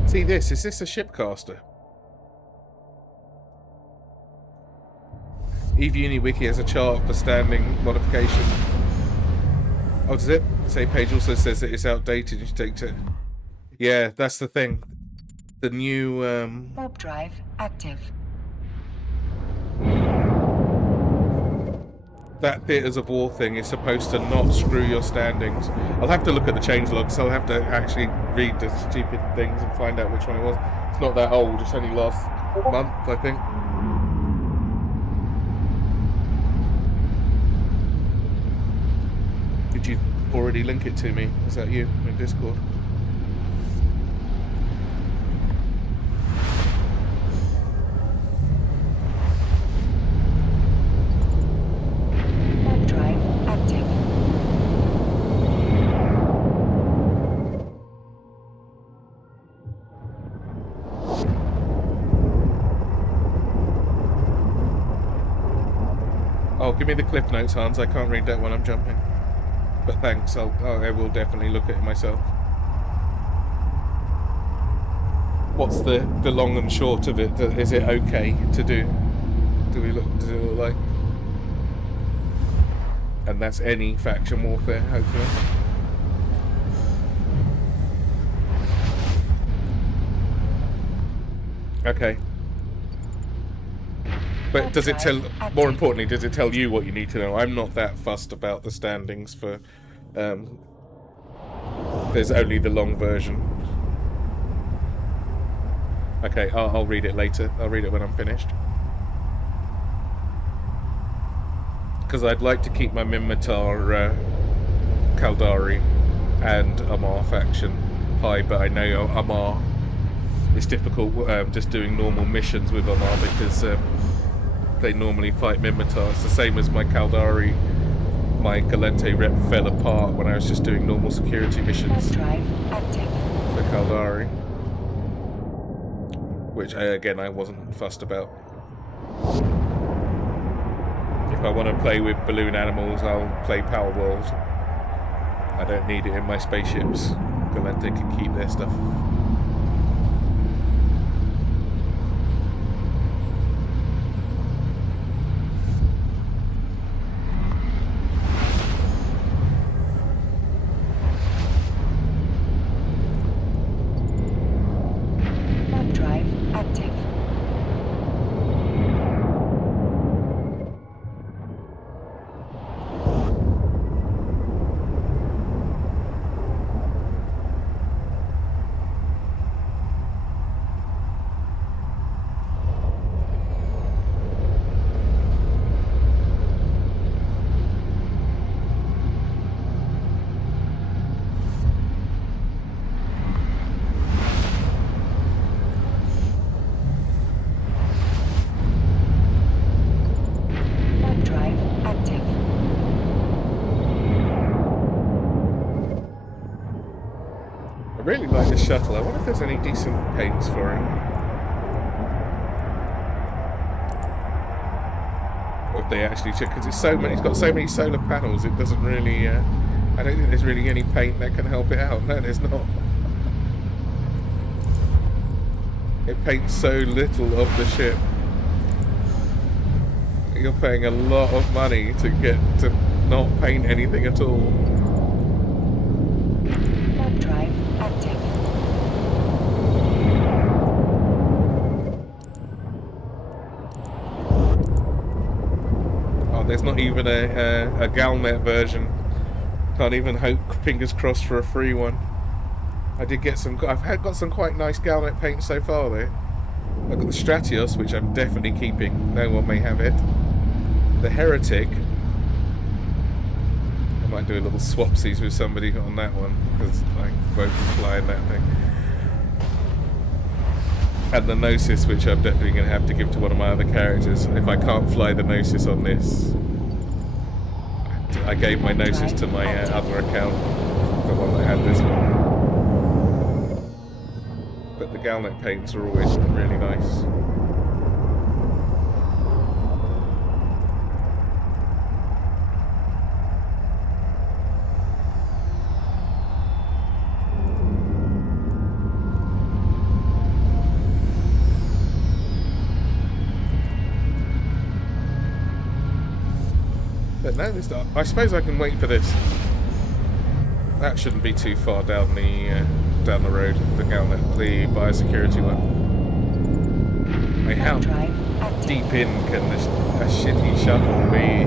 See this? Is this a shipcaster? EVE UniWiki has a chart for standing modification. Oh, does it? Say page also says that it's outdated. You should take it. Yeah, that's the thing. The new Warp drive active. that theatres of war thing is supposed to not screw your standings. I'll have to look at the changelogs. I'll have to actually read the stupid things and find out which one it was. It's not that old. It's only last month, I think. Did you already link it to me? Is that you in Discord? Warp drive active. Oh, give me the cliff notes, Hans. I can't read that when I'm jumping. But thanks. I will definitely look at it myself. What's the long and short of it? Is it okay to do? Does it look like? And that's any faction warfare, hopefully. Okay. But does it tell? More Active. importantly, does it tell you what you need to know? I'm not that fussed about the standings for. There's only the long version. Okay, I'll read it later. I'll read it when I'm finished. Because I'd like to keep my Minmatar, Kaldari, and Amar faction high, but I know Amar is difficult just doing normal missions with Amar because they normally fight Minmatar. It's the same as my Kaldari. My Galente rep fell apart when I was just doing normal security missions Drive active. for Kaldari. Which, again, I wasn't fussed about. If I want to play with balloon animals, I'll play Power World. I don't need it in my spaceships. Galente can keep their stuff. Drive active. Drive active. I really like this shuttle. I wonder if there's any decent paints for it. Or if they actually check, because it's so many. It's got so many solar panels. It doesn't really. I don't think there's really any paint that can help it out. No, there's not. It paints so little of the ship. You're paying a lot of money to get to not paint anything at all. Drive active. Oh, there's not even a Galnet version. Can't even hope, fingers crossed, for a free one. I did get some. I've got some quite nice Galnet paint so far though. I've got the Stratios, which I'm definitely keeping. No one may have it. The Heretic. I might do a little swapsies with somebody on that one because I won't fly in that thing. And the Gnosis, which I'm definitely going to have to give to one of my other characters. If I can't fly the Gnosis on this, I gave my Gnosis to my other account, the one that had this one. But the Galnet paints are always really nice. But no, this, I suppose I can wait for this. That shouldn't be too far down the road. The Galnet, the biosecurity one. I mean, how deep in can this a shitty shuttle be?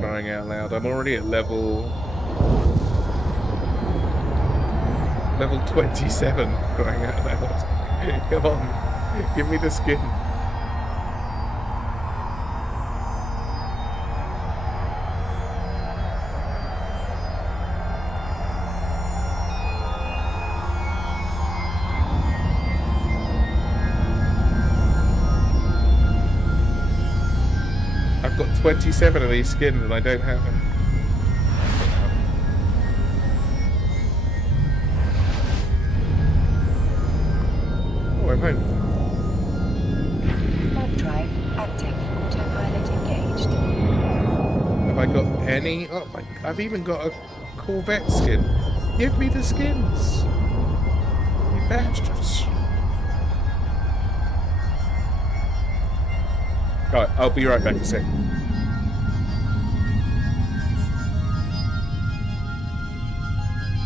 Crying out loud! I'm already at level 27. Crying out loud! Come on, give me the skin. I've got 27 of these skins and I don't have them. Oh, I'm home. Warp drive active. Autopilot engaged. Have I got any? Oh my! I've even got a Corvette skin. Give me the skins, you bastards! Alright, I'll be right back in a sec.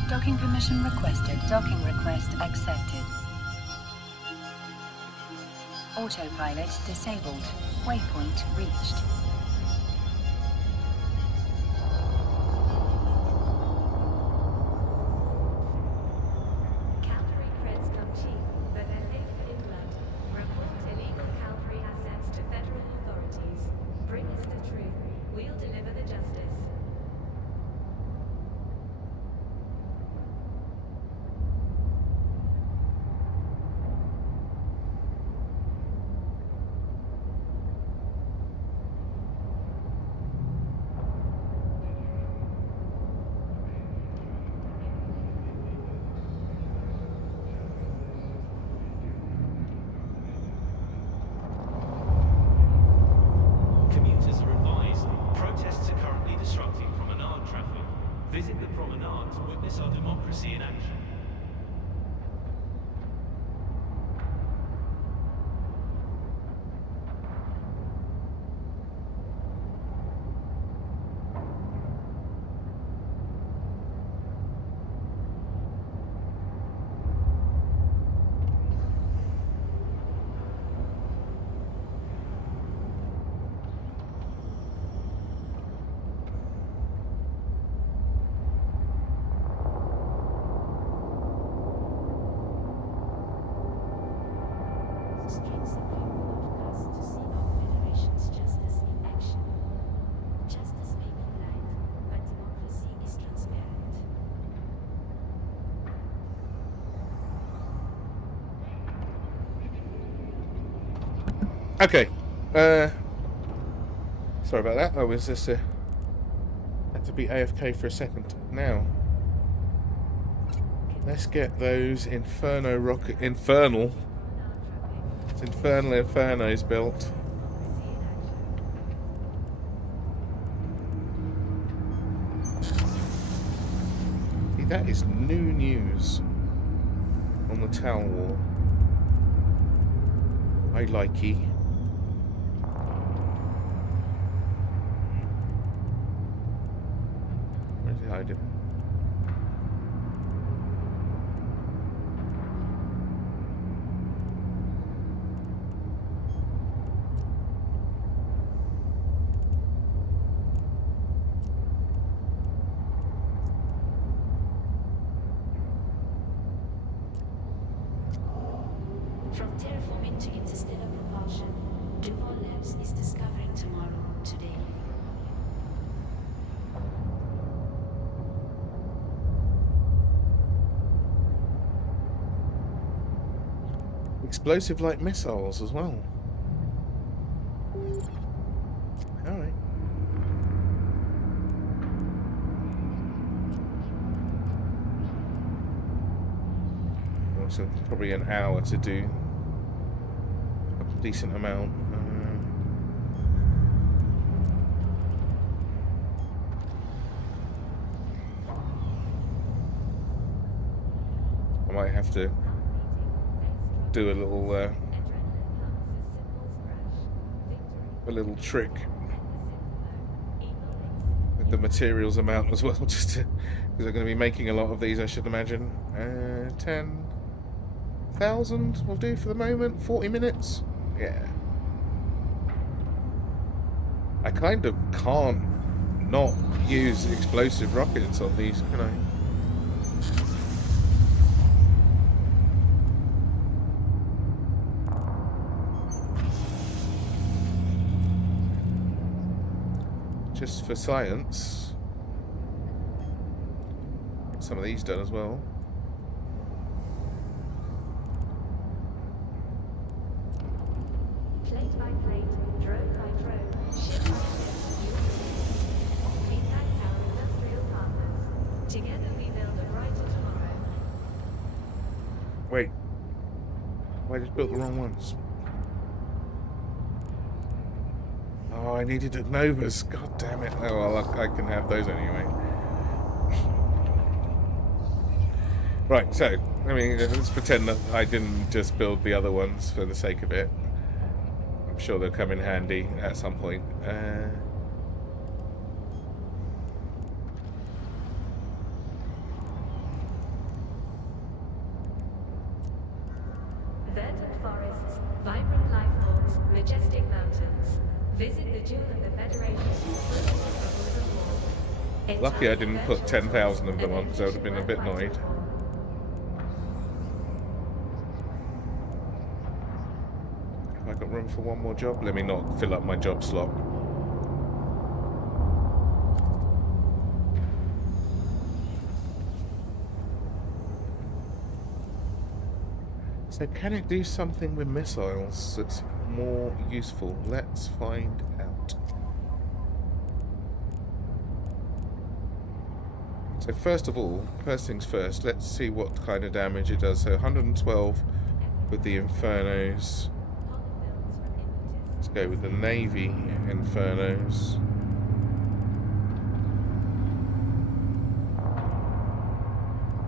Docking permission requested. Docking request accepted. Autopilot disabled. Waypoint reached. Calgary creds come cheap, but they're paid for in blood. Report illegal Calgary assets to federal authorities. Bring us the truth. We'll deliver the justice. Commuters are advised protests are currently disrupting promenade traffic. Visit the promenade to witness our democracy in action. Stream Supreme broadcast to see our Federation's justice in action. Justice may be blind, but democracy is transparent. Okay. Sorry about that. I was just had to be AFK for a second. Now, let's get those infernal infernos built. See, that is new news on the town wall. I like it. Where's he hiding? From terraforming to interstellar propulsion, Duval Labs is discovering tomorrow, today. Explosive like missiles as well. Alright. Also, probably an hour to do a decent amount. I might have to do a little trick with the materials amount as well, just to, because I'm going to be making a lot of these, I should imagine. 10,000 will do for the moment. 40 minutes. Yeah. I kind of can't not use explosive rockets on these, can I? Just for science. Get some of these done as well. Plate by plate, drone by drone, ship by ship, feedback our industrial partners. Together we build a brighter tomorrow. Wait. I just built the wrong ones. Oh, I needed a Novas. God damn it. Oh, well, I can have those anyway. Right, so, I mean, let's pretend that I didn't just build the other ones for the sake of it. I'm sure they'll come in handy at some point. Vet and forests, vibrant life forms, majestic mountains. Visit the Jewel of the Federation. Through the troubles of war. Lucky I didn't put Enchant 10,000 of tools, them on, an because I would have been a bit ambition annoyed. worth fighting for. Have I got room for one more job? Let me not fill up my job slot. So can it do something with missiles that's more useful? Let's find out. So first of all, first things first, let's see what kind of damage it does. So 112 with the Infernos. Let's go with the Navy Infernos.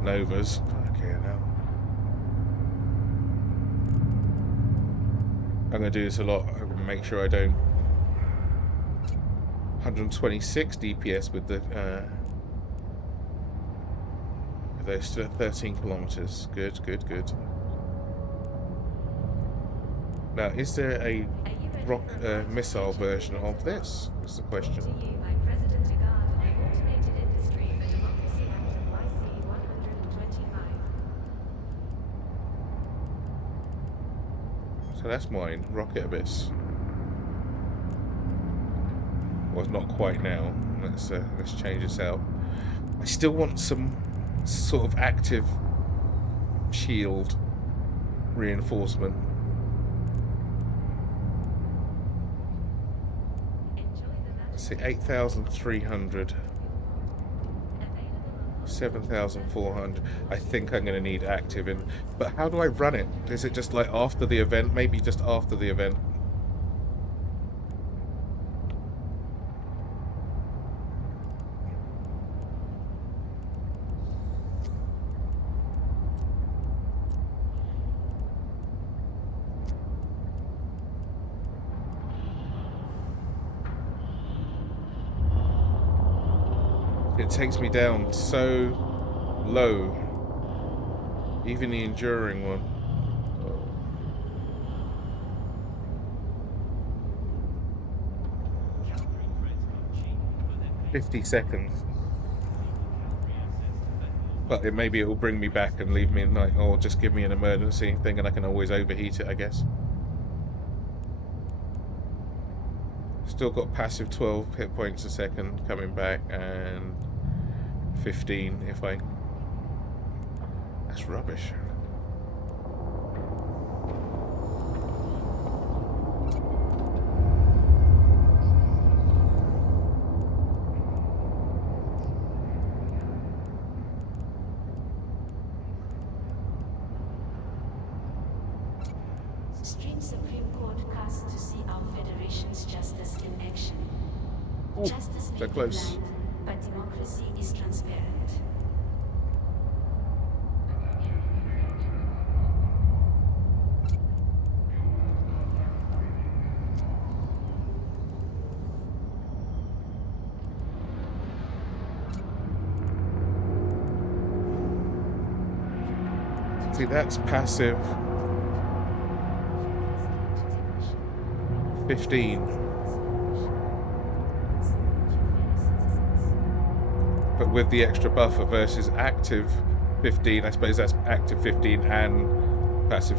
Novas. Okay, now. I'm going to do this a lot. I'm going to make sure I don't. 126 DPS with the with those 13 kilometers. Good, good, good. Now, is there a rock missile version of this? That's the question. Brought to you by President Agard of the Automated Industry for Democracy Act of YC 125. So that's mine, Rocket Abyss. Well, not quite now. Let's change this out. I still want some sort of active shield reinforcement. Let's see, 8,300. 7,400. I think I'm going to need active in. But how do I run it? Is it just like after the event? Maybe just after the event. It takes me down so low, even the enduring one. 50 seconds. But maybe it will bring me back and leave me in night, or just give me an emergency thing and I can always overheat it, I guess. Still got passive 12 hit points a second coming back, and 15 if I... That's rubbish. Stream Supreme Court cast to see our Federation's justice in action. Ooh, Justice may so be close. blind, but democracy is transparent. See, that's passive 15. But with the extra buffer versus active 15, I suppose that's active 15 and passive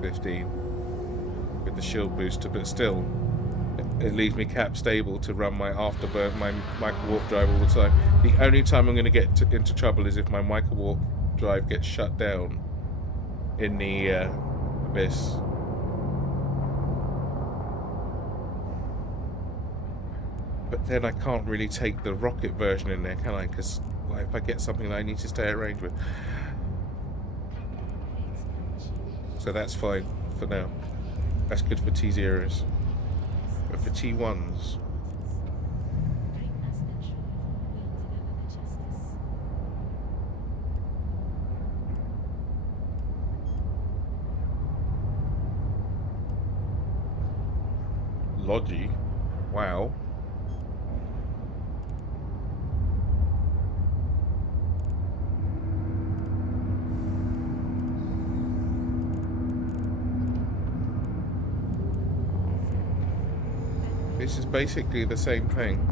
15 with the shield booster, but still it leaves me cap stable to run my afterburn, my micro warp drive all the time. The only time I'm going to get into trouble is if my micro warp drive gets shut down in the abyss. But then I can't really take the rocket version in there, can I? Because if I get something that I need to stay at range with. So that's fine for now. That's good for T0s. But for T1s... Bring us the truth, we'll deliver the justice. Logi? Wow. This is basically the same thing.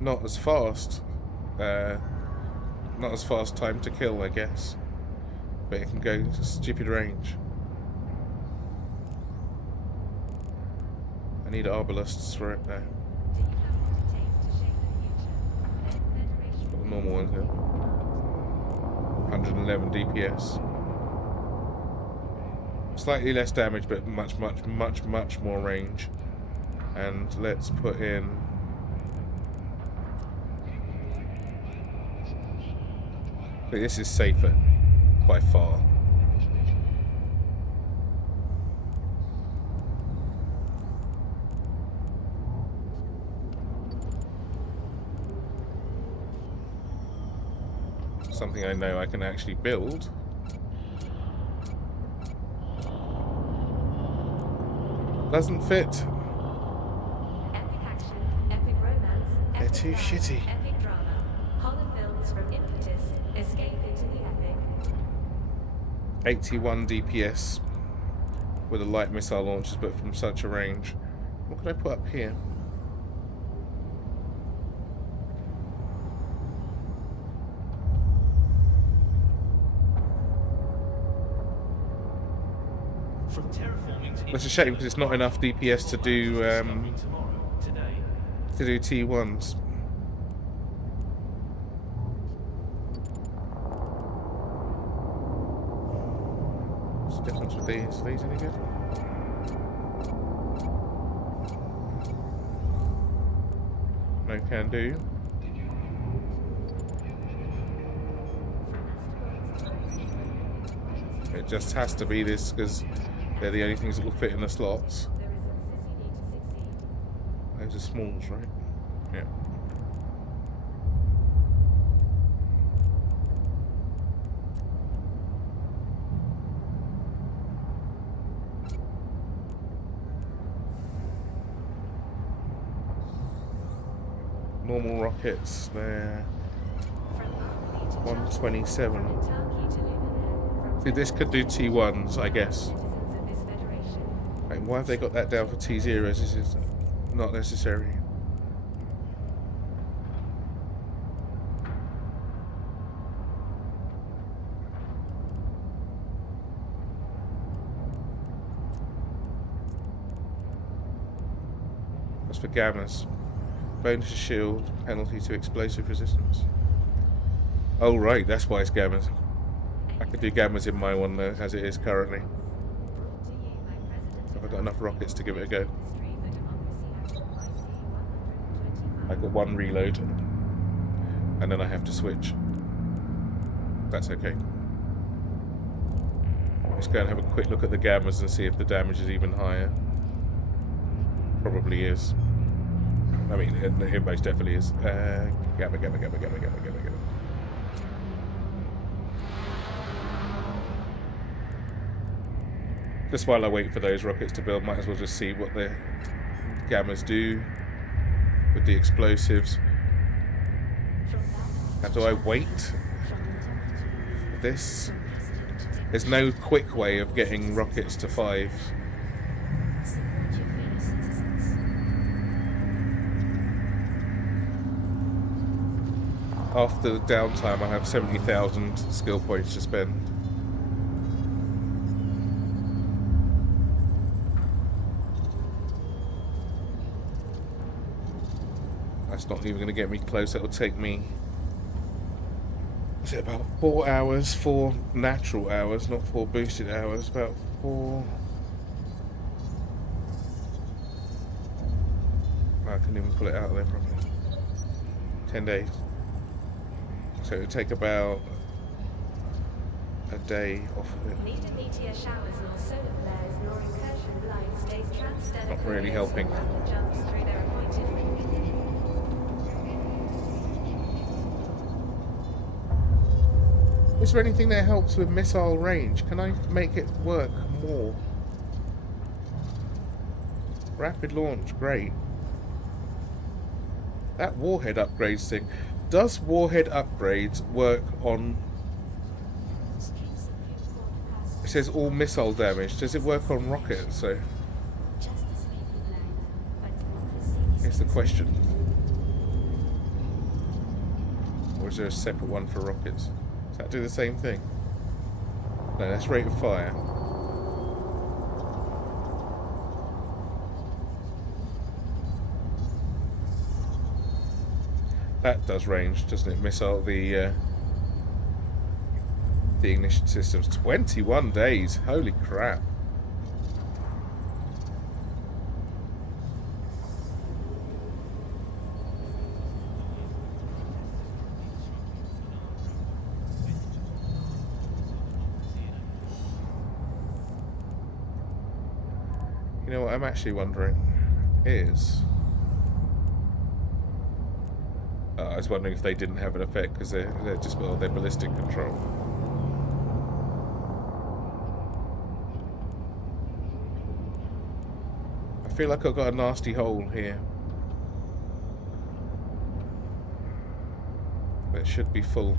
Not as fast. Not as fast time to kill, I guess. But it can go to stupid range. I need arbalists for it now. Do you have what it takes to shape the future? Federation. Got the normal ones here. 111 DPS. Slightly less damage, but much more range. And let's put in. But this is safer by far. Something I know I can actually build. Doesn't fit. Epic action, epic romance, They're epic too drama, shitty. Epic drama. Hollow films from impetus. Escape into the epic. 81 DPS with a light missile launchers, but from such a range. What can I put up here? From terraforming to That's a shame because it's not enough DPS to do tomorrow, today. T1s. What's the difference with these? Are these any good? No can do. It just has to be this because they're the only things that will fit in the slots. The resources you need to succeed. Those are smalls, right? Yeah. Normal rockets, they're From Barnaby to 127. From Kentucky to Luminaire. See, this could do T1s, I guess. Citizens of this federation. Like, why have they got that down for T0s? This is not necessary. That's for gammas. Bonus to shield, penalty to explosive resistance. Oh right, that's why it's gammas. I could do gammas in my one though, as it is currently. Brought to you by President I've got enough rockets to give it a go. History for Democracy Action IC 125. I got one reload, and then I have to switch. That's okay. Let's go and have a quick look at the gammas and see if the damage is even higher. Probably is. I mean, it most definitely is. Gamma. Just while I wait for those rockets to build, might as well just see what the gammas do with the explosives. How do I wait for this? There's no quick way of getting rockets to 5. Support your fellow citizens. After the downtime, I have 70,000 skill points to spend. That's not even going to get me close. It'll take me, is it about 4 hours, 4 natural hours, not 4 boosted hours, about 4. I couldn't even pull it out of there properly. 10 days. So it would take about a day off of it. Neither meteor showers nor solar flares nor incursion blind stays transstellar. Not really couriers helping. rapid jumps through their appointed route. Is there anything that helps with missile range? Can I make it work more? Rapid launch, great. that warhead upgrades thing. Does warhead upgrades work on... It says all missile damage. Does it work on rockets? So here's the question. Or is there a separate one for rockets? Does that do the same thing? No, that's rate of fire. That does range, doesn't it? Missile, the ignition systems. 21 days. Holy crap. You know what I'm actually wondering is... I was wondering if they didn't have an effect because they're just, well, they're ballistic control. I feel like I've got a nasty hole here. That should be full.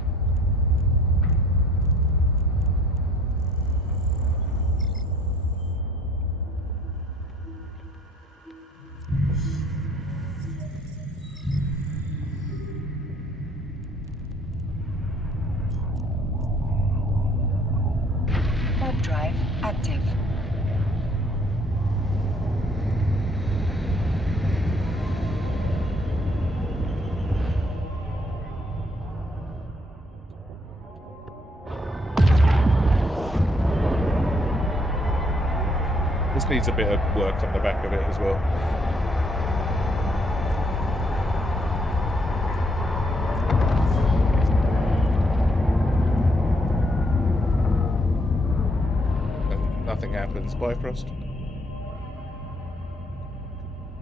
Warp drive active. This needs a bit of work on the back of it as well. And nothing happens. Bifrost.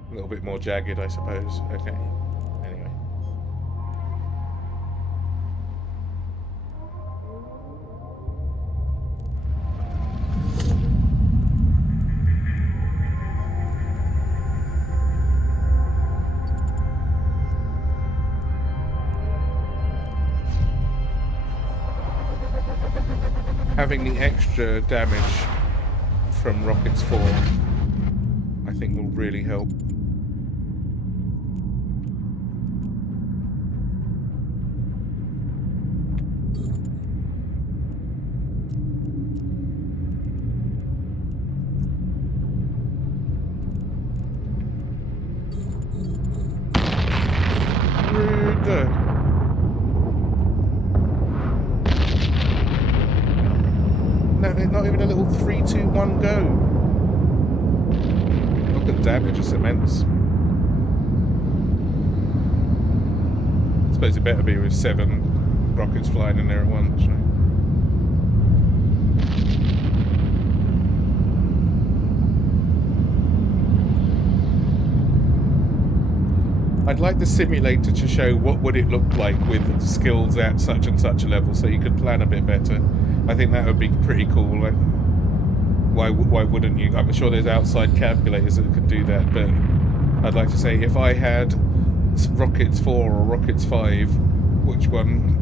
A little bit more jagged, I suppose. Okay. Anyway. Having the extra damage from rockets 4, I think, will really help. Rude. No, not even a little 3, 2, 1 go. Look at the damage, it's immense. I suppose it better be with 7 rockets flying in there at once, right? I'd like the simulator to show what would it look like with skills at such and such a level, so you could plan a bit better. I think that would be pretty cool. Like, why wouldn't you? I'm sure there's outside calculators that could do that, but I'd like to say if I had rockets 4 or rockets 5, which one?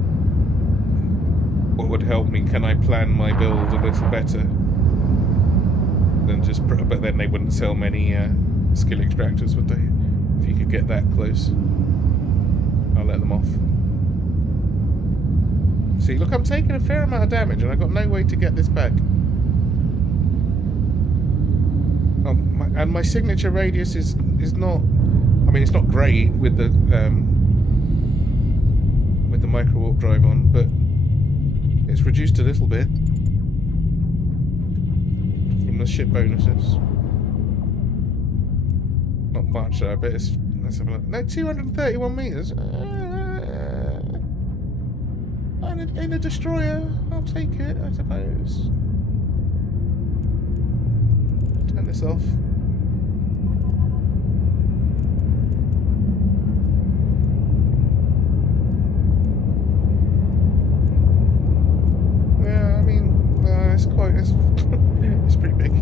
What would help me? Can I plan my build a little better than just? But then they wouldn't sell many skill extractors, would they? If you could get that close, I'll let them off. See, look, I'm taking a fair amount of damage, and I've got no way to get this back. Oh, and my signature radius is not. I mean, it's not great with the micro warp drive on, but it's reduced a little bit from the ship bonuses. Not much, though. I bet it's. Let's have a look. No, 231 meters. In a destroyer, I'll take it, I suppose. Turn this off. Yeah, I mean, it's quite. It's pretty big.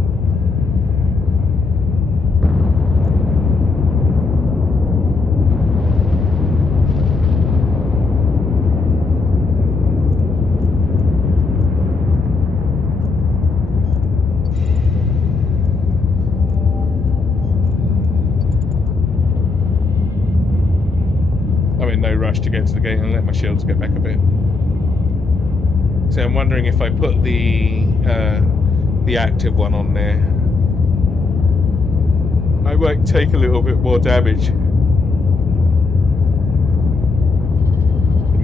I'm in no rush to get to the gate and let my shields get back a bit. So I'm wondering if I put the active one on there, I might take a little bit more damage.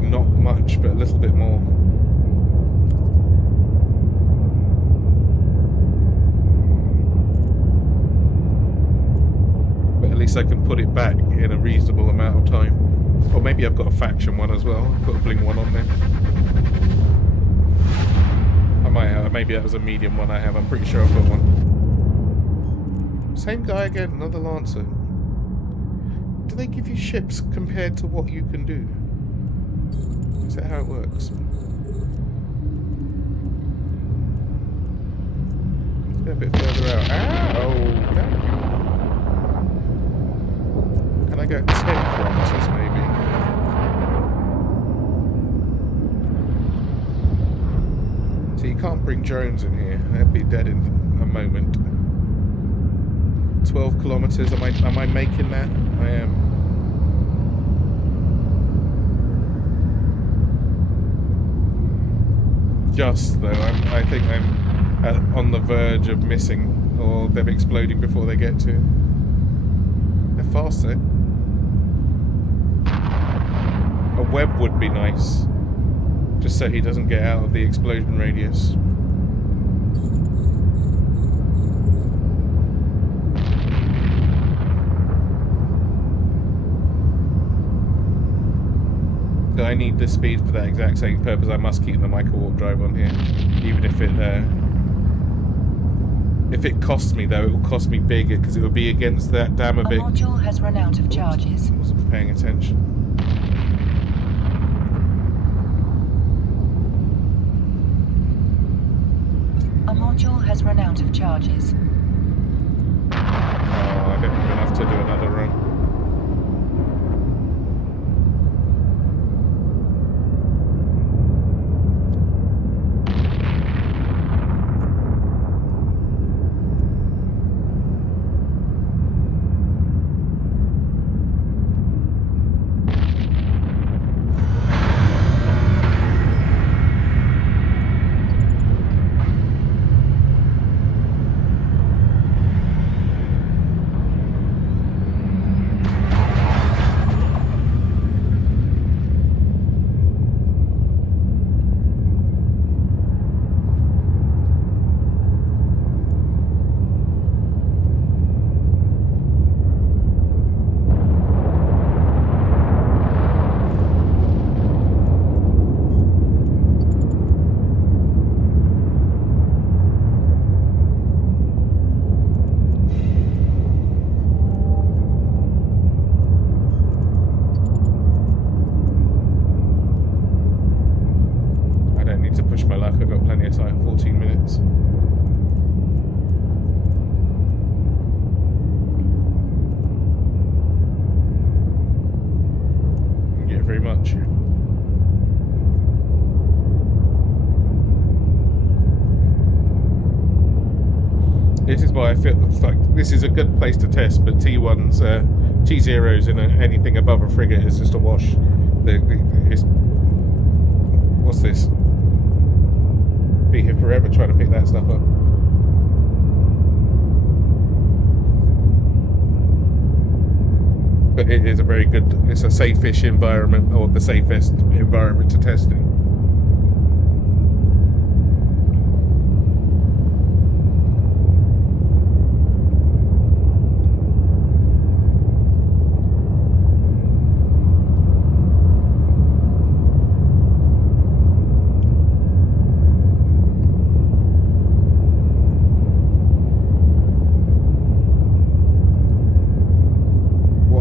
Not much, but a little bit more. But at least I can put it back in a reasonable amount of time. Or maybe I've got a faction one as well. Put a bling one on there. I might have. Maybe that was a medium one I have. I'm pretty sure I've got one. Same guy again, another Lancer. Do they give you ships compared to what you can do? Is that how it works? Let's go a bit further out. Ow! Damn you. Can I go 10 kilometers maybe? So you can't bring drones in here. They'd be dead in a moment. 12 kilometers. Am I making that? I am. Just though, I think I'm on the verge of missing, or them exploding before they get to. They're fast though. A web would be nice, just so he doesn't get out of the explosion radius. I need this speed for that exact same purpose. I must keep the micro-warp drive on here, even if it costs me though. It will cost me bigger because it will be against that damn A bit. module has run out of charges. Wasn't paying attention. A module has run out of charges. Oh, I don't even have to do another run. I've got plenty of time, 14 minutes. Didn't get very much. This is why I feel like this is a good place to test, but T1's, T0's in anything above a frigate is just a wash. What's this? Be here forever trying to pick that stuff up. But it is a very good, it's a safe-ish environment, or the safest environment to test in.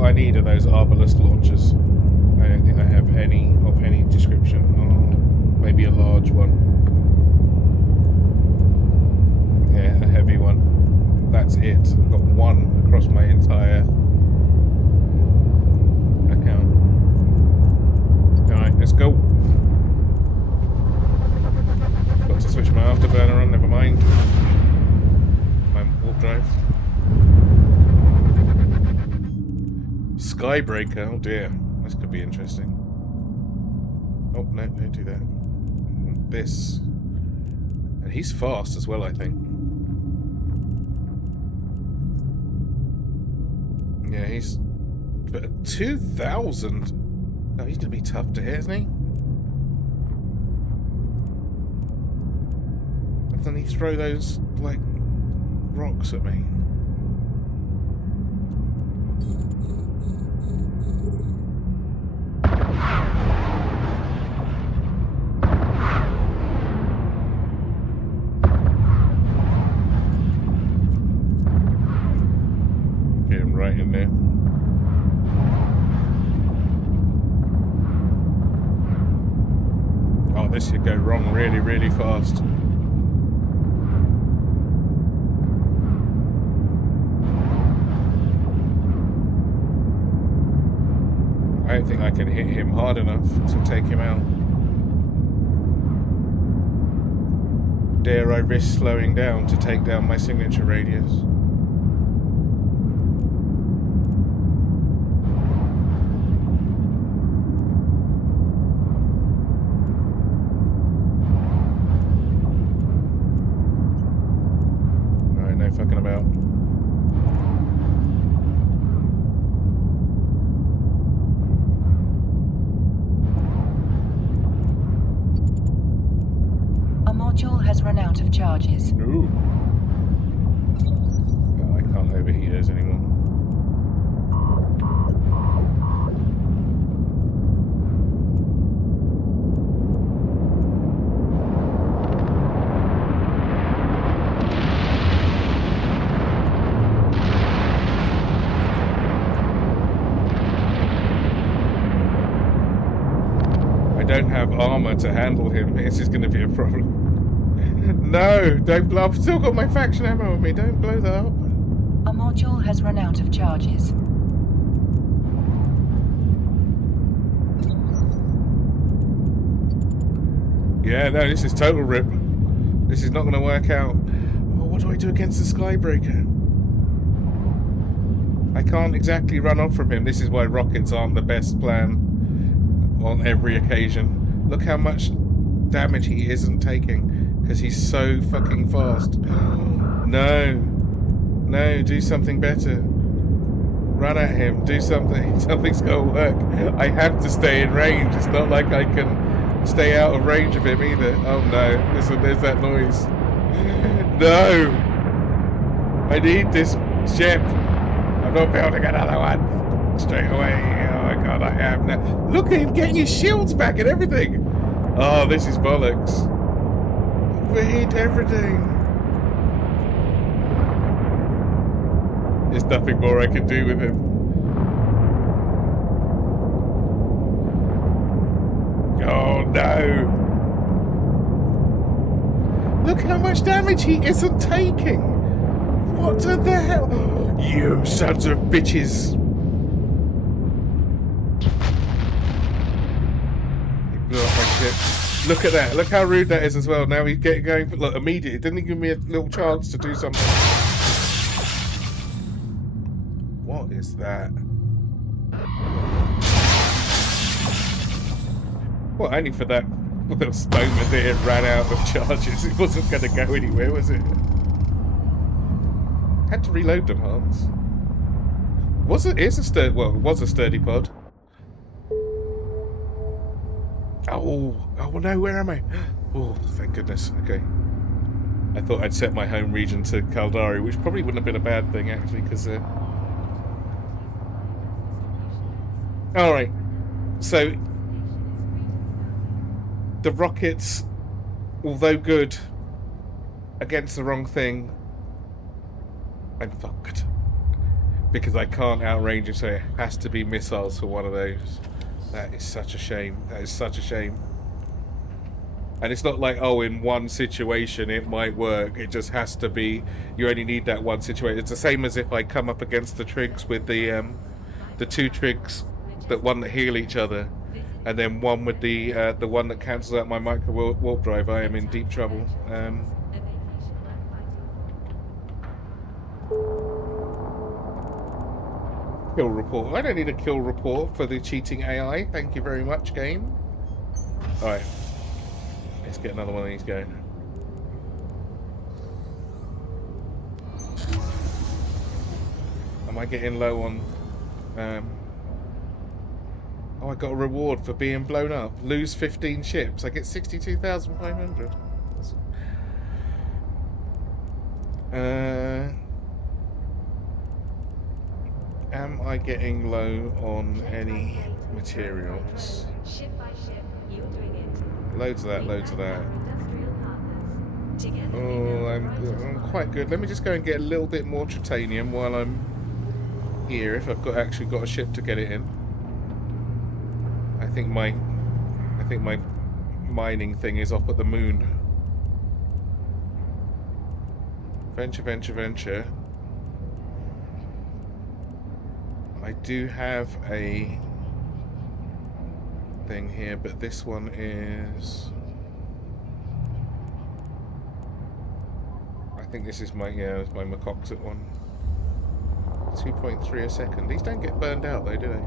I need are those Arbalest launchers. I don't think I have any of any description. Oh, maybe a large one. Yeah, a heavy one. That's it. I've got one across my entire account. Alright, let's go. Got to switch my afterburner on, never mind. My warp drive. Skybreaker, oh dear. This could be interesting. Oh, no, don't do that. This. And he's fast as well, I think. Yeah, he's... But 2,000? Oh, he's going to be tough to hit, isn't he? And then he throw those, like, rocks at me. Get him right in there. Oh, this could go wrong really, really fast. I don't think I can hit him hard enough to take him out. Dare I risk slowing down to take down my signature radius? Alright, no fucking about. Module has run out of charges. No. Oh, I can't overheat those anymore. I don't have armor to handle him. This is going to be a problem. No, don't blow. I've still got my faction ammo with me. Don't blow that up. A module has run out of charges. Yeah, no, this is total rip. This is not going to work out. Oh, what do I do against the Skybreaker? I can't exactly run off from him. This is why rockets aren't the best plan on every occasion. Look how much damage he isn't taking. Because he's so fucking fast. No. No, do something better. Run at him. Do something. Something's got to work. I have to stay in range. It's not like I can stay out of range of him either. Oh no. Listen, there's that noise. No. I need this ship. I'm not building another one. Straight away. Oh my god, I am now. Look at him getting his shields back and everything. Oh, this is bollocks. Overheat everything. There's nothing more I can do with him. Oh no! Look how much damage he isn't taking! What the hell? You sons of bitches! He blew up my ship. Look at that. Look how rude that is as well. Now he's going look, immediately. Didn't he give me a little chance to do something? What is that? Well, only for that little moment that it ran out of charges. It wasn't going to go anywhere, was it? Had to reload them, Hans. Was it? It's a sturdy. Well, it was a sturdy pod. Oh no, where am I? Oh, thank goodness. Okay. I thought I'd set my home region to Caldari, which probably wouldn't have been a bad thing, actually, because... Alright. So... The rockets, although good, against the wrong thing, I'm fucked. Because I can't outrange him, so it has to be missiles for one of those. That is such a shame. That is such a shame. And it's not like, oh, in one situation it might work. It just has to be, you only need that one situation. It's the same as if I come up against the trigs with the two trigs, that one that heal each other, and then one with the one that cancels out my micro warp drive. I am in deep trouble. Kill report. I don't need a kill report for the cheating AI. Thank you very much, game. Alright. Let's get another one of these going. Am I getting low on... Oh, I got a reward for being blown up. Lose 15 ships. I get 62,500. Am I getting low on any materials? Ship by ship, you're doing it. Loads of that, loads of that. Industrial partners. Together Oh, I'm quite good. Let me just go and get a little bit more titanium while I'm here, if I've actually got a ship to get it in. I think my mining thing is up at the moon. Venture, venture, venture. I do have a thing here, but this one is... I think this is my, yeah, it's my McCoxet one. 2.3 a second. These don't get burned out though, do they?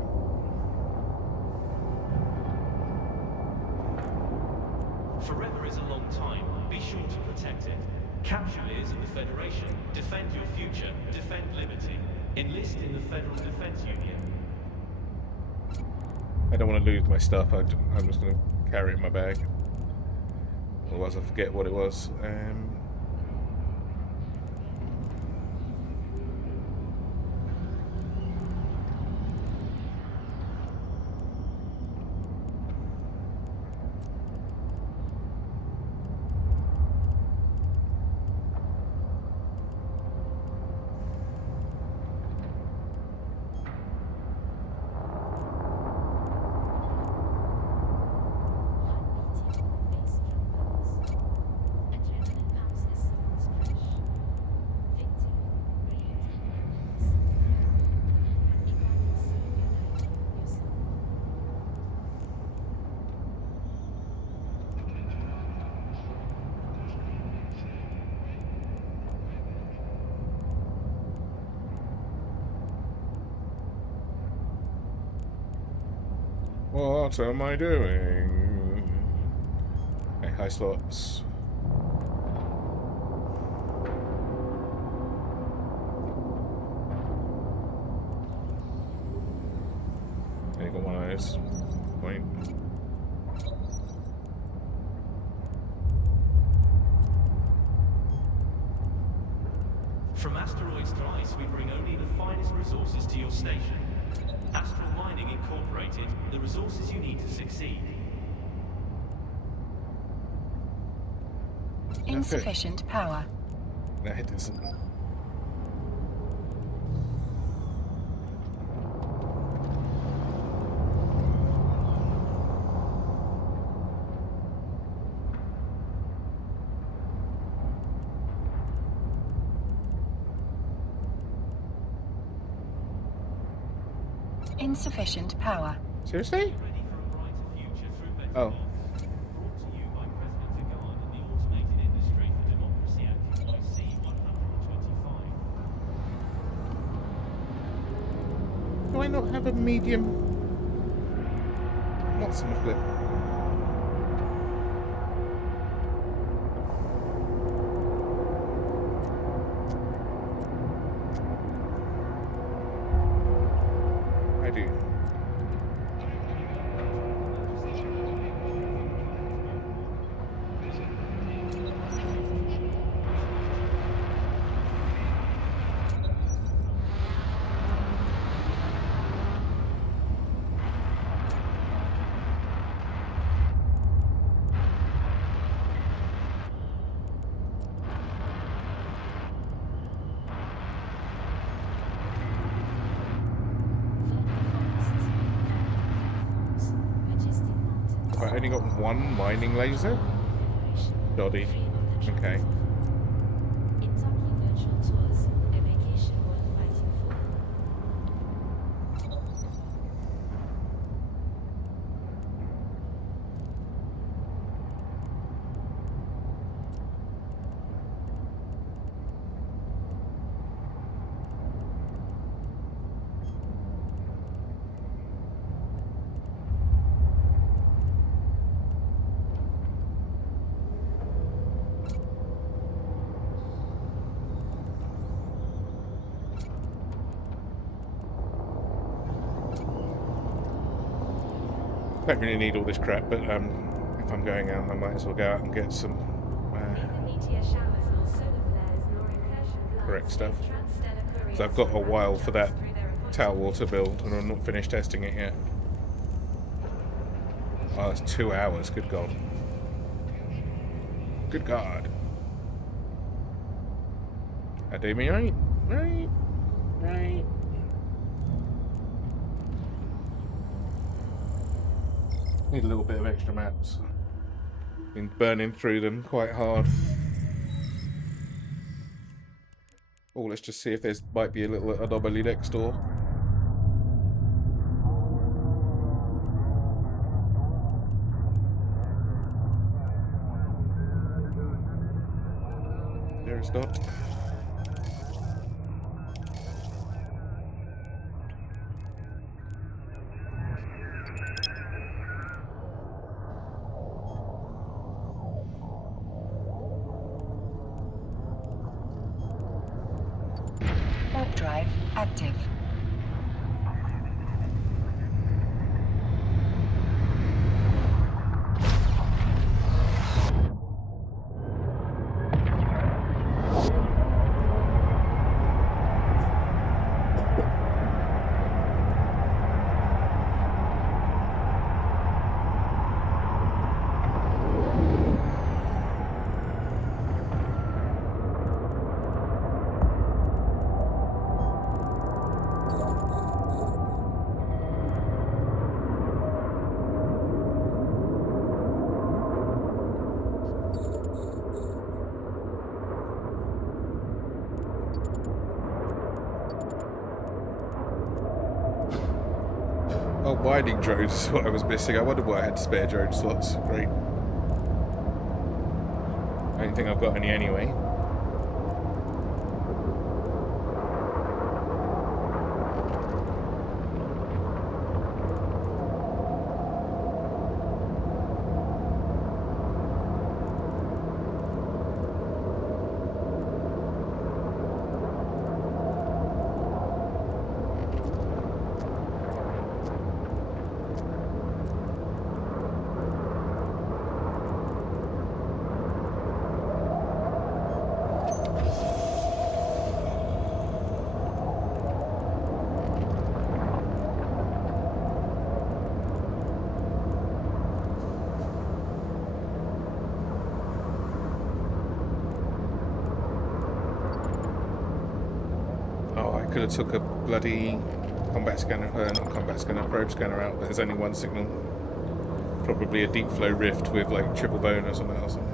Forever is a long time. Be sure to protect it. Capture leaders of the Federation. Defend your future. Defend liberty. Enlist in the Federal Defense Union. I don't want to lose my stuff. I'm just going to carry it in my bag. Otherwise I forget what it was. What am I doing? Okay, high slots. Okay, got one of those. Point. From asteroids to ice, we bring only the finest resources to your station. Astral Mining Incorporated, the resources you need to succeed. Insufficient power. No, it isn't. Insufficient power. Seriously? Ready for a brighter future through better Oh. law. Brought to you by President Lagarde and the Automated Industry for Democracy Act by C-125. Do I not have a medium? What's some flip? I do. Have I only got one mining laser? Doddy. Okay. Kentucky virtual tours, a vacation worth fighting for. Don't really need all this crap, but if I'm going out, I might as well go out and get some Neither meteor showers nor solar flares nor incursion blast correct stuff. leave transstellar couriers So I've got a from while for that through their appointed towel water build, and I'm not finished testing it yet. Oh, it's 2 hours. Good God. Good God. I do me right. Right. Need a little bit of extra maps. Been burning through them quite hard. Oh, let's just see if there's might be a little anomaly next door. There it's not. Warp drive active. Oh, mining drones is what I was missing. I wondered why I had spare drone slots. Great. I don't think I've got any anyway. Could have took a bloody combat scanner, not combat scanner, probe scanner out, but there's only one signal. Probably a deep flow rift with like triple bonus on it or something.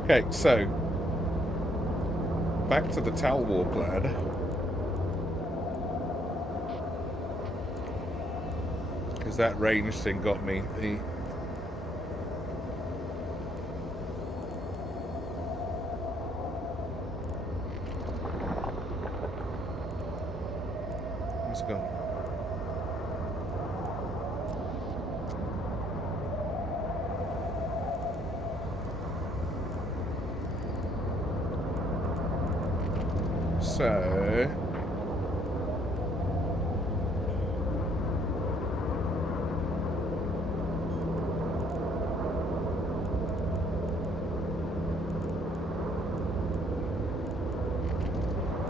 Okay, so back to the Tal War plan. Because that range thing got me. Where's it gone? So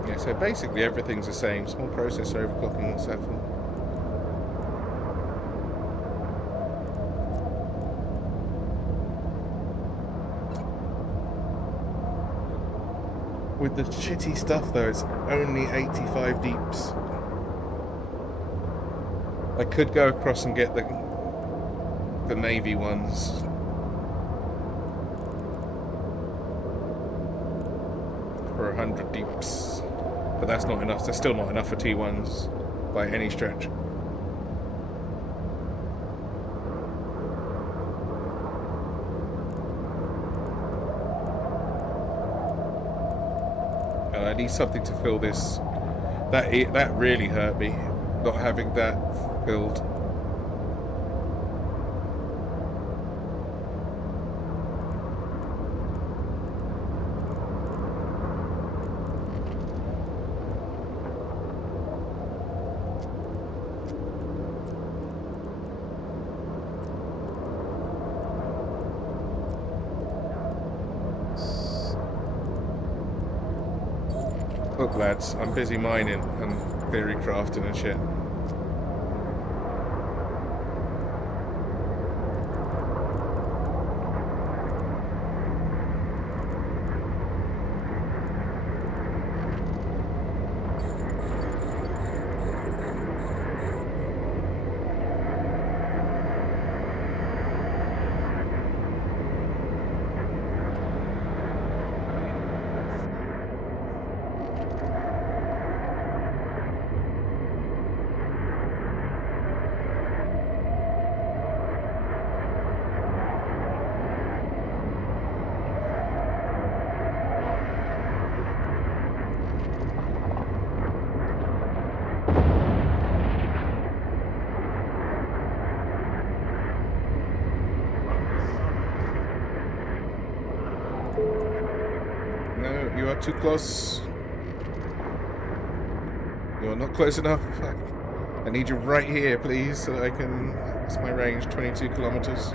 yeah, so basically everything's the same. Small processor overclocking and stuff. With the shitty stuff though, it's only 85 deeps. I could go across and get the navy ones. For 100 deeps. But that's not enough. That's still not enough for T1s by any stretch. I need something to fill this. That really hurt me. not having that filled. Look, lads, I'm busy mining and theory crafting and shit. No, you are too close. You are not close enough. I need you right here, please, so that I can... What's my range? 22 kilometers.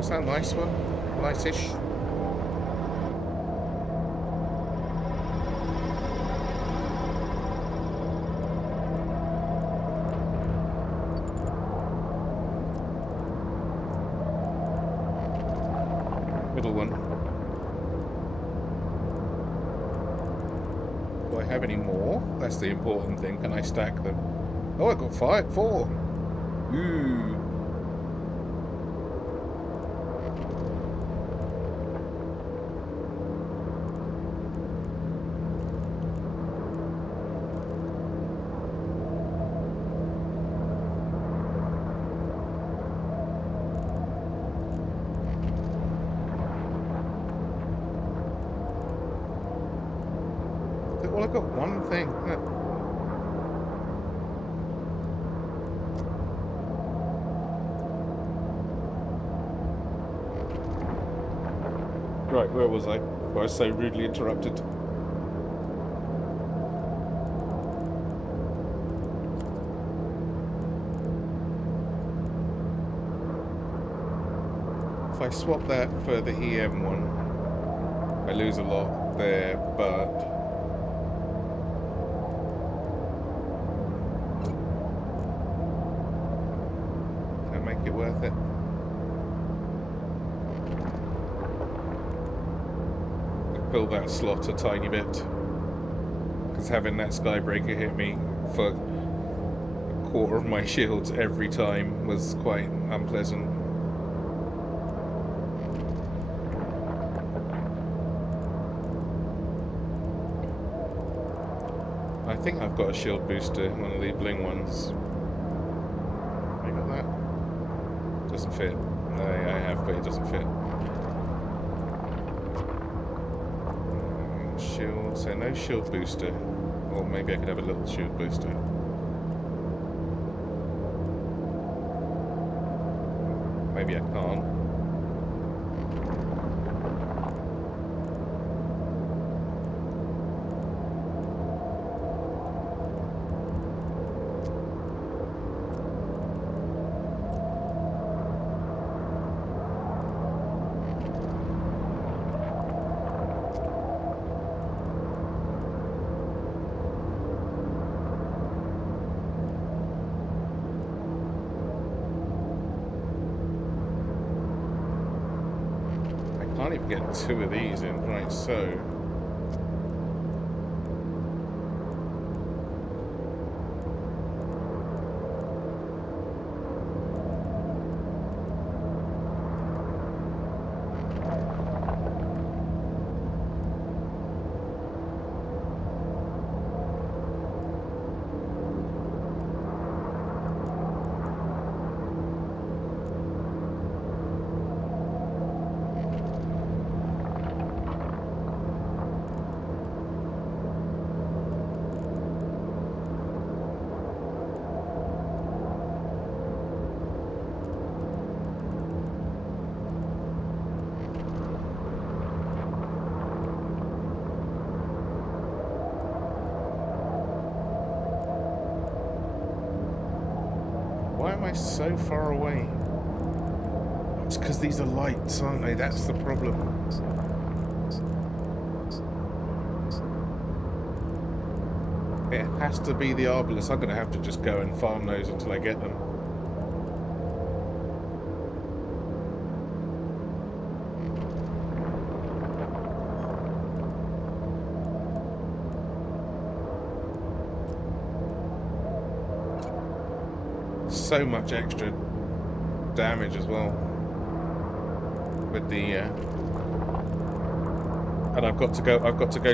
Is that a nice one? Nice-ish. Middle one. Do I have any more? That's the important thing. Can I stack them? Oh, I got 4. Ooh. Well, I've got one thing. Right, where was I? I was so rudely interrupted. If I swap that for the EM one, I lose a lot there, but... make it worth it. Fill that slot a tiny bit, because having that Skybreaker hit me for a quarter of my shields every time was quite unpleasant. think I've got a shield booster, one of the bling ones. Have I got that? Doesn't fit. I have, but it doesn't fit. Shield, so no shield booster. Or maybe I could have a little shield booster. Maybe I can't. I can't even get 2 of these in, right, so... Why am I so far away? It's because these are lights, aren't they? That's the problem. It has to be the Arbalest. I'm going to have to just go and farm those until I get them. So much extra damage as well with the and I've got to go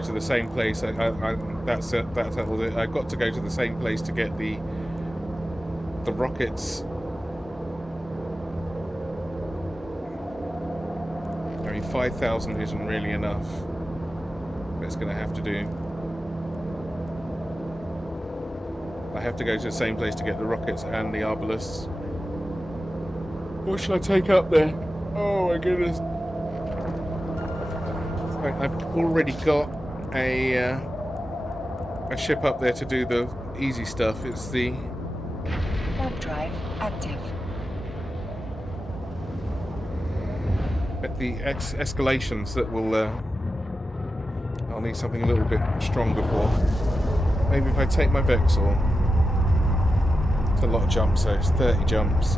to the same place. That's it. I've got to go to the same place to get the rockets. I mean, 5,000 isn't really enough. It's going to have to do. I have to go to the same place to get the rockets and the Arbalests. What should I take up there? Oh my goodness. I've already got a ship up there to do the easy stuff. It's the... Warp drive active. The escalations that will... I'll need something a little bit stronger for. Maybe if I take my Vexor. It's a lot of jumps, so it's 30 jumps.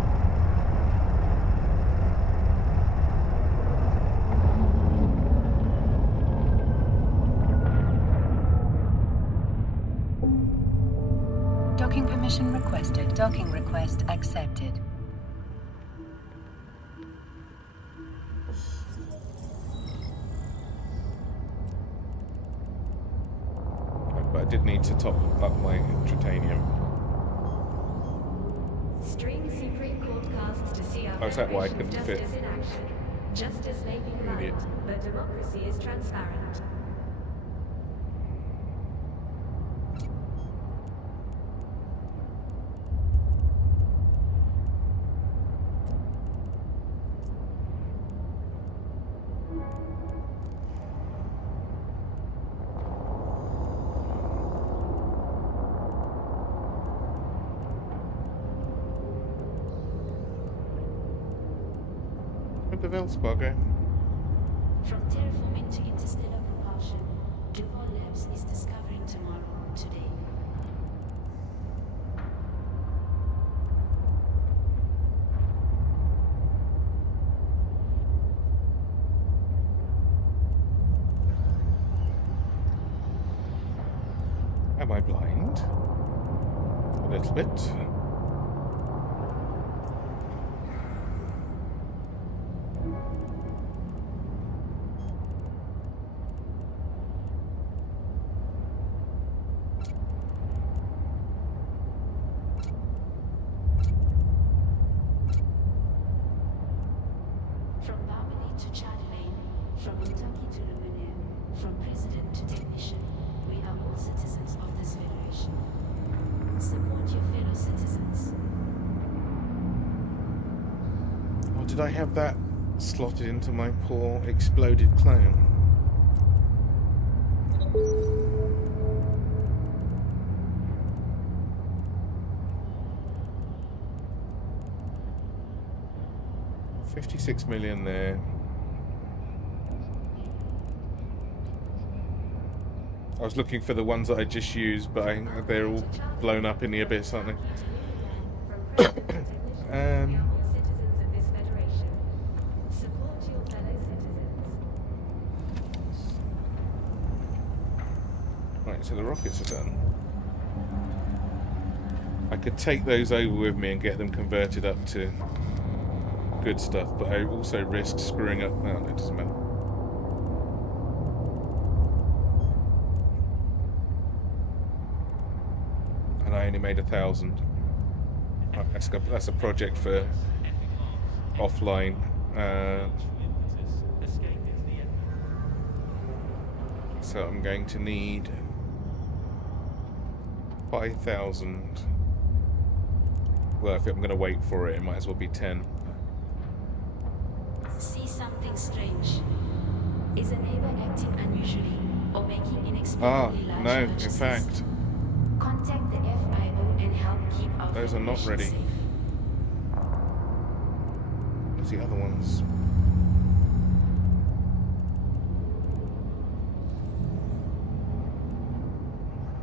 Docking permission requested. Docking request accepted. But I did need to top up my titanium. Stream Supreme Court casts to see our Oh, is that why I Federation of couldn't fit? Justice in action. Justice may be blind, Idiot. but democracy is transparent. Where'd the Velspar go? From terraforming to interstellar propulsion, Duval Labs is discovering tomorrow, today. Am I blind? A little bit. Or did I have that slotted into my poor exploded clone? $56 million there. I was looking for the ones that I just used, but they're all blown up in the abyss, aren't they? Citizens of this federation. Support your fellow citizens. Right, so the rockets are done. I could take those over with me and get them converted up to good stuff, but I also risk screwing up. Oh, it doesn't matter. And I only made 1,000. Oh, that's a project for offline. So I'm going to need 5,000. Well, if I'm going to wait for it, it might as well be 10. See something strange. Is a neighbor acting unusually or making inexplicably large No, in purchases? fact, Contact the FIO and help keep our those are not federation ready. safe. Where's the other ones?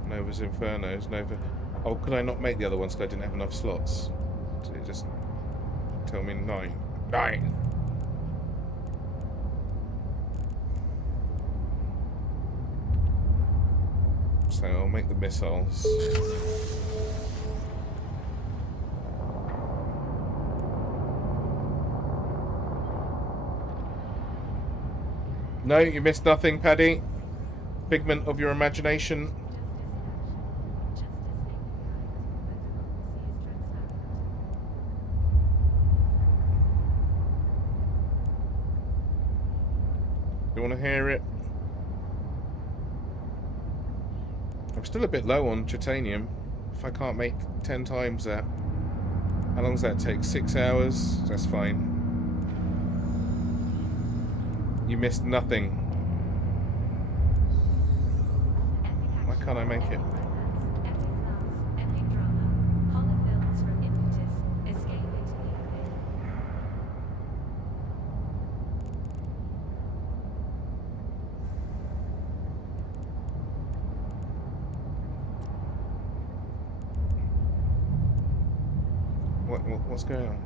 Nova's Infernos, Nova. Oh, could I not make the other ones because I didn't have enough slots? Did it just tell me 9? 9! So I'll make the missiles. No, you missed nothing, Paddy. Figment of your imagination. You want to hear it? I'm still a bit low on titanium. If I can't make 10 times that. How long does that take? 6 hours? That's fine. You missed nothing. Why can't I make it? What's going on?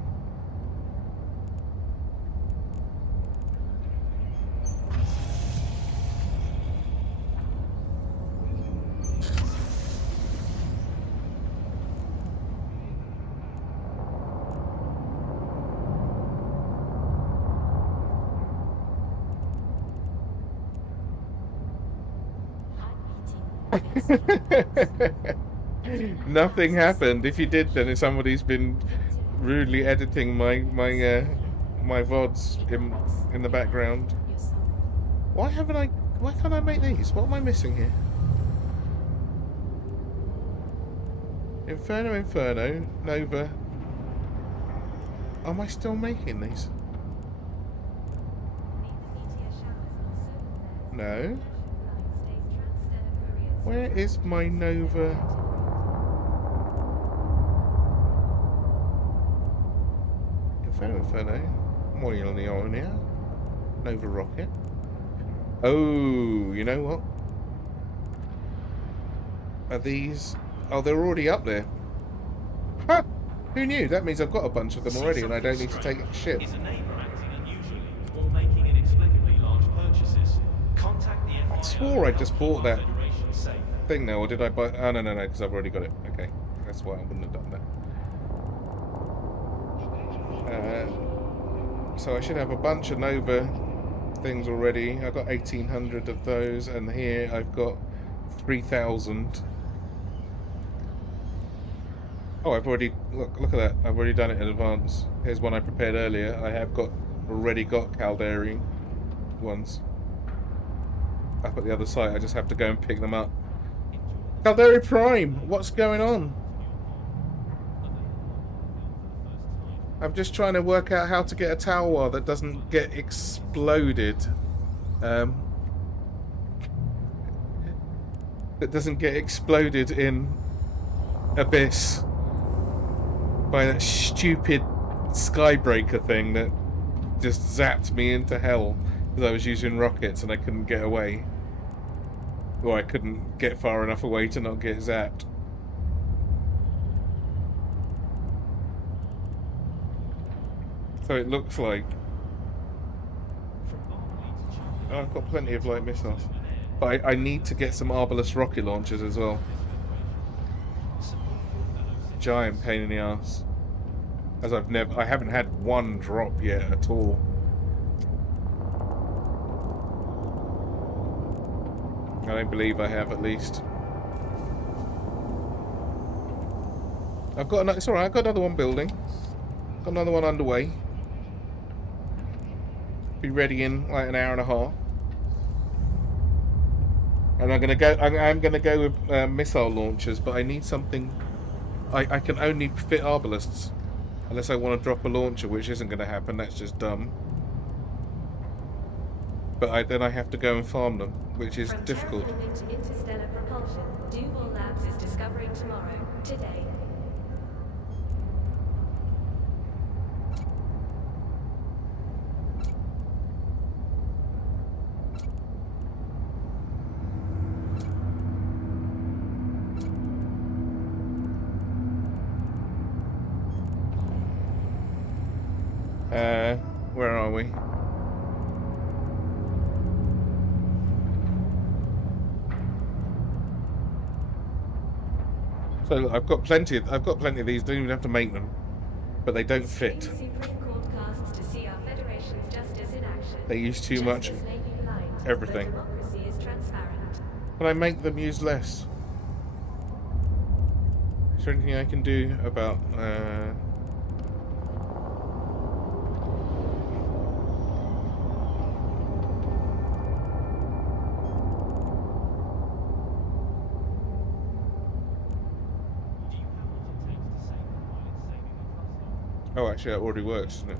Nothing happened. If you did, then somebody's been rudely editing my VODs in the background. Why can't I make these? What am I missing here? Inferno, Nova. Am I still making these? No. Where is my Nova? Inferno. More on the Ionia. Nova rocket. Oh, you know what? Are these? Oh, they're already up there. Ha! Who knew? That means I've got a bunch of them already, and I don't need to take shit. Is a neighbor acting unusually or making inexplicably large purchases? Contact the FIO. I swore I just bought that Federation safe. thing now, or did I buy? Oh, no, because I've already got it. Okay, that's why I wouldn't have done that. So I should have a bunch of Nova things already. I've got 1,800 of those, and here I've got 3,000. Oh, I've already look at that. I've already done it in advance. Here's one I prepared earlier. I have already got Caldari ones up at the other site. I just have to go and pick them up. Caldari Prime, what's going on? I'm just trying to work out how to get a tower that doesn't get exploded. That doesn't get exploded in Abyss by that stupid skybreaker thing that just zapped me into hell because I was using rockets and I couldn't get away. Or I couldn't get far enough away to not get zapped. So it looks like... Oh, I've got plenty of light missiles. But I need to get some Arbalest rocket launchers as well. Giant pain in the ass. As I haven't had one drop yet at all. I don't believe I have, at least. I've got another, it's alright, I've got another one building. Got another one underway. Be ready in like an hour and a half. And I'm gonna go with missile launchers, but I need something. I can only fit Arbalists unless I want to drop a launcher, which isn't going to happen. That's just dumb. But then I have to go and farm them, which is difficult. From terraforming to interstellar propulsion, Duval Labs is discovering tomorrow, today. Where are we? So look, I've got plenty of these, don't even have to make them. But they don't fit. Supreme Court casts to see our Federation's justice in action. They use too much Justice may be blind, everything. but democracy is transparent. Can I make them use less? Is there anything I can do about Oh, actually, that already works, doesn't it?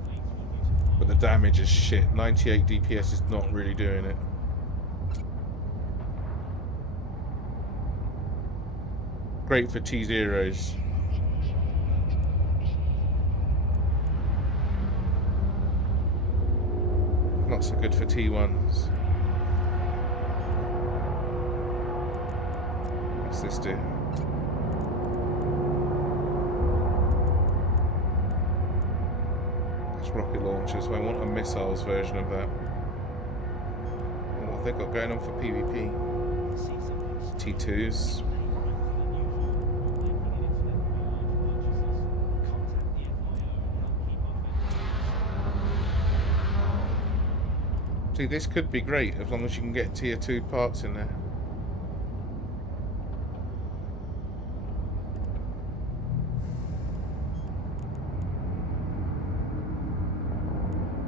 But the damage is shit. 98 DPS is not really doing it. Great for T0s. Not so good for T1s. What's this do? Rocket launchers, so I want a missiles version of that. And what they've got going on for PvP? T2s. See, this could be great as long as you can get tier 2 parts in there.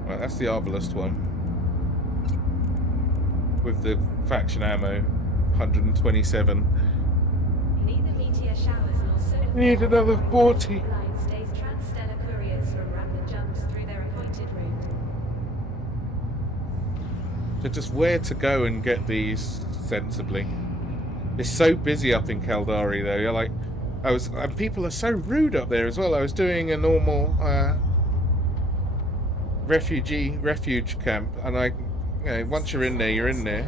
Right, that's the Arbalest one. With the faction ammo, 127. Neither meteor showers nor solar Need another 40. line stays transstellar couriers from rapid jumps through their appointed route. So just where to go and get these sensibly. It's so busy up in Caldari though. You're like, and people are so rude up there as well. I was doing a normal refuge camp, and once you're in there, you're in there.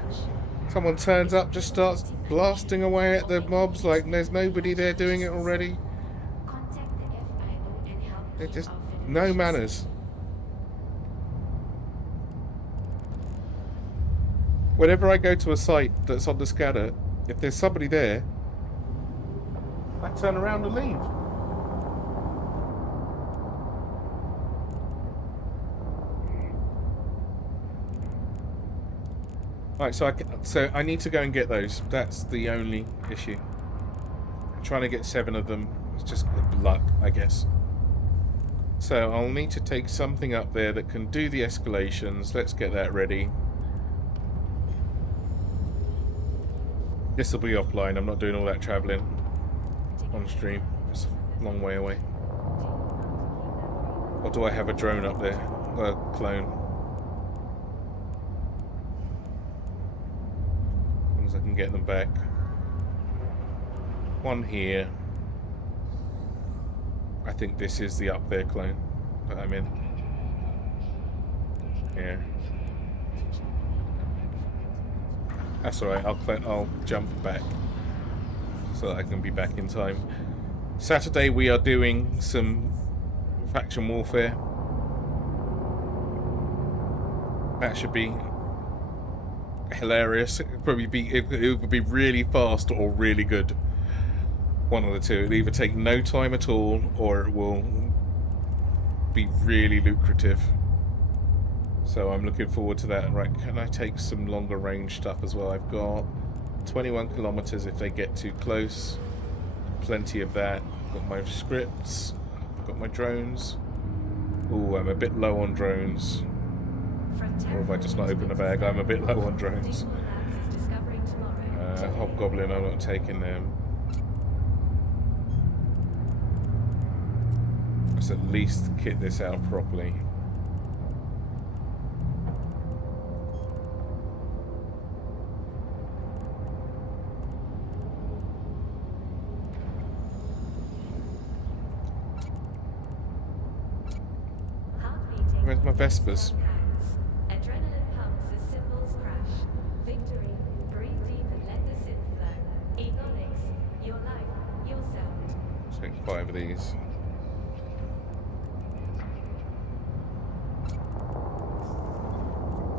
Someone turns up, just starts blasting away at the mobs like there's nobody there doing it already. Contact the FIO and help They're keep just our no Federation manners. Whenever I go to a site that's on the scanner, if there's somebody there, I turn around and leave. Right, so I need to go and get those. That's the only issue. I'm trying to get 7 of them. It's just good luck, I guess. So I'll need to take something up there that can do the escalations. Let's get that ready. This will be offline. I'm not doing all that travelling on stream. It's a long way away. Or do I have a drone up there? A clone. As long as I can get them back. One here. I think this is the up there clone that I'm in. Yeah. That's alright, I'll jump back so that I can be back in time. Saturday we are doing some faction warfare. That should be hilarious. It would be really fast or really good. One of the two. It'll either take no time at all or it will be really lucrative. So I'm looking forward to that. Right, can I take some longer range stuff as well? I've got 21 kilometers if they get too close. Plenty of that. Got my scripts. Got my drones. Oh, I'm a bit low on drones. Or have I just not opened the bag? I'm a bit low on drones. Hobgoblin, I'm not taking them. Let's at least kit this out properly. Where's my Vespers? Adrenaline pumps as symbols crash. Victory. Breathe deep and let the synth flow. Egonics. Your life. Your sound. Take 5 of these.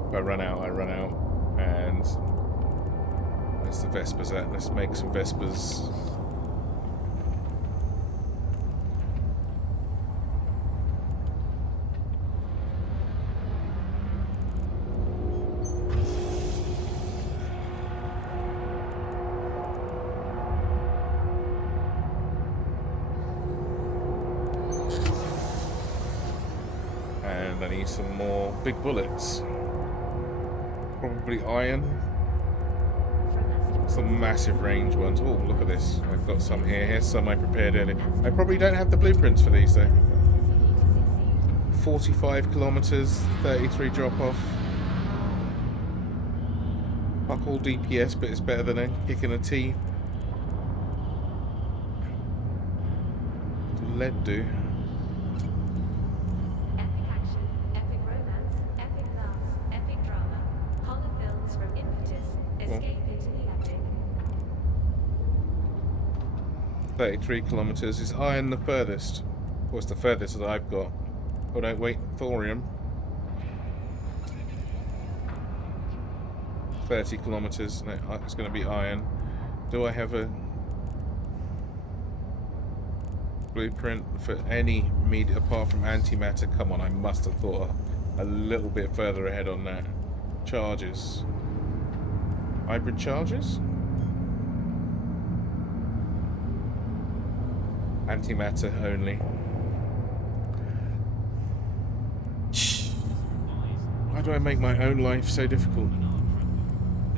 If I run out, I run out. And where's the Vespers at? Let's make some Vespers. And I need some more big bullets. Probably iron. Some massive range ones. Oh, look at this. I've got some here. Here's some I prepared earlier. I probably don't have the blueprints for these though. 45 kilometers, 33 drop off. Fuck all DPS, but it's better than a kick in a T. Lead do. Epic action, epic romance, epic laughs, epic drama. Horror films from Impetus. Escape into the epic. 33 kilometers. Is iron the furthest? What's the furthest that I've got? Oh no, wait, thorium. 30 kilometers. No, it's going to be iron. Do I have a blueprint for any media apart from antimatter? Come on, I must have thought a little bit further ahead on that. Charges. Hybrid charges? Antimatter only. Why do I make my own life so difficult?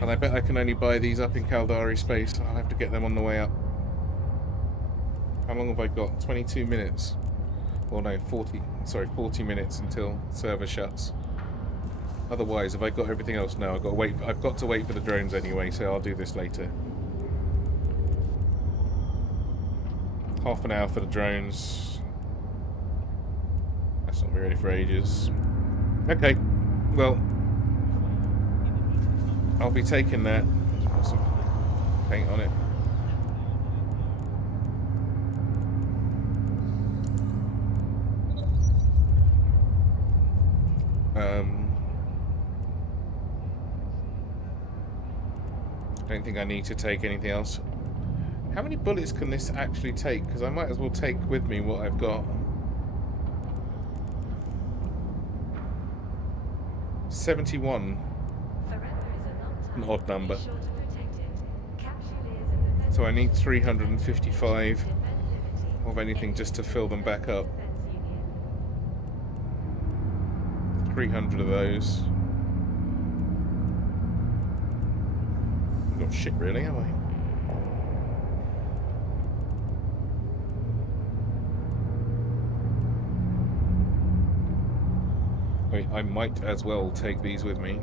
And I bet I can only buy these up in Caldari space. I'll have to get them on the way up. How long have I got? 22 minutes. Well no, 40 minutes until server shuts. Otherwise, have I got everything else? No, I've got to wait for the drones anyway, so I'll do this later. Half an hour for the drones. That's not ready for ages. Okay, well, I'll be taking that. Put some paint on it. I don't think I need to take anything else. How many bullets can this actually take? Because I might as well take with me what I've got. 71. An odd number. So I need 355 of anything just to fill them back up. 300 of those. Not shit really, have I? I might as well take these with me.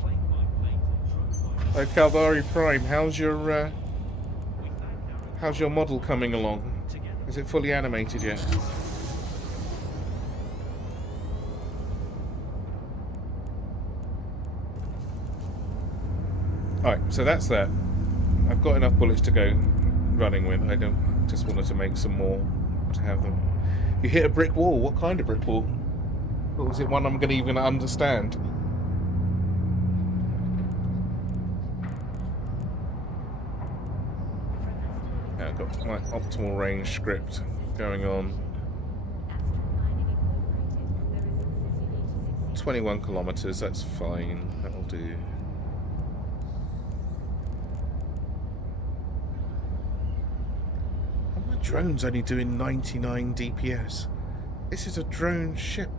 Plane by plane, drone by Caldari Prime, how's your we thank our how's your model coming along? together. Is it fully animated yet? Alright, so that's that. I've got enough bullets to go running with. I don't just wanted to make some more to have them. You hit a brick wall. What kind of brick wall? Or was it one I'm gonna even understand? Yeah, I've got my optimal range script going on. Astral Mining Incorporated. The resources you need to succeed. 21 kilometers, that's fine. That'll do. And my drone's only doing 99 DPS. This is a drone ship.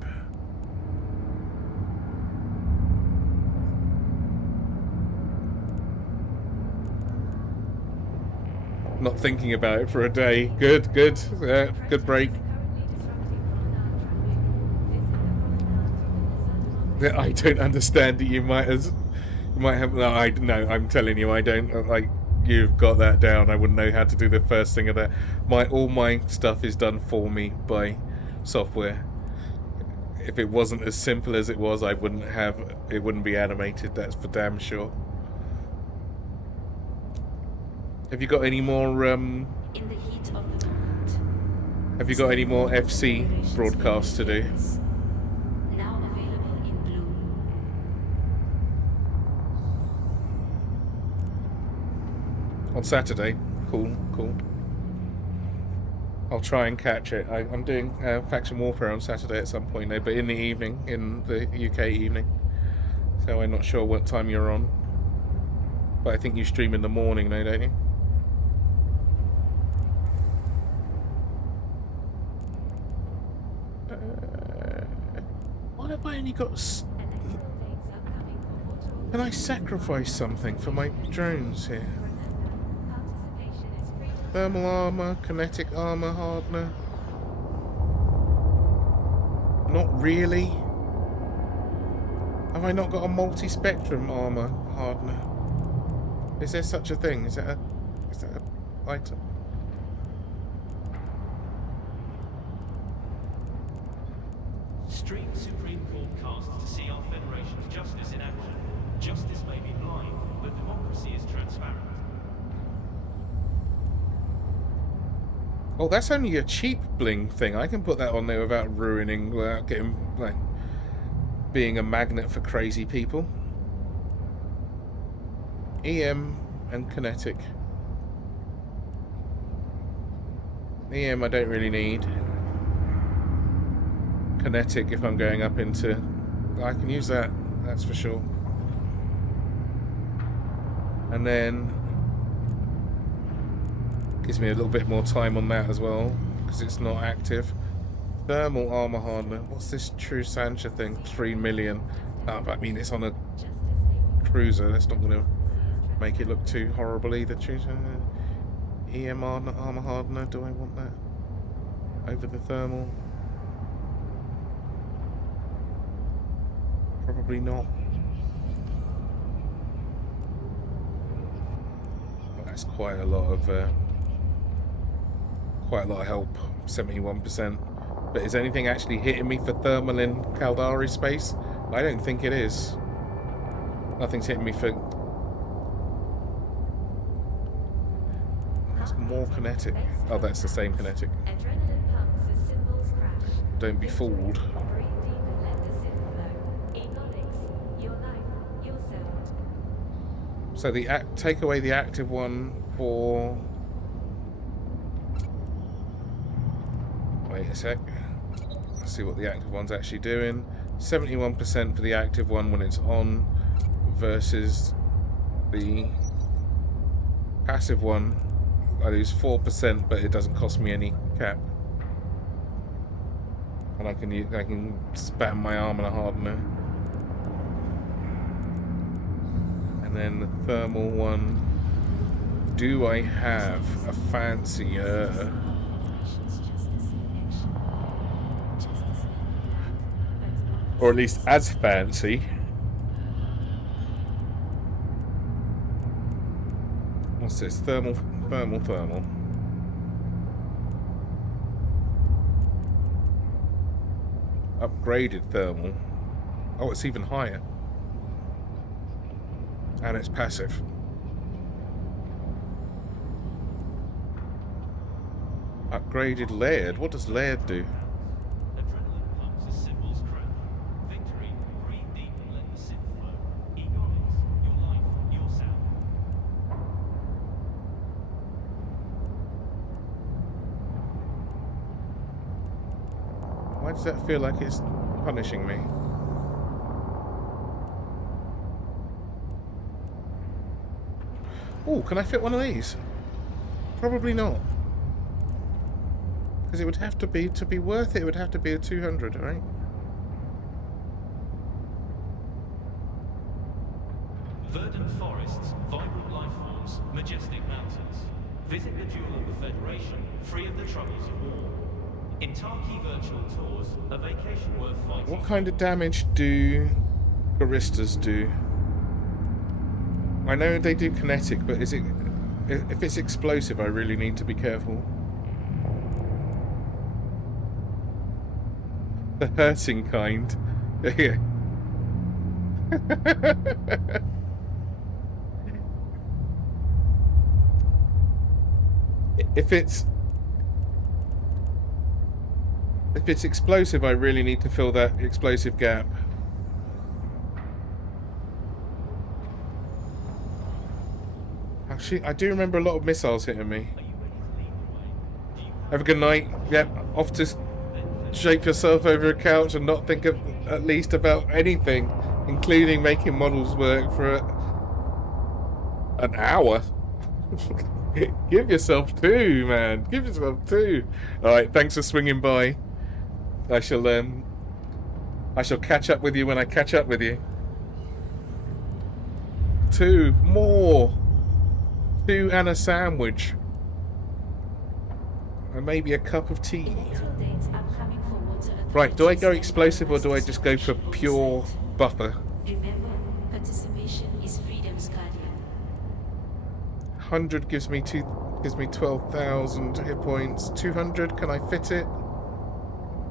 Not thinking about it for a day. Good, good. Good break. I don't understand it. You might have. No, I'm telling you, I don't. Like, you've got that down. I wouldn't know how to do the first thing of that. All my stuff is done for me by software. If it wasn't as simple as it was, it wouldn't be animated. That's for damn sure. Have you got any more? In the heat of the moment. Have you got any more FC broadcasts to do? Now available in blue. On Saturday? Cool, cool. I'll try and catch it. I'm doing Faction Warfare on Saturday at some point, though, but in the evening, in the UK evening. So I'm not sure what time you're on. But I think you stream in the morning, though, don't you? Why have I only got... Can I sacrifice something for my drones here? Thermal armor, kinetic armor hardener. Not really. Have I not got a multi-spectrum armor hardener? Is there such a thing? Is that an item? Stream Supreme Court cast to see our Federation's justice in action. Justice may be blind, but democracy is transparent. Oh, that's only a cheap bling thing. I can put that on there without ruining, without getting, like, being a magnet for crazy people. EM and kinetic. EM I don't really need. Kinetic if I'm going up into... I can use that, that's for sure. And then... gives me a little bit more time on that as well, because it's not active. Thermal armor hardener. What's this True Sancha thing? 3 million. Oh, I mean, it's on a cruiser. That's not going to make it look too horrible either. EM armor hardener. Do I want that over the thermal? Probably not. Well, that's quite a lot of help. 71%. But is anything actually hitting me for thermal in Caldari space? I don't think it is. Nothing's hitting me for... That's more kinetic. Oh, that's the same kinetic. Adrenaline pumps as symbols crash. Don't be fooled. Breathe deep and let the synth flow. Ebonics, your life, your sound. So the take away the active one for... Wait a sec. Let's see what the active one's actually doing. 71% for the active one when it's on versus the passive one. I lose 4%, but it doesn't cost me any cap. And I can spam my arm and a hardener. And then the thermal one. Do I have a fancier? Operations Justice in action. Justice in Iraq, Or at least as fancy. What's this? Thermal. Upgraded thermal. Oh, it's even higher. And it's passive. Upgraded layered. What does layered do? Adrenaline pumps as symbols crack. Victory, breathe deep and let the synth flow. Egoics, your life, your sound. Why does that feel like it's punishing me? Oh, can I fit one of these? Probably not. Because it would have to be worth it, it would have to be a 200, right? Verdant forests, vibrant life forms, majestic mountains. Visit the Jewel of the Federation, free of the troubles of war. In Tarki virtual tours, a vacation worth fighting. What kind of damage do baristas do? I know they do kinetic, but is it... If it's explosive, I really need to be careful. The hurting kind. Yeah. If it's explosive, I really need to fill that explosive gap. Actually, I do remember a lot of missiles hitting me. Have a good night. Yep, off to shape yourself over a couch and not think of at least about anything, including making models work for an hour. Give yourself 2, man. Give yourself 2. All right, thanks for swinging by. I shall catch up with you when I catch up with you. 2 more. 2 and a sandwich. And maybe a cup of tea. Electoral dates upcoming for water Right, do I go authorities explosive or and do I just go for national pure buffer? Remember, participation is freedom's guardian. 100 gives me 12,000 hit points. 200, can I fit it?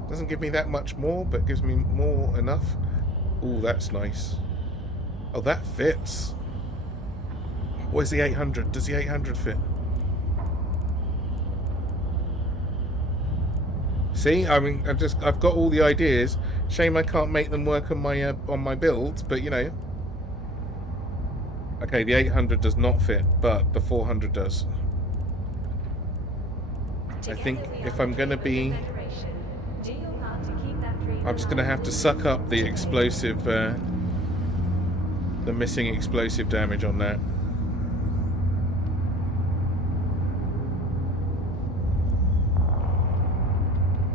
Doesn't give me that much more, but gives me more enough. Ooh, that's nice. Oh, that fits. Where's the 800? Does the 800 fit? See, I mean, I've got all the ideas. Shame I can't make them work on my builds, but you know. Okay, the 800 does not fit, but the 400 does. I think if I'm going to be... I'm just going to have to suck up the explosive, the missing explosive damage on that.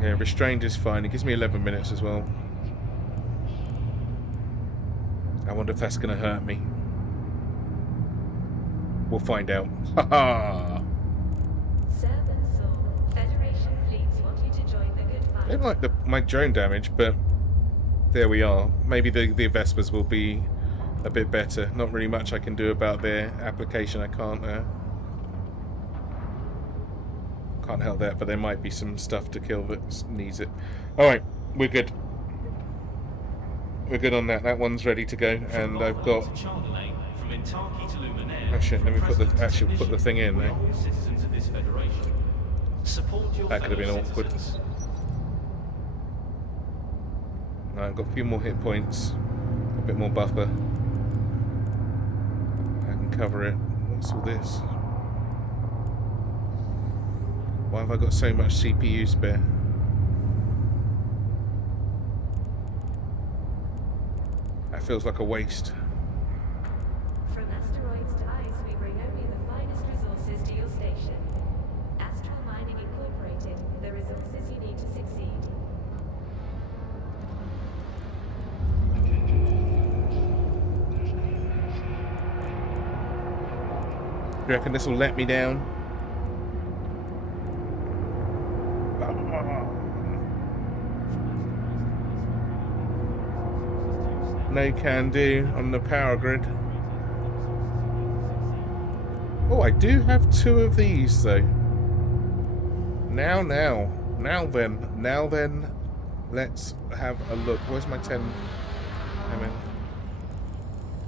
Yeah, restrained is fine. It gives me 11 minutes as well. I wonder if that's going to hurt me. We'll find out. Haha! Federation fleets want you to join the good fight. I don't like my drone damage, but there we are. Maybe the Vespers will be a bit better. Not really much I can do about their application. I can't help that, but there might be some stuff to kill that needs it. Alright, we're good. We're good on that. That one's ready to go, and I've got... Oh shit, let me put the thing in there. That could have been awkward. Right, I've got a few more hit points, a bit more buffer. I can cover it. What's all this? Why have I got so much CPU spare? That feels like a waste. From asteroids to ice, we bring only the finest resources to your station. Astral Mining Incorporated, the resources you need to succeed. You reckon this will let me down? No can do on the power grid. Oh, I do have 2 of these though. Now then, let's have a look. Where's my 10?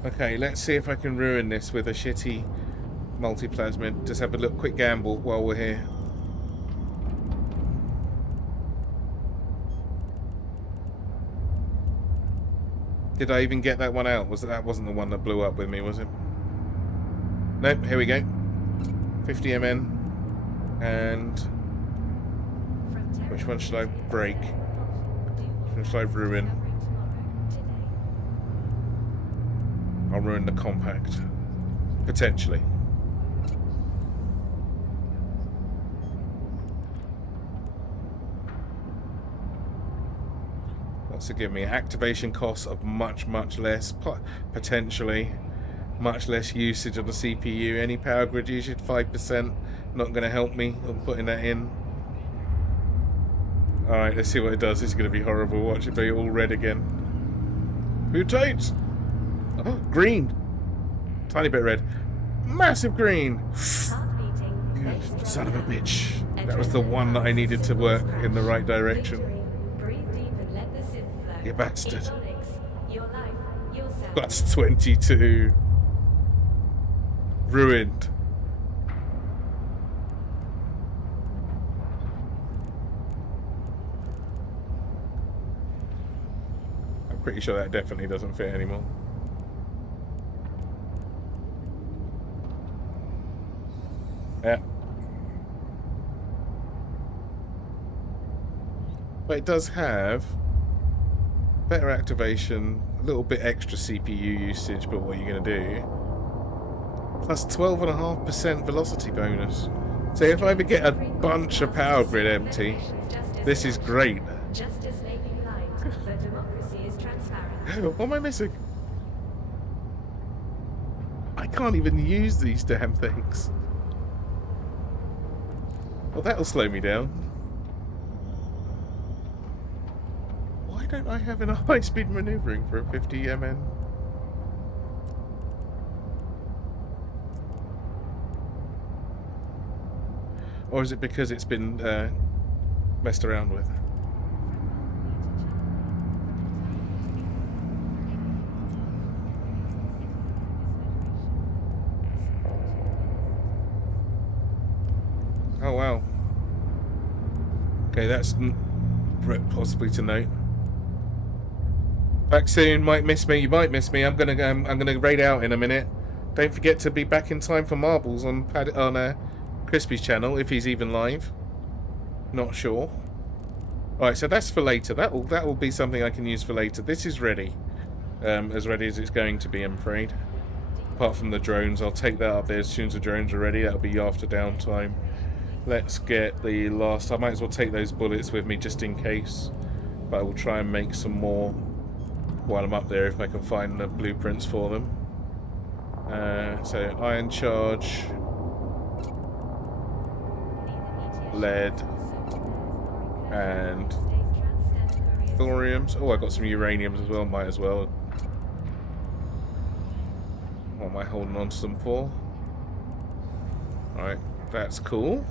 Okay, let's see if I can ruin this with a shitty multiplasmid. Just have a look, quick gamble while we're here. Did I even get that one out? That wasn't the one that blew up with me, was it? Nope, here we go. 50 MN. And which one should I break? Which one should I ruin? I'll ruin the compact. Potentially. That's to give me activation costs of much less, potentially much less usage of the CPU. Any power grid usage 5%, not going to help me on putting that in. Alright, let's see what it does. It's going to be horrible. Watch it be all red again. Mutate! Oh, green! Tiny bit red. Massive green! Son of a bitch. That was the one that I needed to work in the right direction. You bastard. That's 22. Ruined. I'm pretty sure that definitely doesn't fit anymore. Yeah. But it does have better activation, a little bit extra CPU usage, but what are you going to do? Plus 12.5% velocity bonus. So if I ever get a bunch of power grid empty, this is great. Justice may be blind, but democracy is transparent. What am I missing? I can't even use these damn things. Well, that'll slow me down. Why don't I have enough high-speed maneuvering for a 50 MN? Or is it because it's been messed around with? Oh wow. Okay, that's possibly to note. Back soon. Might miss me. You might miss me. I'm gonna raid out in a minute. Don't forget to be back in time for marbles on Crispy's channel if he's even live. Not sure. Alright, so that's for later. That will be something I can use for later. This is ready. As ready as it's going to be, I'm afraid. Apart from the drones, I'll take that up there as soon as the drones are ready. That'll be after downtime. Let's get the last... I might as well take those bullets with me just in case. But I will try and make some more while I'm up there if I can find the blueprints for them. So iron charge, lead, and thoriums. Oh, I got some uraniums as well. Might as well. What am I holding on to them for? Alright, that's cool.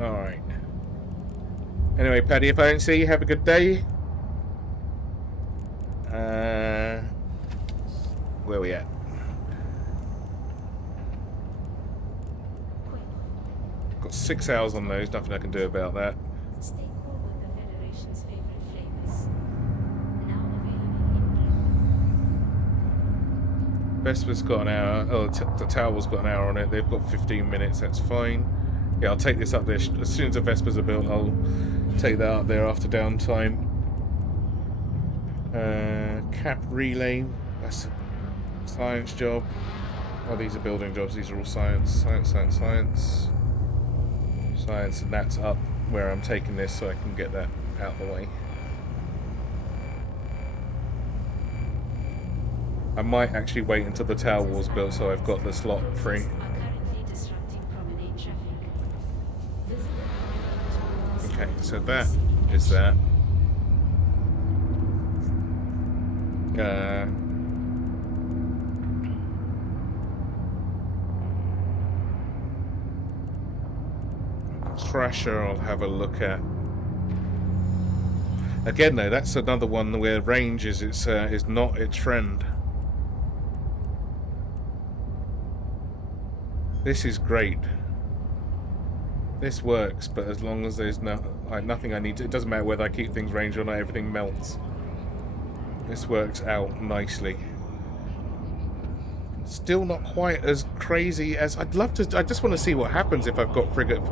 Alright. Anyway, Paddy, if I don't see you, have a good day. Where are we at? Got 6 hours on those, nothing I can do about that. Stay cool with the Federation's favorite flavors. Now available in Vespa's got an hour. Oh, the Tower's got an hour on it. They've got 15 minutes, that's fine. Yeah, I'll take this up there. As soon as the Vespas are built, I'll take that up there after downtime. Cap relay. That's a science job. Oh, these are building jobs. These are all science. Science, and that's up where I'm taking this so I can get that out of the way. I might actually wait until the Tower War's built so I've got the slot free. Are currently disrupting promenade traffic. Visible Okay, so that is that. Thrasher I'll have a look at. Again though, that's another one where range is not its friend. This is great. This works, but as long as there's nothing I need to, it doesn't matter whether I keep things ranged or not, everything melts. This works out nicely. Still not quite as crazy as I'd love to. I just want to see what happens if I've got Frigate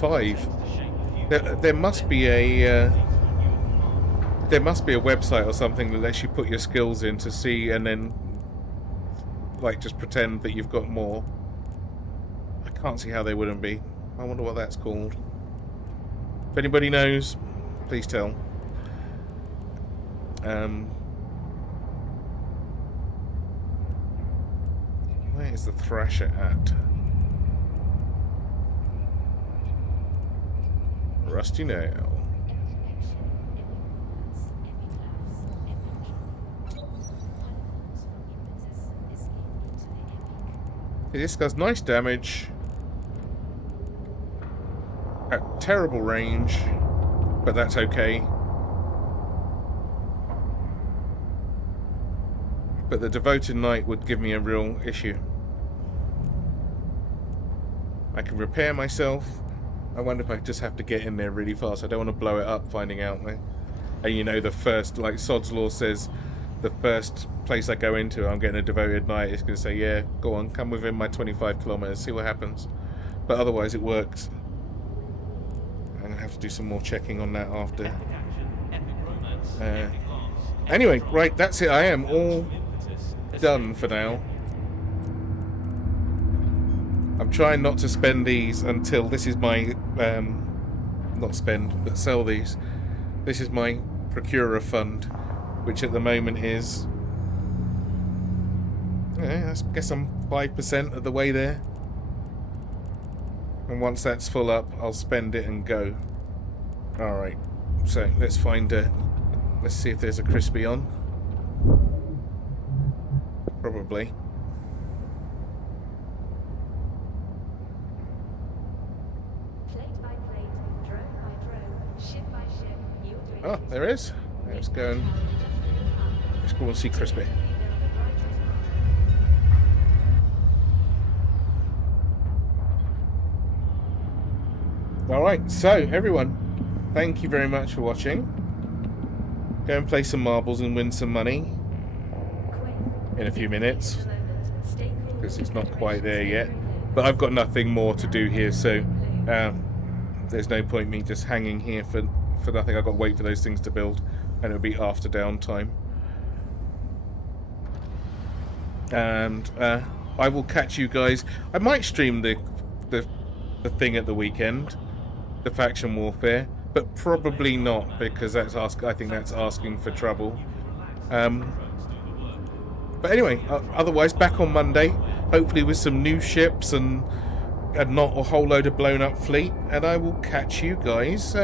5. There must be a website or something that lets you put your skills in to see, and then like just pretend that you've got more. I can't see how they wouldn't be. I wonder what that's called. If anybody knows, please tell. Where is the Thrasher at? Rusty nail. This does nice damage at terrible range, but that's okay. But the Devoted Knight would give me a real issue. I can repair myself. I wonder if I just have to get in there really fast. I don't want to blow it up finding out there. And you know, the first, like Sod's Law says, the first place I go into, I'm getting a Devoted Knight. It's going to say, yeah, go on, come within my 25 kilometers, see what happens. But otherwise it works. I'm going to have to do some more checking on that after. Anyway, right, that's it. I am all done for now. I'm trying not to spend these until this is my, not spend, but sell these. This is my procurer fund, which at the moment is, I guess I'm 5% of the way there. And once that's full up, I'll spend it and go. Alright, so let's let's see if there's a crispy on. Probably. Plate by plate, drone by drone, ship by ship, you'll do it. Oh, there is. Let's go and see Crispy. Alright, so everyone, thank you very much for watching. Go and play some marbles and win some money in a few minutes, because it's not quite there yet. But I've got nothing more to do here, so there's no point me just hanging here for nothing. I've got to wait for those things to build, and it'll be after downtime. And I will catch you guys. I might stream the thing at the weekend, the faction warfare, but probably not, because I think that's asking for trouble. But anyway, otherwise back on Monday, hopefully with some new ships and not a whole load of blown up fleet, and I will catch you guys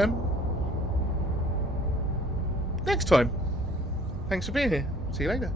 next time. Thanks for being here. See you later.